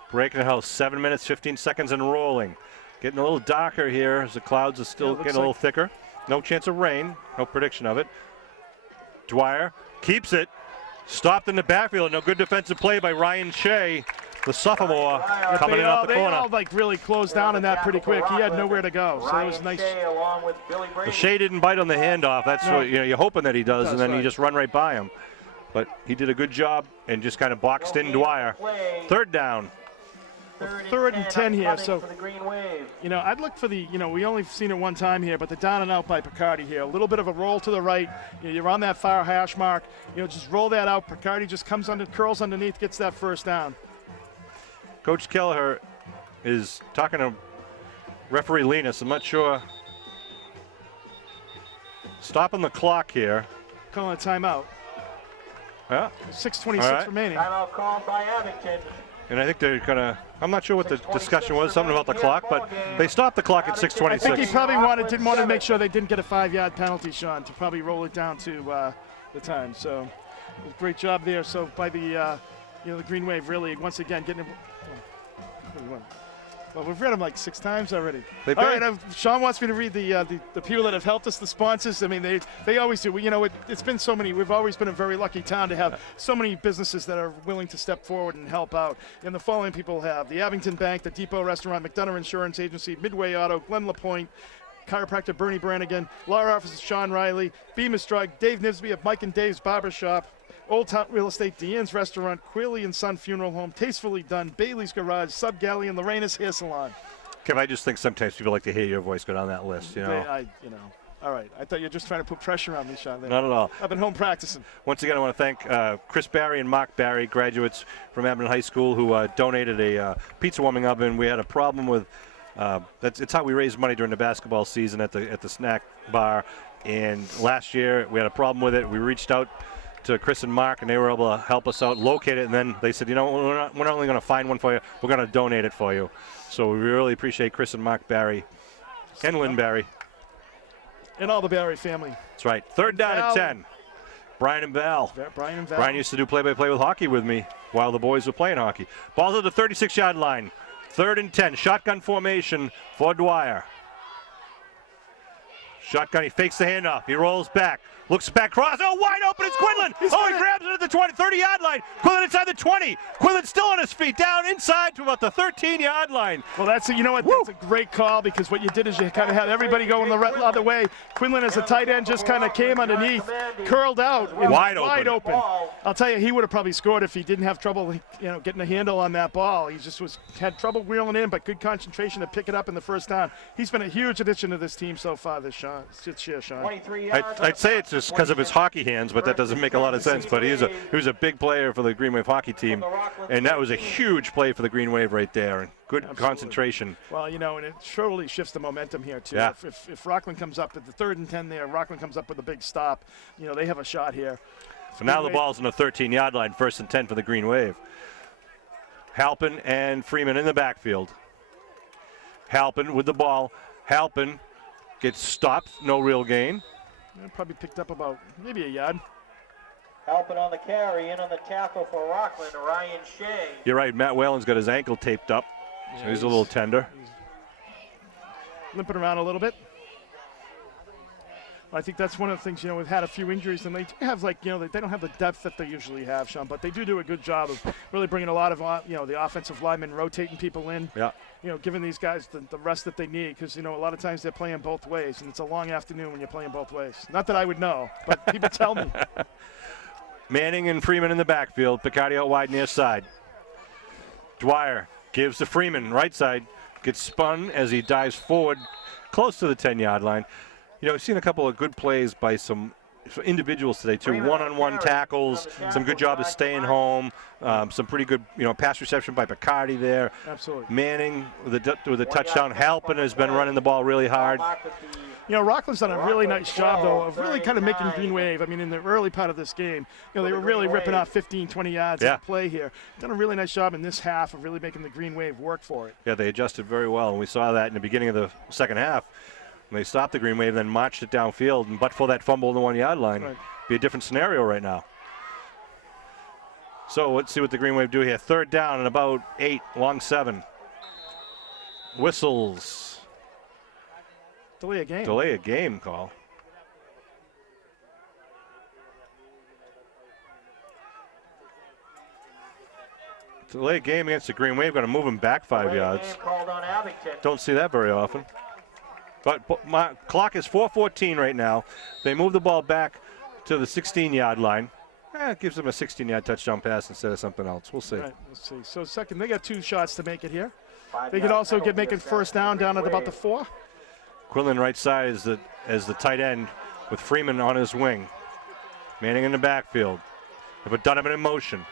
breaking the house, 7 minutes, 15 seconds and rolling. Getting a little darker here as the clouds are still getting a little thicker. No chance of rain, no prediction of it. Dwyer keeps it, stopped in the backfield. No good defensive play by Ryan Shea. the sophomore, coming in off the they corner. all like really closed down on that pretty quick. He had nowhere to go, so it was nice. The Shea didn't bite on the handoff. That's what you're hoping that he does, and then you just run right by him. But he did a good job and just kind of boxed in Dwyer. Third down. Third and 10 here, so, I'd look for the, we only seen it one time here, but the down and out by Picardi here. A little bit of a roll to the right. You're on that far hash mark. Just roll that out. Picardi just comes under, curls underneath, gets that first down. Coach Kelleher is talking to referee Linus. I'm not sure. Stopping the clock here. Calling a timeout. Yeah. 6:26 remaining. Timeout called by Abington. And I think they're gonna. I'm not sure what the discussion was. Something about the clock, but they stopped the clock at 6:26. I think he probably didn't want to make sure they didn't get a 5-yard penalty, Sean, to probably roll it down to the time. So, great job there. So by the the Green Wave really once again getting. Well, we've read them like 6 times already. All right, Sean wants me to read the people that have helped us, the sponsors. I mean, they always do. It's been so many. We've always been a very lucky town to have so many businesses that are willing to step forward and help out. And the following people have the Abington Bank, the Depot Restaurant, McDonough Insurance Agency, Midway Auto, Glenn LaPointe, chiropractor Bernie Brannigan, law office Sean Riley, Bemis Drug, Dave Nibsby of Mike and Dave's Barbershop, Old Town Real Estate, Deanne's Restaurant, Quilly and Son Funeral Home, Tastefully Done, Bailey's Garage, Sub Galley, and Lorena's Hair Salon. Kev, I just think sometimes people like to hear your voice go down that list. All right. I thought you were just trying to put pressure on me, Sean. There. Not at all. I've been home practicing. Once again, I want to thank Chris Barry and Mark Barry, graduates from Abington High School, who donated a pizza warming oven. We had a problem with it's how we raise money during the basketball season at the snack bar. And last year we had a problem with it. We reached out to Chris and Mark, and they were able to help us out, locate it, and then they said, we're not only going to find one for you, we're going to donate it for you. So we really appreciate Chris and Mark Barry and Lynn Barry. And all the Barry family. That's right. Third down at 10. Brian and Val. Brian used to do play-by-play with hockey with me while the boys were playing hockey. Ball's at the 36-yard line. Third and 10. Shotgun formation for Dwyer. Shotgun, he fakes the handoff. He rolls back. Looks back, cross. Oh, wide open, it's Quinlan. He grabs it at the 30-yard line. Quinlan inside the 20. Quinlan still on his feet, down inside to about the 13-yard line. Well, that's a great call, because what you did is you kind of had everybody going the other way. Quinlan as a tight end just kind of came underneath, curled out. Wide open. I'll tell you, he would have probably scored if he didn't have trouble, getting a handle on that ball. He just had trouble wheeling in, but good concentration to pick it up in the first down. He's been a huge addition to this team so far this year, Sean. I'd say it's just because of his hockey hands, but that doesn't make a lot of sense. But he was a big player for the Green Wave hockey team, and that was a huge play for the Green Wave right there. And good concentration. Well, and it surely shifts the momentum here too. Yeah. If Rockland comes up at the 3rd and 10 there, Rockland comes up with a big stop. They have a shot here. So now the ball's on the 13-yard line, 1st and 10 for the Green Wave. Halpin and Freeman in the backfield. Halpin with the ball. Halpin gets stopped, no real gain. Probably picked up about maybe a yard. Helping on the carry, in on the tackle for Rockland, Ryan Shea. You're right, Matt Whalen's got his ankle taped up, so he's a little tender. Limping around a little bit. I think that's one of the things, we've had a few injuries, and they do have, they don't have the depth that they usually have, Sean, but they do a good job of really bringing a lot of, the offensive linemen, rotating people in. Yeah. Giving these guys the rest that they need, because, a lot of times they're playing both ways, and it's a long afternoon when you're playing both ways. Not that I would know, but people tell me. Manning and Freeman in the backfield. Picardi out wide near side. Dwyer gives to Freeman, right side. Gets spun as he dives forward close to the 10-yard line. I've seen a couple of good plays by some individuals today too. One-on-one tackles, some good job of staying home, some pretty good pass reception by Picardi there. Absolutely. Manning with a touchdown. Halpin has been running the ball really hard. Rockland's done a really nice job, though, of really kind of making Green Wave. I mean, in the early part of this game, they were really ripping off 15, 20 yards of play here. Done a really nice job in this half of really making the Green Wave work for it. Yeah, they adjusted very well, and we saw that in the beginning of the second half. They stopped the Green Wave, then marched it downfield, and but for that fumble on the 1-yard line, it'd be a different scenario right now. So let's see what the Green Wave do here. 3rd down and about 8, long 7. Whistles. Delay a game. Delay a game call. delay game against the Green Wave. Going to move him back 5 yards. Game called on Abington. Don't see that very often. But my clock is 4:14 right now. They move the ball back to the 16-yard line. It gives them a 16-yard touchdown pass instead of something else. We'll see. Right, let's see. So second, they got 2 shots to make it here. 5 They could yard also penalty make it assessed first to down Green at about Wave. the 4. Quinlan right side as the tight end with Freeman on his wing. Manning in the backfield. They put Donovan in motion.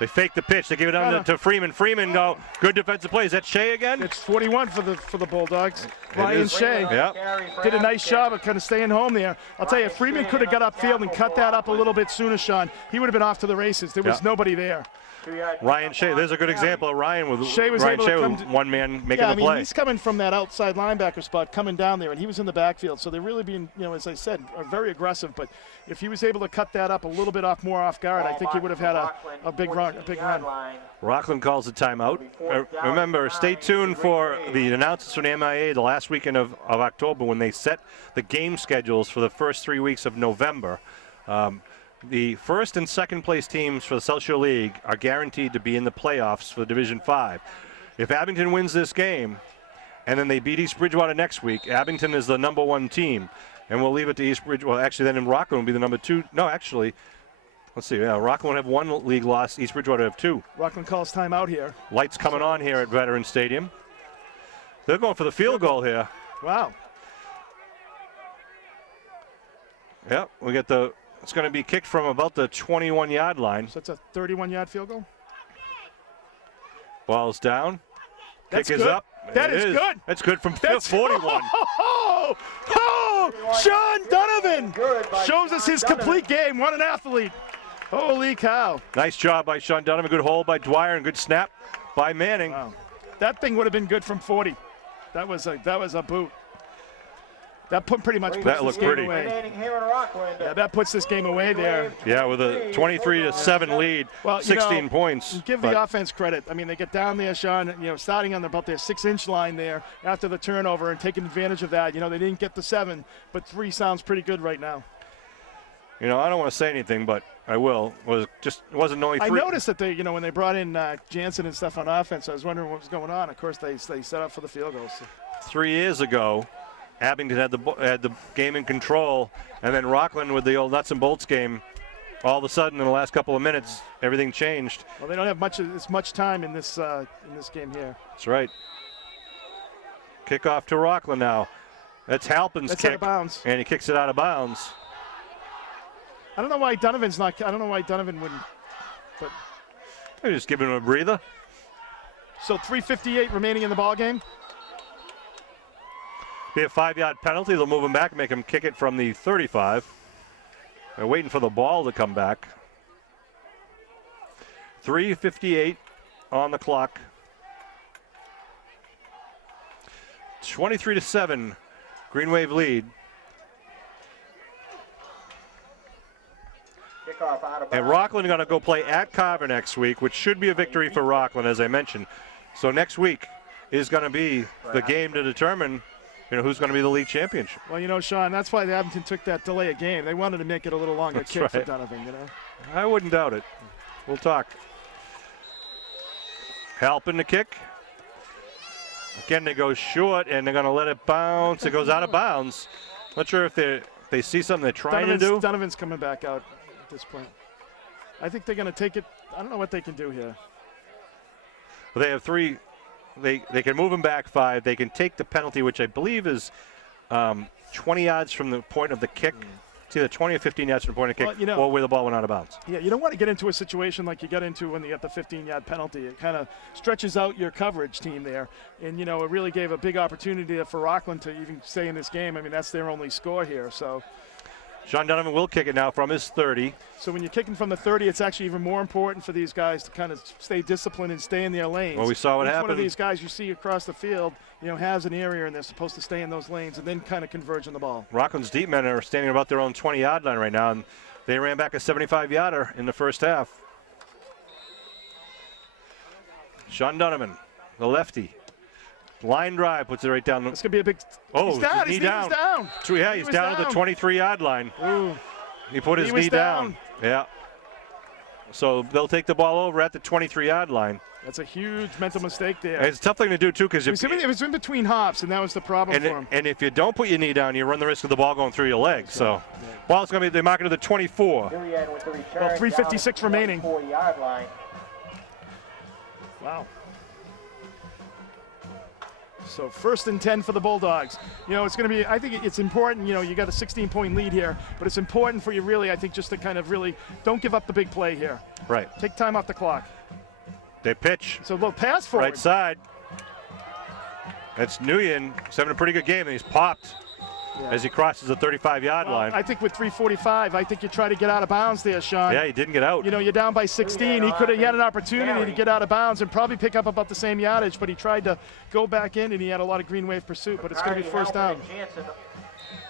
They fake the pitch. They give it on to Freeman. Freeman, go. Good defensive play. Is that Shea again? It's 41 for the Bulldogs. It Ryan is. Shea Yep. did a nice job of kind of staying home there. I'll tell you, Ryan Freeman Shea could have got on the upfield and tackle cut for that up a Rockland. little bit sooner, Sean. He would have been off to the races. There was Yeah. nobody there. 2 yard Ryan pickup Shea. on There's a good carry. example of Ryan with Shea was Ryan able to Shea come with to- one man making Yeah, I the mean, play. he's coming from that outside linebacker spot, coming down there, and he was in the backfield. So they're really being, as I said, very aggressive. But if he was able to cut that up a little bit more off guard, I think he would have had a big run. Rockland calls a timeout. Remember, stay tuned for the announcements from the MIA the last weekend of October when they set the game schedules for the first 3 weeks of November. The first and second place teams for the South Shore League are guaranteed to be in the playoffs for Division 5. If Abington wins this game and then they beat East Bridgewater next week, Abington is the #1 team. And we'll leave it to East Bridgewater. Well, actually, then in Rockland will be the #2. No, actually, let's see. Yeah, Rockland will have 1 league loss. East Bridgewater have 2. Rockland calls timeout here. Lights coming on here at Veterans Stadium. They're going for the field goal here. Wow. Yep, we get it's going to be kicked from about the 21-yard line. So that's a 31-yard field goal? Ball's down. That's Kick is good. up. That It is good. That's good from That's 41. Sean Donovan Good by shows us Sean his Donovan. complete game. What an athlete. Holy cow. Nice job by Sean Donovan. Good hold by Dwyer and good snap by Manning. Wow. That thing would have been good from 40. That was a boot. That pretty much puts That this looked game pretty. away. Remaining here in Rockland. Yeah, that puts this game away there. Yeah, with a 23-7 lead, Well, 16 points. Give but the offense credit. I mean, they get down there, Sean, starting on about their 6-inch line there after the turnover and taking advantage of that. They didn't get the 7, but 3 sounds pretty good right now. I don't want to say anything, but I will. It wasn't only 3. I noticed that they, when they brought in Jansen and stuff on offense, I was wondering what was going on. Of course, they set up for the field goals. 3 years ago, Abington had the game in control, and then Rockland with the old nuts and bolts game. All of a sudden, in the last couple of minutes, everything changed. Well, they don't have as much time in this game here. That's right. Kickoff to Rockland now. That's Halpin's That's kick, out of bounds. and he kicks it out of bounds. I don't know why Donovan's not. I don't know why Donovan wouldn't. But They're just giving him a breather. so 3:58 remaining in the ball game. Be a 5-yard penalty. They'll move him back and make him kick it from the 35. They're waiting for the ball to come back. 3:58 on the clock. 23-7, Green Wave lead. Kickoff out of And bounds. Rockland are going to go play at Carver next week, which should be a victory for Rockland, as I mentioned. So next week is going to be the game to determine, who's going to be the league championship. Well, Sean, that's why the Abington took that delay of game. They wanted to make it a little longer That's kick for right. Donovan. I wouldn't doubt it. We'll talk. Halpin the kick. Again, they go short, and they're going to let it bounce. It goes out of bounds. Not sure if they see something they're trying to do. Donovan's coming back out at this point. I think they're going to take it. I don't know what they can do here. Well, they have 3. They can move him back 5. They can take the penalty, which I believe is 20 yards from the point of the kick. It's either 20 or 15 yards from the point of the kick, or where the ball went out of bounds. Yeah, you don't want to get into a situation like you got into when you got the 15-yard penalty. It kind of stretches out your coverage team there. And, it really gave a big opportunity for Rockland to even stay in this game. I mean, that's their only score here. So Sean Donovan will kick it now from his 30. So when you're kicking from the 30, it's actually even more important for these guys to kind of stay disciplined and stay in their lanes. Well, we saw what Each happened. one of these guys you see across the field, has an area, and they're supposed to stay in those lanes and then kind of converge on the ball. Rockland's deep men are standing about their own 20-yard line right now, and they ran back a 75-yarder in the first half. Sean Donovan, the lefty. Line drive, puts it right down. It's going to be a big. Oh, he's down. his His knee knee was down. down. So, yeah, he's was down at the 23-yard line. Ooh. He put his He was knee down. Yeah. So they'll take the ball over at the 23-yard line. That's a huge mental mistake there. And it's a tough thing to do, too, because it was in between hops, and that was the problem for him. And if you don't put your knee down, you run the risk of the ball going through your leg. So, ball's going to be, they mark it to the 24. Well, 3:56 remaining. 40-yard line. Wow. So 1st and 10 for the Bulldogs. You know, it's going to be, I think it's important, you know, you got a 16-point lead here, but it's important for you really, I think, just to kind of really don't give up the big play here. Right. Take time off the clock. They pitch. So a little pass forward. Right side. That's Nguyen. He's having a pretty good game, and he's popped as he crosses the 35-yard line. I think with 3:45, I think you try to get out of bounds there, Sean. Yeah, he didn't get out. You know, you're down by 16. He had an opportunity to get out of bounds and probably pick up about the same yardage, but he tried to go back in, and he had a lot of green wave pursuit, but it's going to be first down.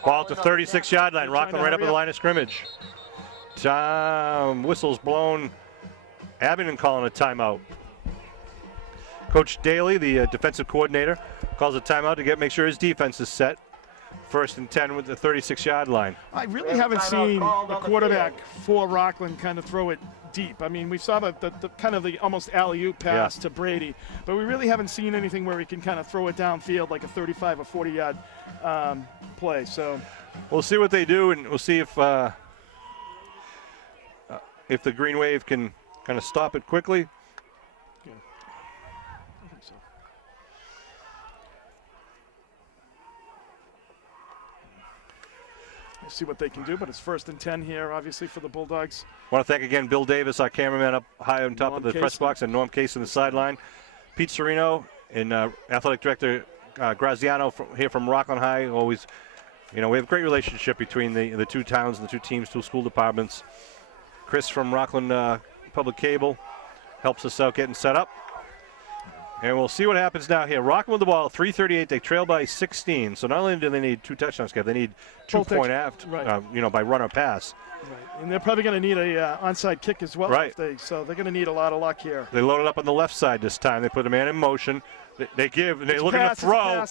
Ball at the 36-yard line. Rockland right up at the line of scrimmage. Whistle's blown. Abington calling a timeout. Coach Daly, the defensive coordinator, calls a timeout to make sure his defense is set. 1st and 10 with the 36-yard line. I really haven't seen the quarterback for Rockland kind of throw it deep. I mean, we saw the kind of the almost alley-oop pass to Brady, but we really haven't seen anything where he can kind of throw it downfield like a 35 or 40-yard play. So we'll see what they do, and we'll see if the Green Wave can kind of stop it quickly. See what they can do, but it's 1st and 10 here, obviously, for the Bulldogs. I want to thank again Bill Davis, our cameraman up high on top of the press box, and Norm Case on the sideline. Pete Serino and athletic director Graziano here from Rockland High. Always, you know, we have a great relationship between the two towns and the two teams, two school departments. Chris from Rockland Public Cable helps us out getting set up. And we'll see what happens now here. Rockland with the ball, 3:38. They trail by 16. So not only do they need 2 touchdowns, Kev, they need 2-point aft, by run or pass. Right. And they're probably going to need a onside kick as well. Right. So they're going to need a lot of luck here. They loaded up on the left side this time. They put a man in motion. They look at the throw.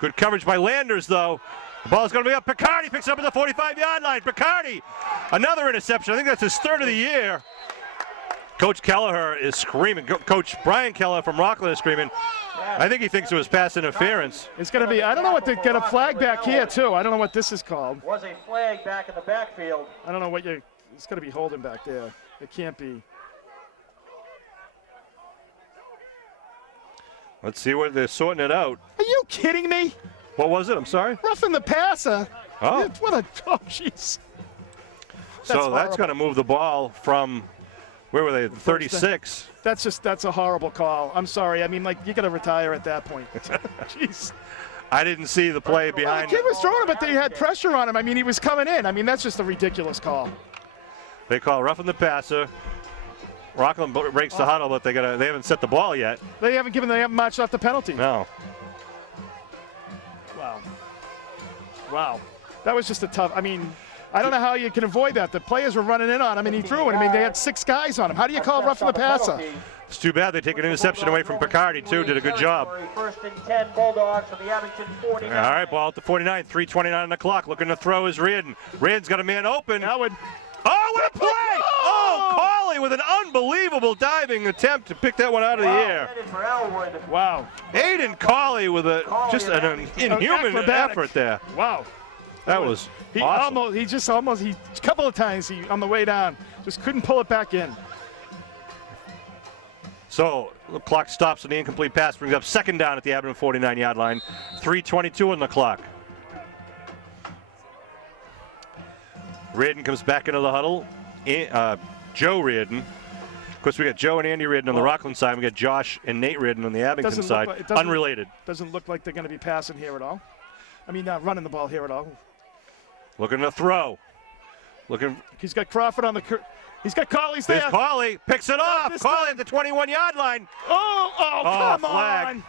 Good coverage by Landers, though. The ball's going to be up. Picardi picks it up at the 45-yard line. Picardi, another interception. I think that's his 3rd of the year. Coach Kelleher is screaming. Coach Brian Kelleher from Rockland is screaming. I think he thinks it was pass interference. It's going to be, I don't know what, they got a flag back here, too. I don't know what this is called. Was a flag back in the backfield. I don't know what it's going to be holding back there. It can't be. Let's see what they're sorting it out. Are you kidding me? What was it? I'm sorry? Roughing the passer. Oh. Jeez. So that's going to move the ball from, where were they, 36. That's a horrible call. I'm sorry. I mean, like, you got to retire at that point. Jeez. I didn't see the play behind the kid was throwing, but they had pressure on him. I mean, he was coming in. I mean, that's just a ridiculous call. They call roughing the passer. Rockland breaks the huddle, but they haven't set the ball yet. They haven't matched off the penalty. No. Wow. That was just a tough, I mean, I don't know how you can avoid that. The players were running in on him, and he threw it. I mean, they had 6 guys on him. How do you call roughing the passer? It's too bad they take an interception away from Picardi, too. Did a good job. 1st and 10 Bulldogs from the Abington 49. All right, ball at the 49, 3:29 on the clock. Looking to throw is Reardon. Reardon's got a man open. Oh, what a play! Oh, Cawley with an unbelievable diving attempt to pick that one out of the air. Wow. Aiden Cawley with just an inhuman effort there. Wow. That was awesome. A couple of times on the way down, just couldn't pull it back in. So the clock stops and the incomplete pass brings up 2nd down at the Abington 49-yard line. 3:22 on the clock. Reardon comes back into the huddle. Joe Reardon. Of course, we got Joe and Andy Reardon on the Rockland side. We got Josh and Nate Reardon on the Abington side. Unrelated. Doesn't look like they're going to be passing here at all. I mean, not running the ball here at all. Looking to throw. He's got Crawford on the. He's got Cawley's there. There's Cawley. Picks it off. Cawley at the 21-yard line. Come flag. on.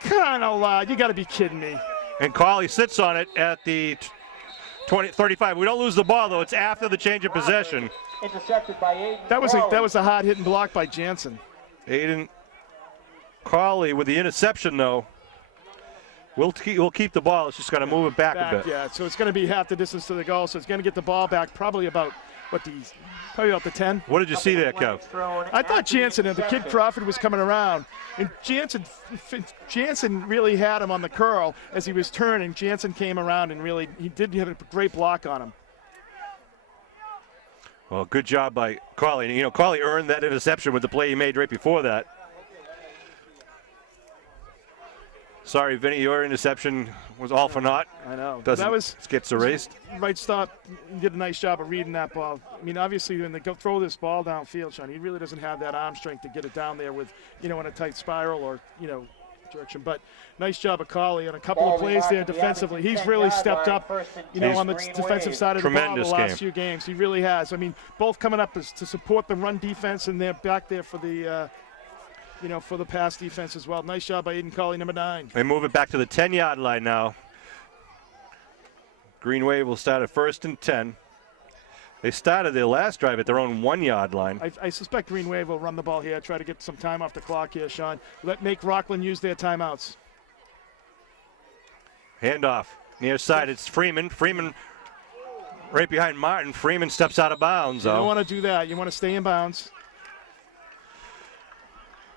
Kind of loud. You got to be kidding me. And Cawley sits on it at the 35. We don't lose the ball, though. It's after the change of possession. Intercepted by Aiden. That was a hard hitting block by Jansen. Aiden Cawley with the interception, though. We'll keep the ball. It's just going to move it back a bit. Yeah, so it's going to be half the distance to the goal. So it's going to get the ball back probably about probably about the 10. What did you see there, Kev? Thrown I thought after the Jansen and the kid interception. Crawford was coming around, and Jansen really had him on the curl as he was turning. Jansen came around and really he did have a great block on him. Well, good job by Carly. You know, Carly earned that interception with the play he made right before that. Sorry, Vinny, your interception was all for naught. I know. Doesn't gets erased. Right stop. He did a nice job of reading that ball. I mean, obviously, when they go throw this ball downfield, Sean, he really doesn't have that arm strength to get it down there with, in a tight spiral or, direction. But nice job of Collie on a couple Ball of plays there back to the defensively. Abington He's really 10-yard stepped line, up, first and 10, on the Green defensive Wave. side of the ball Tremendous the last game. few games. He really has. I mean, both coming up to support the run defense, and they're back there for the, for the pass defense as well. Nice job by Aiden Collie, number 9. They move it back to the 10-yard line now. Green Wave will start at 1st and 10. They started their last drive at their own 1-yard line. I suspect Green Wave will run the ball here, try to get some time off the clock here, Sean. Make Rockland use their timeouts. Handoff near side. It's Freeman. Freeman right behind Martin. Freeman steps out of bounds, You don't though. want to do that. You want to stay in bounds.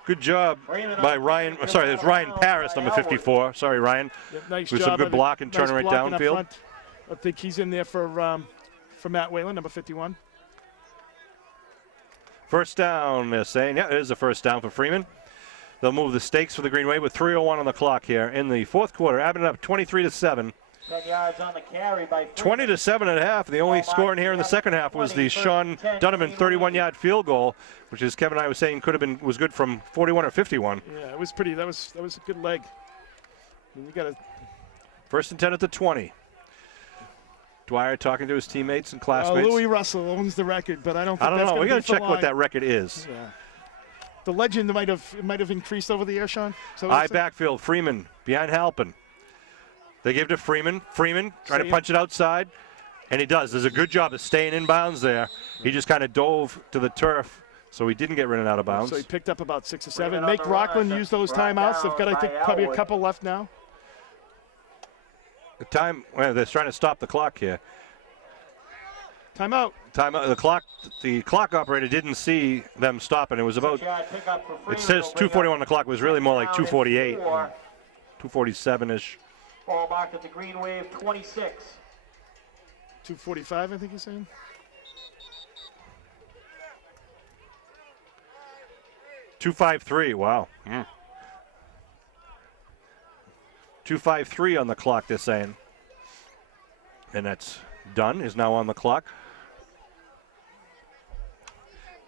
Good job by Ryan. Sorry, it's Ryan Paris, number 54. Sorry, Ryan. Yep, nice With job. some good of it. block and turn Nice right blocking up downfield. front. I think he's in there for Matt Whalen, number 51. First down, they're saying. Yeah, it is a first down for Freeman. They'll move the stakes for the Green Wave with 3:01 on the clock here in the fourth quarter. Abington up 23-7. 10 yards on the carry by 20-7 at half. The only score in here in the second half was the Sean Donovan 31-yard field goal, which, as Kevin and I was saying, was good from 41 or 51. Yeah, it was pretty. That was a good leg. I mean, you got to. First and 10 at the 20. Dwyer talking to his teammates and classmates. Louis Russell owns the record, but I don't think I don't that's know. gonna We got be to for check what long. that record is. Yeah. The legend might have increased over the year, Sean. So High backfield, Freeman behind Halpin. They give it to Freeman. Freeman trying to punch it outside, and he does. There's a good job of staying in bounds there. He just kind of dove to the turf, so he didn't get ridden out of bounds. So he picked up about 6 or Bring 7. it on Make the run. Rockland That's use those brought timeouts. They've got, I down think, by probably a Elwood. couple left now. The time, well, they're trying to stop the clock here. Timeout. The clock operator didn't see them stopping. It was about, it says 2:41 on the clock. It was really more like 2:48, 2:47-ish. Ball marked at the Green Wave 26. 2:45, I think he's saying. .253, wow. 2:53 on the clock, they're saying. And that's done, is now on the clock.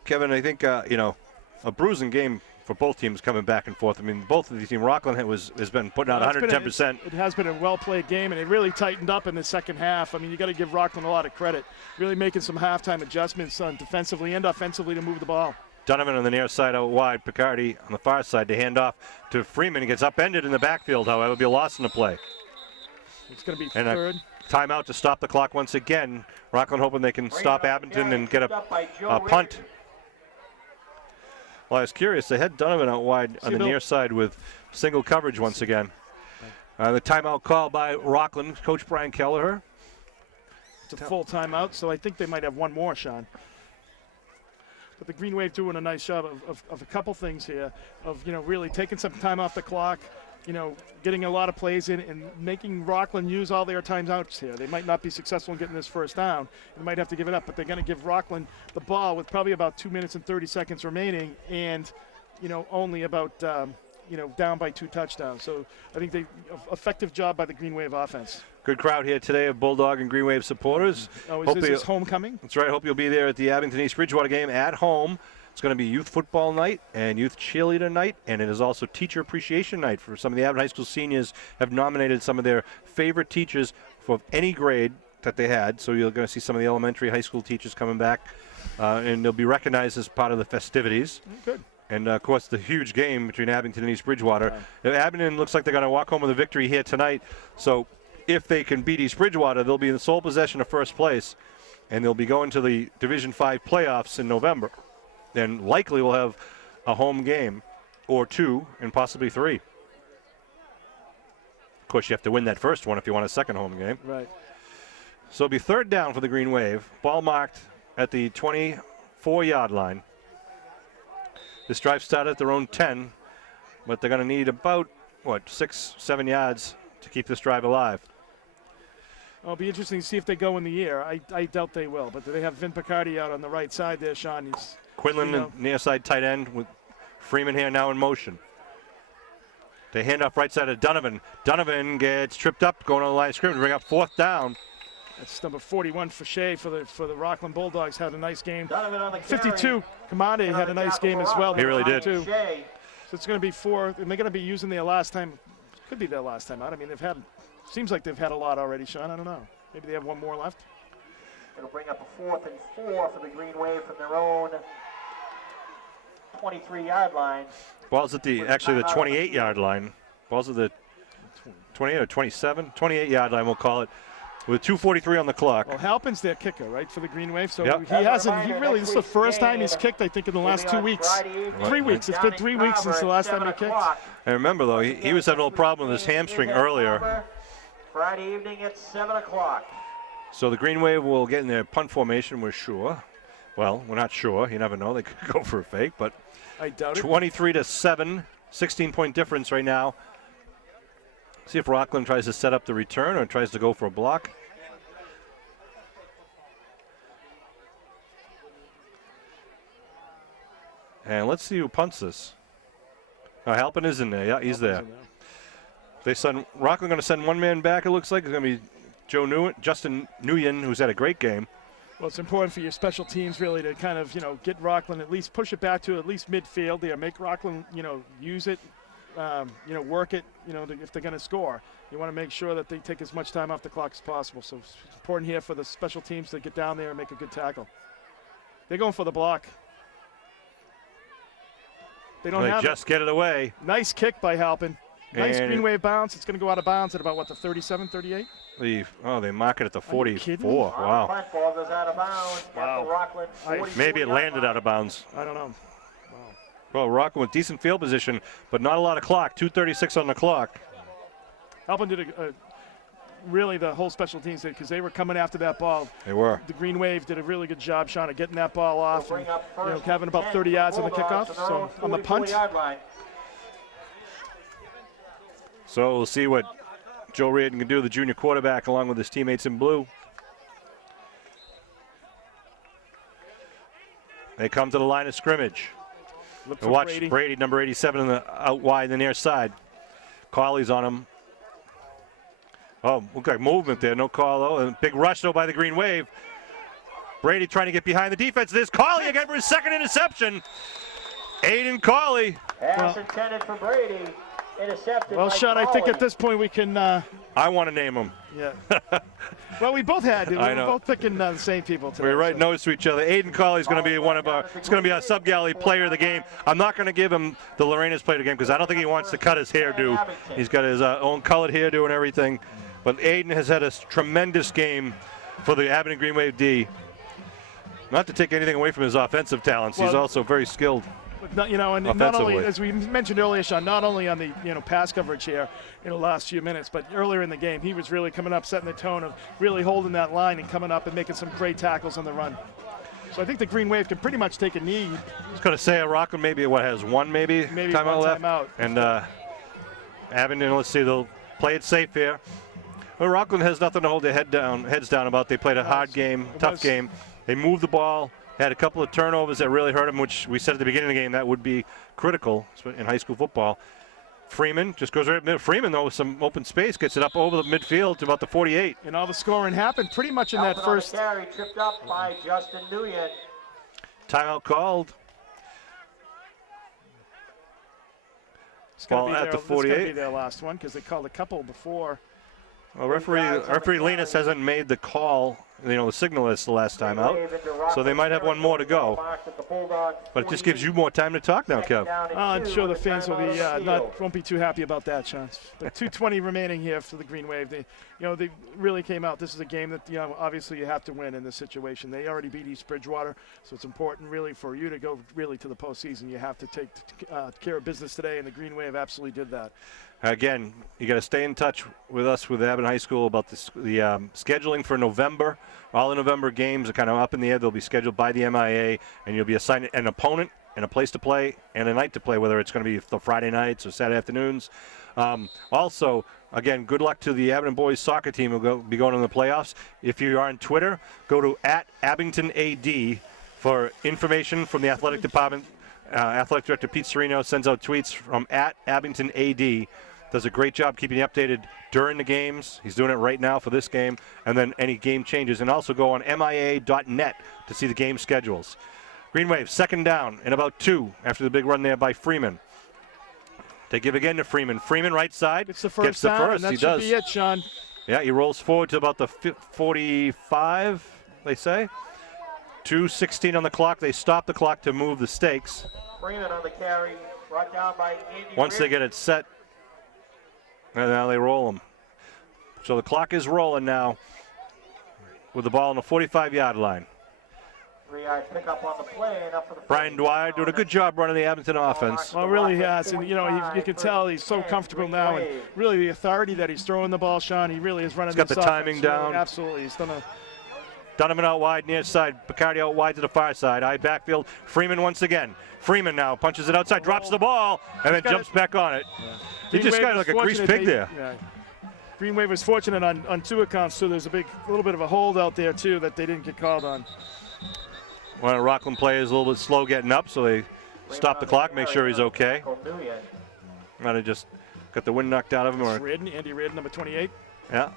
Kevin, I think, a bruising game for both teams coming back and forth. I mean, both of these teams, Rockland has been putting out 110%. It has been a well-played game, and it really tightened up in the second half. I mean, you got to give Rockland a lot of credit. Really making some halftime adjustments defensively and offensively to move the ball. Donovan on the near side out wide. Picardi on the far side to hand off to Freeman. He gets upended in the backfield, however. It'll be a loss in the play. It's going to be And third. Timeout to stop the clock once again. Rockland hoping they can stop Abington and get a punt. Well, I was curious. They had Donovan out wide on the near side with single coverage once again. The timeout call by Rockland, Coach Brian Kelleher. It's a full timeout, so I think they might have one more, Sean. But the Green Wave doing a nice job of a couple things here, of really taking some time off the clock, getting a lot of plays in and making Rockland use all their timeouts here. They might not be successful in getting this first down. They might have to give it up, but they're going to give Rockland the ball with probably about 2 minutes and 30 seconds remaining, and only about down by 2 touchdowns. So I think effective job by the Green Wave offense. Good crowd here today of Bulldog and Green Wave supporters. Oh, is this homecoming? That's right. Hope you'll be there at the Abington East Bridgewater game at home. It's going to be youth football night and youth cheerleader night, and it is also teacher appreciation night. For some of the Abington High School seniors have nominated some of their favorite teachers for any grade that they had. So you're going to see some of the elementary, high school teachers coming back, and they'll be recognized as part of the festivities. Good. And, of course, the huge game between Abington and East Bridgewater. Abington looks like they're going to walk home with a victory here tonight. So if they can beat East Bridgewater, they'll be in the sole possession of first place, and they'll be going to the Division V playoffs in November. Then likely we'll have a home game or 2 and possibly 3. Of course, you have to win that first one if you want a second home game. Right. So it'll be third down for the Green Wave. Ball marked at the 24-yard line. This drive started at their own 10, but they're going to need about, 6-7 yards to keep this drive alive. It'll be interesting to see if they go in the air. I doubt they will, but they have Vin Picardi out on the right side there, Sean. He's, Quinlan, near side tight end, with Freeman here now in motion. They hand off right side to Donovan. Donovan gets tripped up going on the line of scrimmage, bring up 4th down. That's number 41 for Shea for the Rockland Bulldogs. Had a nice game. 52, Kamade had a nice game as well. He really did. So it's going to be 4, and they're going to be using their last time. Could be their last time out. I mean, seems like they've had a lot already, Sean. I don't know. Maybe they have one more left. It'll bring up a 4th and 4 for the Green Wave from their own 23-yard line. Ball's at the 28-yard line. Ball's at the 28 or 27, 28-yard line, we'll call it, with 2:43 on the clock. Well, Halpin's their kicker, right, for the Green Wave. So Yep. this is the first time he's kicked, I think, in the last 2 weeks. 3 weeks. It's been 3 weeks since the last time he kicked. And remember, though, he was having a little problem with his hamstring earlier. Friday evening at 7 o'clock. So the Green Wave will get in their punt formation, we're sure. Well, we're not sure. You never know. They could go for a fake, but I doubt it. 23-7, 16-point difference right now. See if Rockland tries to set up the return or tries to go for a block. And let's see who punts this. Halpin is in there. Yeah, he's there. Rockland going to send one man back, it looks like. It's going to be Justin Nguyen, who's had a great game. Well, it's important for your special teams really to kind of, get Rockland, at least push it back to at least midfield there. Make Rockland, use it, work it, if they're going to score. You want to make sure that they take as much time off the clock as possible. So it's important here for the special teams to get down there and make a good tackle. They're going for the block. They don't have just get it away. Nice kick by Halpin. Nice And Green Wave bounce. It's going to go out of bounds at about, the 37, 38? They mark it at the 44. Wow. Punt ball goes out of bounds at the Rockland 44 Maybe it landed out of bounds. I don't know. Well, Rockland with decent field position, but not a lot of clock. 2:36 on the clock. Halpin did really the whole special teams did, because they were coming after that ball. They were. The Green Wave did a really good job, Sean, of getting that ball off and having about 30 yards on the kickoff. So on the punt. So we'll see what Joe Reardon can do, the junior quarterback, along with his teammates in blue. They come to the line of scrimmage. And watch Brady, number 87, out wide in the near side. Colley's on him. Oh, look like movement there. No call, though. And big rush, though, by the Green Wave. Brady trying to get behind the defense. There's Colley again for his second interception. Aiden Colley. Pass intended for Brady. Intercepted. Well, Sean, I think at this point we can. I want to name him. Yeah. Well, we both had. We were both picking the same people today. We're right nose to each other. Aiden Colley is going to be it's going to be our sub-galley player of the game. I'm not going to give him the Lorena's player of the game because I don't think he wants to cut his hairdo. He's got his own colored hairdo and everything. But Aiden has had a tremendous game for the Abington Green Wave D. Not to take anything away from his offensive talents, he's also very skilled. And not only, as we mentioned earlier, Sean, not only on the pass coverage here in the last few minutes, but earlier in the game, he was really coming up, setting the tone of really holding that line and coming up and making some great tackles on the run. So I think the Green Wave can pretty much take a knee. I was going to say Rockland maybe has one timeout left. Timeout. And Abington, let's see, they'll play it safe here. Well, Rockland has nothing to hold their heads down about. They played a hard game, tough game. They moved the ball. Had a couple of turnovers that really hurt him, which we said at the beginning of the game that would be critical in high school football. Freeman just goes right at mid. Freeman, though, with some open space, gets it up over the midfield to about the 48. And all the scoring happened pretty much in that first. Carry tripped up by Justin Nguyen. Timeout called. Ball at the 48. It's going to be their last one because they called a couple before. Well, referee Linus hasn't made the call, the signal list the last time out, so they might have one more to go. But it just gives you more time to talk now, Kev. I'm sure the fans will be won't be too happy about that, Sean. But 2:20 remaining here for the Green Wave. They really came out. This is a game that obviously you have to win in this situation. They already beat East Bridgewater, so it's important really for you to go really to the postseason. You have to take care of business today, and the Green Wave absolutely did that. Again, you got to stay in touch with us with Abington High School about the scheduling for November. All the November games are kind of up in the air. They'll be scheduled by the MIA, and you'll be assigned an opponent and a place to play and a night to play, whether it's going to be the Friday nights or Saturday afternoons. Also, again, good luck to the Abington boys soccer team who will be going in the playoffs. If you are on Twitter, go to @AbingtonAD for information from the athletic department. Athletic Director Pete Serino sends out tweets from @AbingtonAD. Does a great job keeping you updated during the games. He's doing it right now for this game, and then any game changes. And also go on MIA.net to see the game schedules. Green Wave, second down and about 2 after the big run there by Freeman. They give again to Freeman. Freeman, right side. It's the first gets the down, first. and that he should does. be it, Sean. Yeah, he rolls forward to about the 45, they say. 2:16 on the clock. They stop the clock to move the stakes. Freeman on the carry, brought down by Andy Once they Reardon. get it set, and now they roll them. So the clock is rolling now with the ball on the 45-yard line. 3-yard pickup on the play, enough for the Brian Dwyer doing a good job running the Abington offense. Well, really he has, and you can tell he's so comfortable now, and really the authority that he's throwing the ball, Sean, he really is running. He's got this the offense. timing Really, down. absolutely, he's done a. Donovan out wide, near side. Picardi out wide to the far side. High backfield. Freeman once again. Freeman now punches it outside, drops the ball, and then jumps back on it. He Green just Wave got was like a greased fortunate pig they- there. Yeah. Green Wave was fortunate on 2 accounts too. There's a little bit of a hold out there too that they didn't get called on. One of the Rockland players a little bit slow getting up, so they stop the clock, make sure he's okay. Might have just got the wind knocked out of him. Or Andy Reardon, number 28. yeah.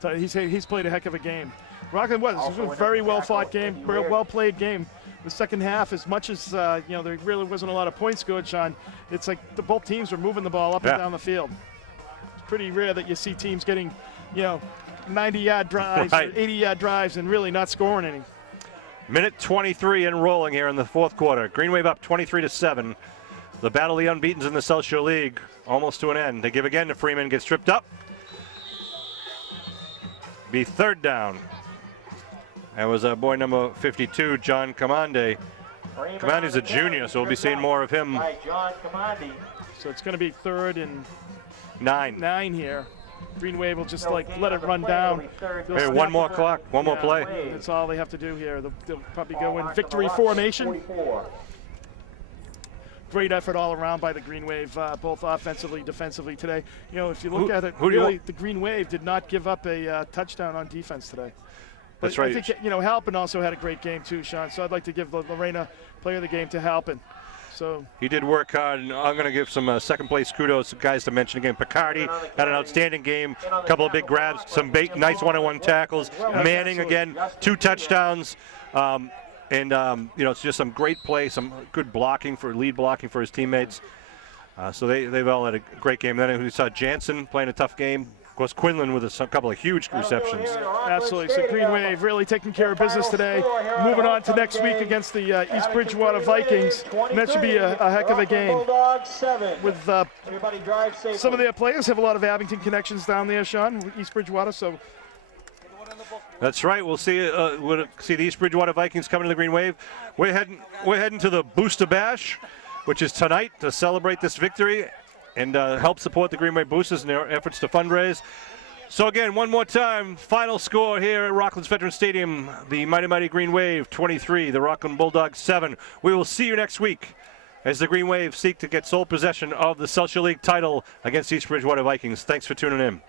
So he's played a heck of a game. Rockland was a very well fought game, very well played game. The second half, as much as there really wasn't a lot of points scored, Sean, it's like both teams were moving the ball up and down the field. It's pretty rare that you see teams getting 90-yard drives, Right. or 80-yard drives, and really not scoring any. Minute 23 and rolling here in the fourth quarter. Green Wave up 23-7. The battle of the unbeatens in the South Shore League almost to an end. They give again to Freeman, gets tripped up. Be third down. That was boy number 52, John Commande. Commande's a junior, so we'll be seeing more of him. By John Commande. So it's going to be 3rd and 9. 9 here. Green Wave will just let it run down. They'll Hey, snap one more the- clock, one more play. That's all they have to do here. They'll probably go in victory formation. 44. Great effort all around by the Green Wave, both offensively, defensively today. If you look at it, who do you really, want? the Green Wave did not give up a touchdown on defense today. That's But right. I think, Halpin also had a great game too, Sean. So I'd like to give the Lorena player of the game to Halpin. So He did work hard, and I'm going to give some second place kudos to guys to mention again. Picardi had an outstanding game, a couple of big grabs, some nice one-on-one tackles. Manning again, 2 touchdowns. It's just some great play, some good lead blocking for his teammates. So they've all had a great game. Then we saw Jansen playing a tough game. Of course, Quinlan with a couple of huge receptions. absolutely. So Green Wave really taking care of business today. Moving on to next week against the East Bridgewater Vikings. And that should be a heck of a game. Bulldogs 7. With Everybody drive safely. some of their players have a lot of Abington connections down there, Sean, with East Bridgewater. So That's right. We'll see the East Bridgewater Vikings coming to the Green Wave. We're heading to the Booster Bash, which is tonight to celebrate this victory and help support the Green Wave Boosters in their efforts to fundraise. So again, one more time, final score here at Rockland's Veterans Stadium. The Mighty Green Wave 23, the Rockland Bulldogs 7. We will see you next week as the Green Wave seek to get sole possession of the South Shore League title against East Bridgewater Vikings. Thanks for tuning in.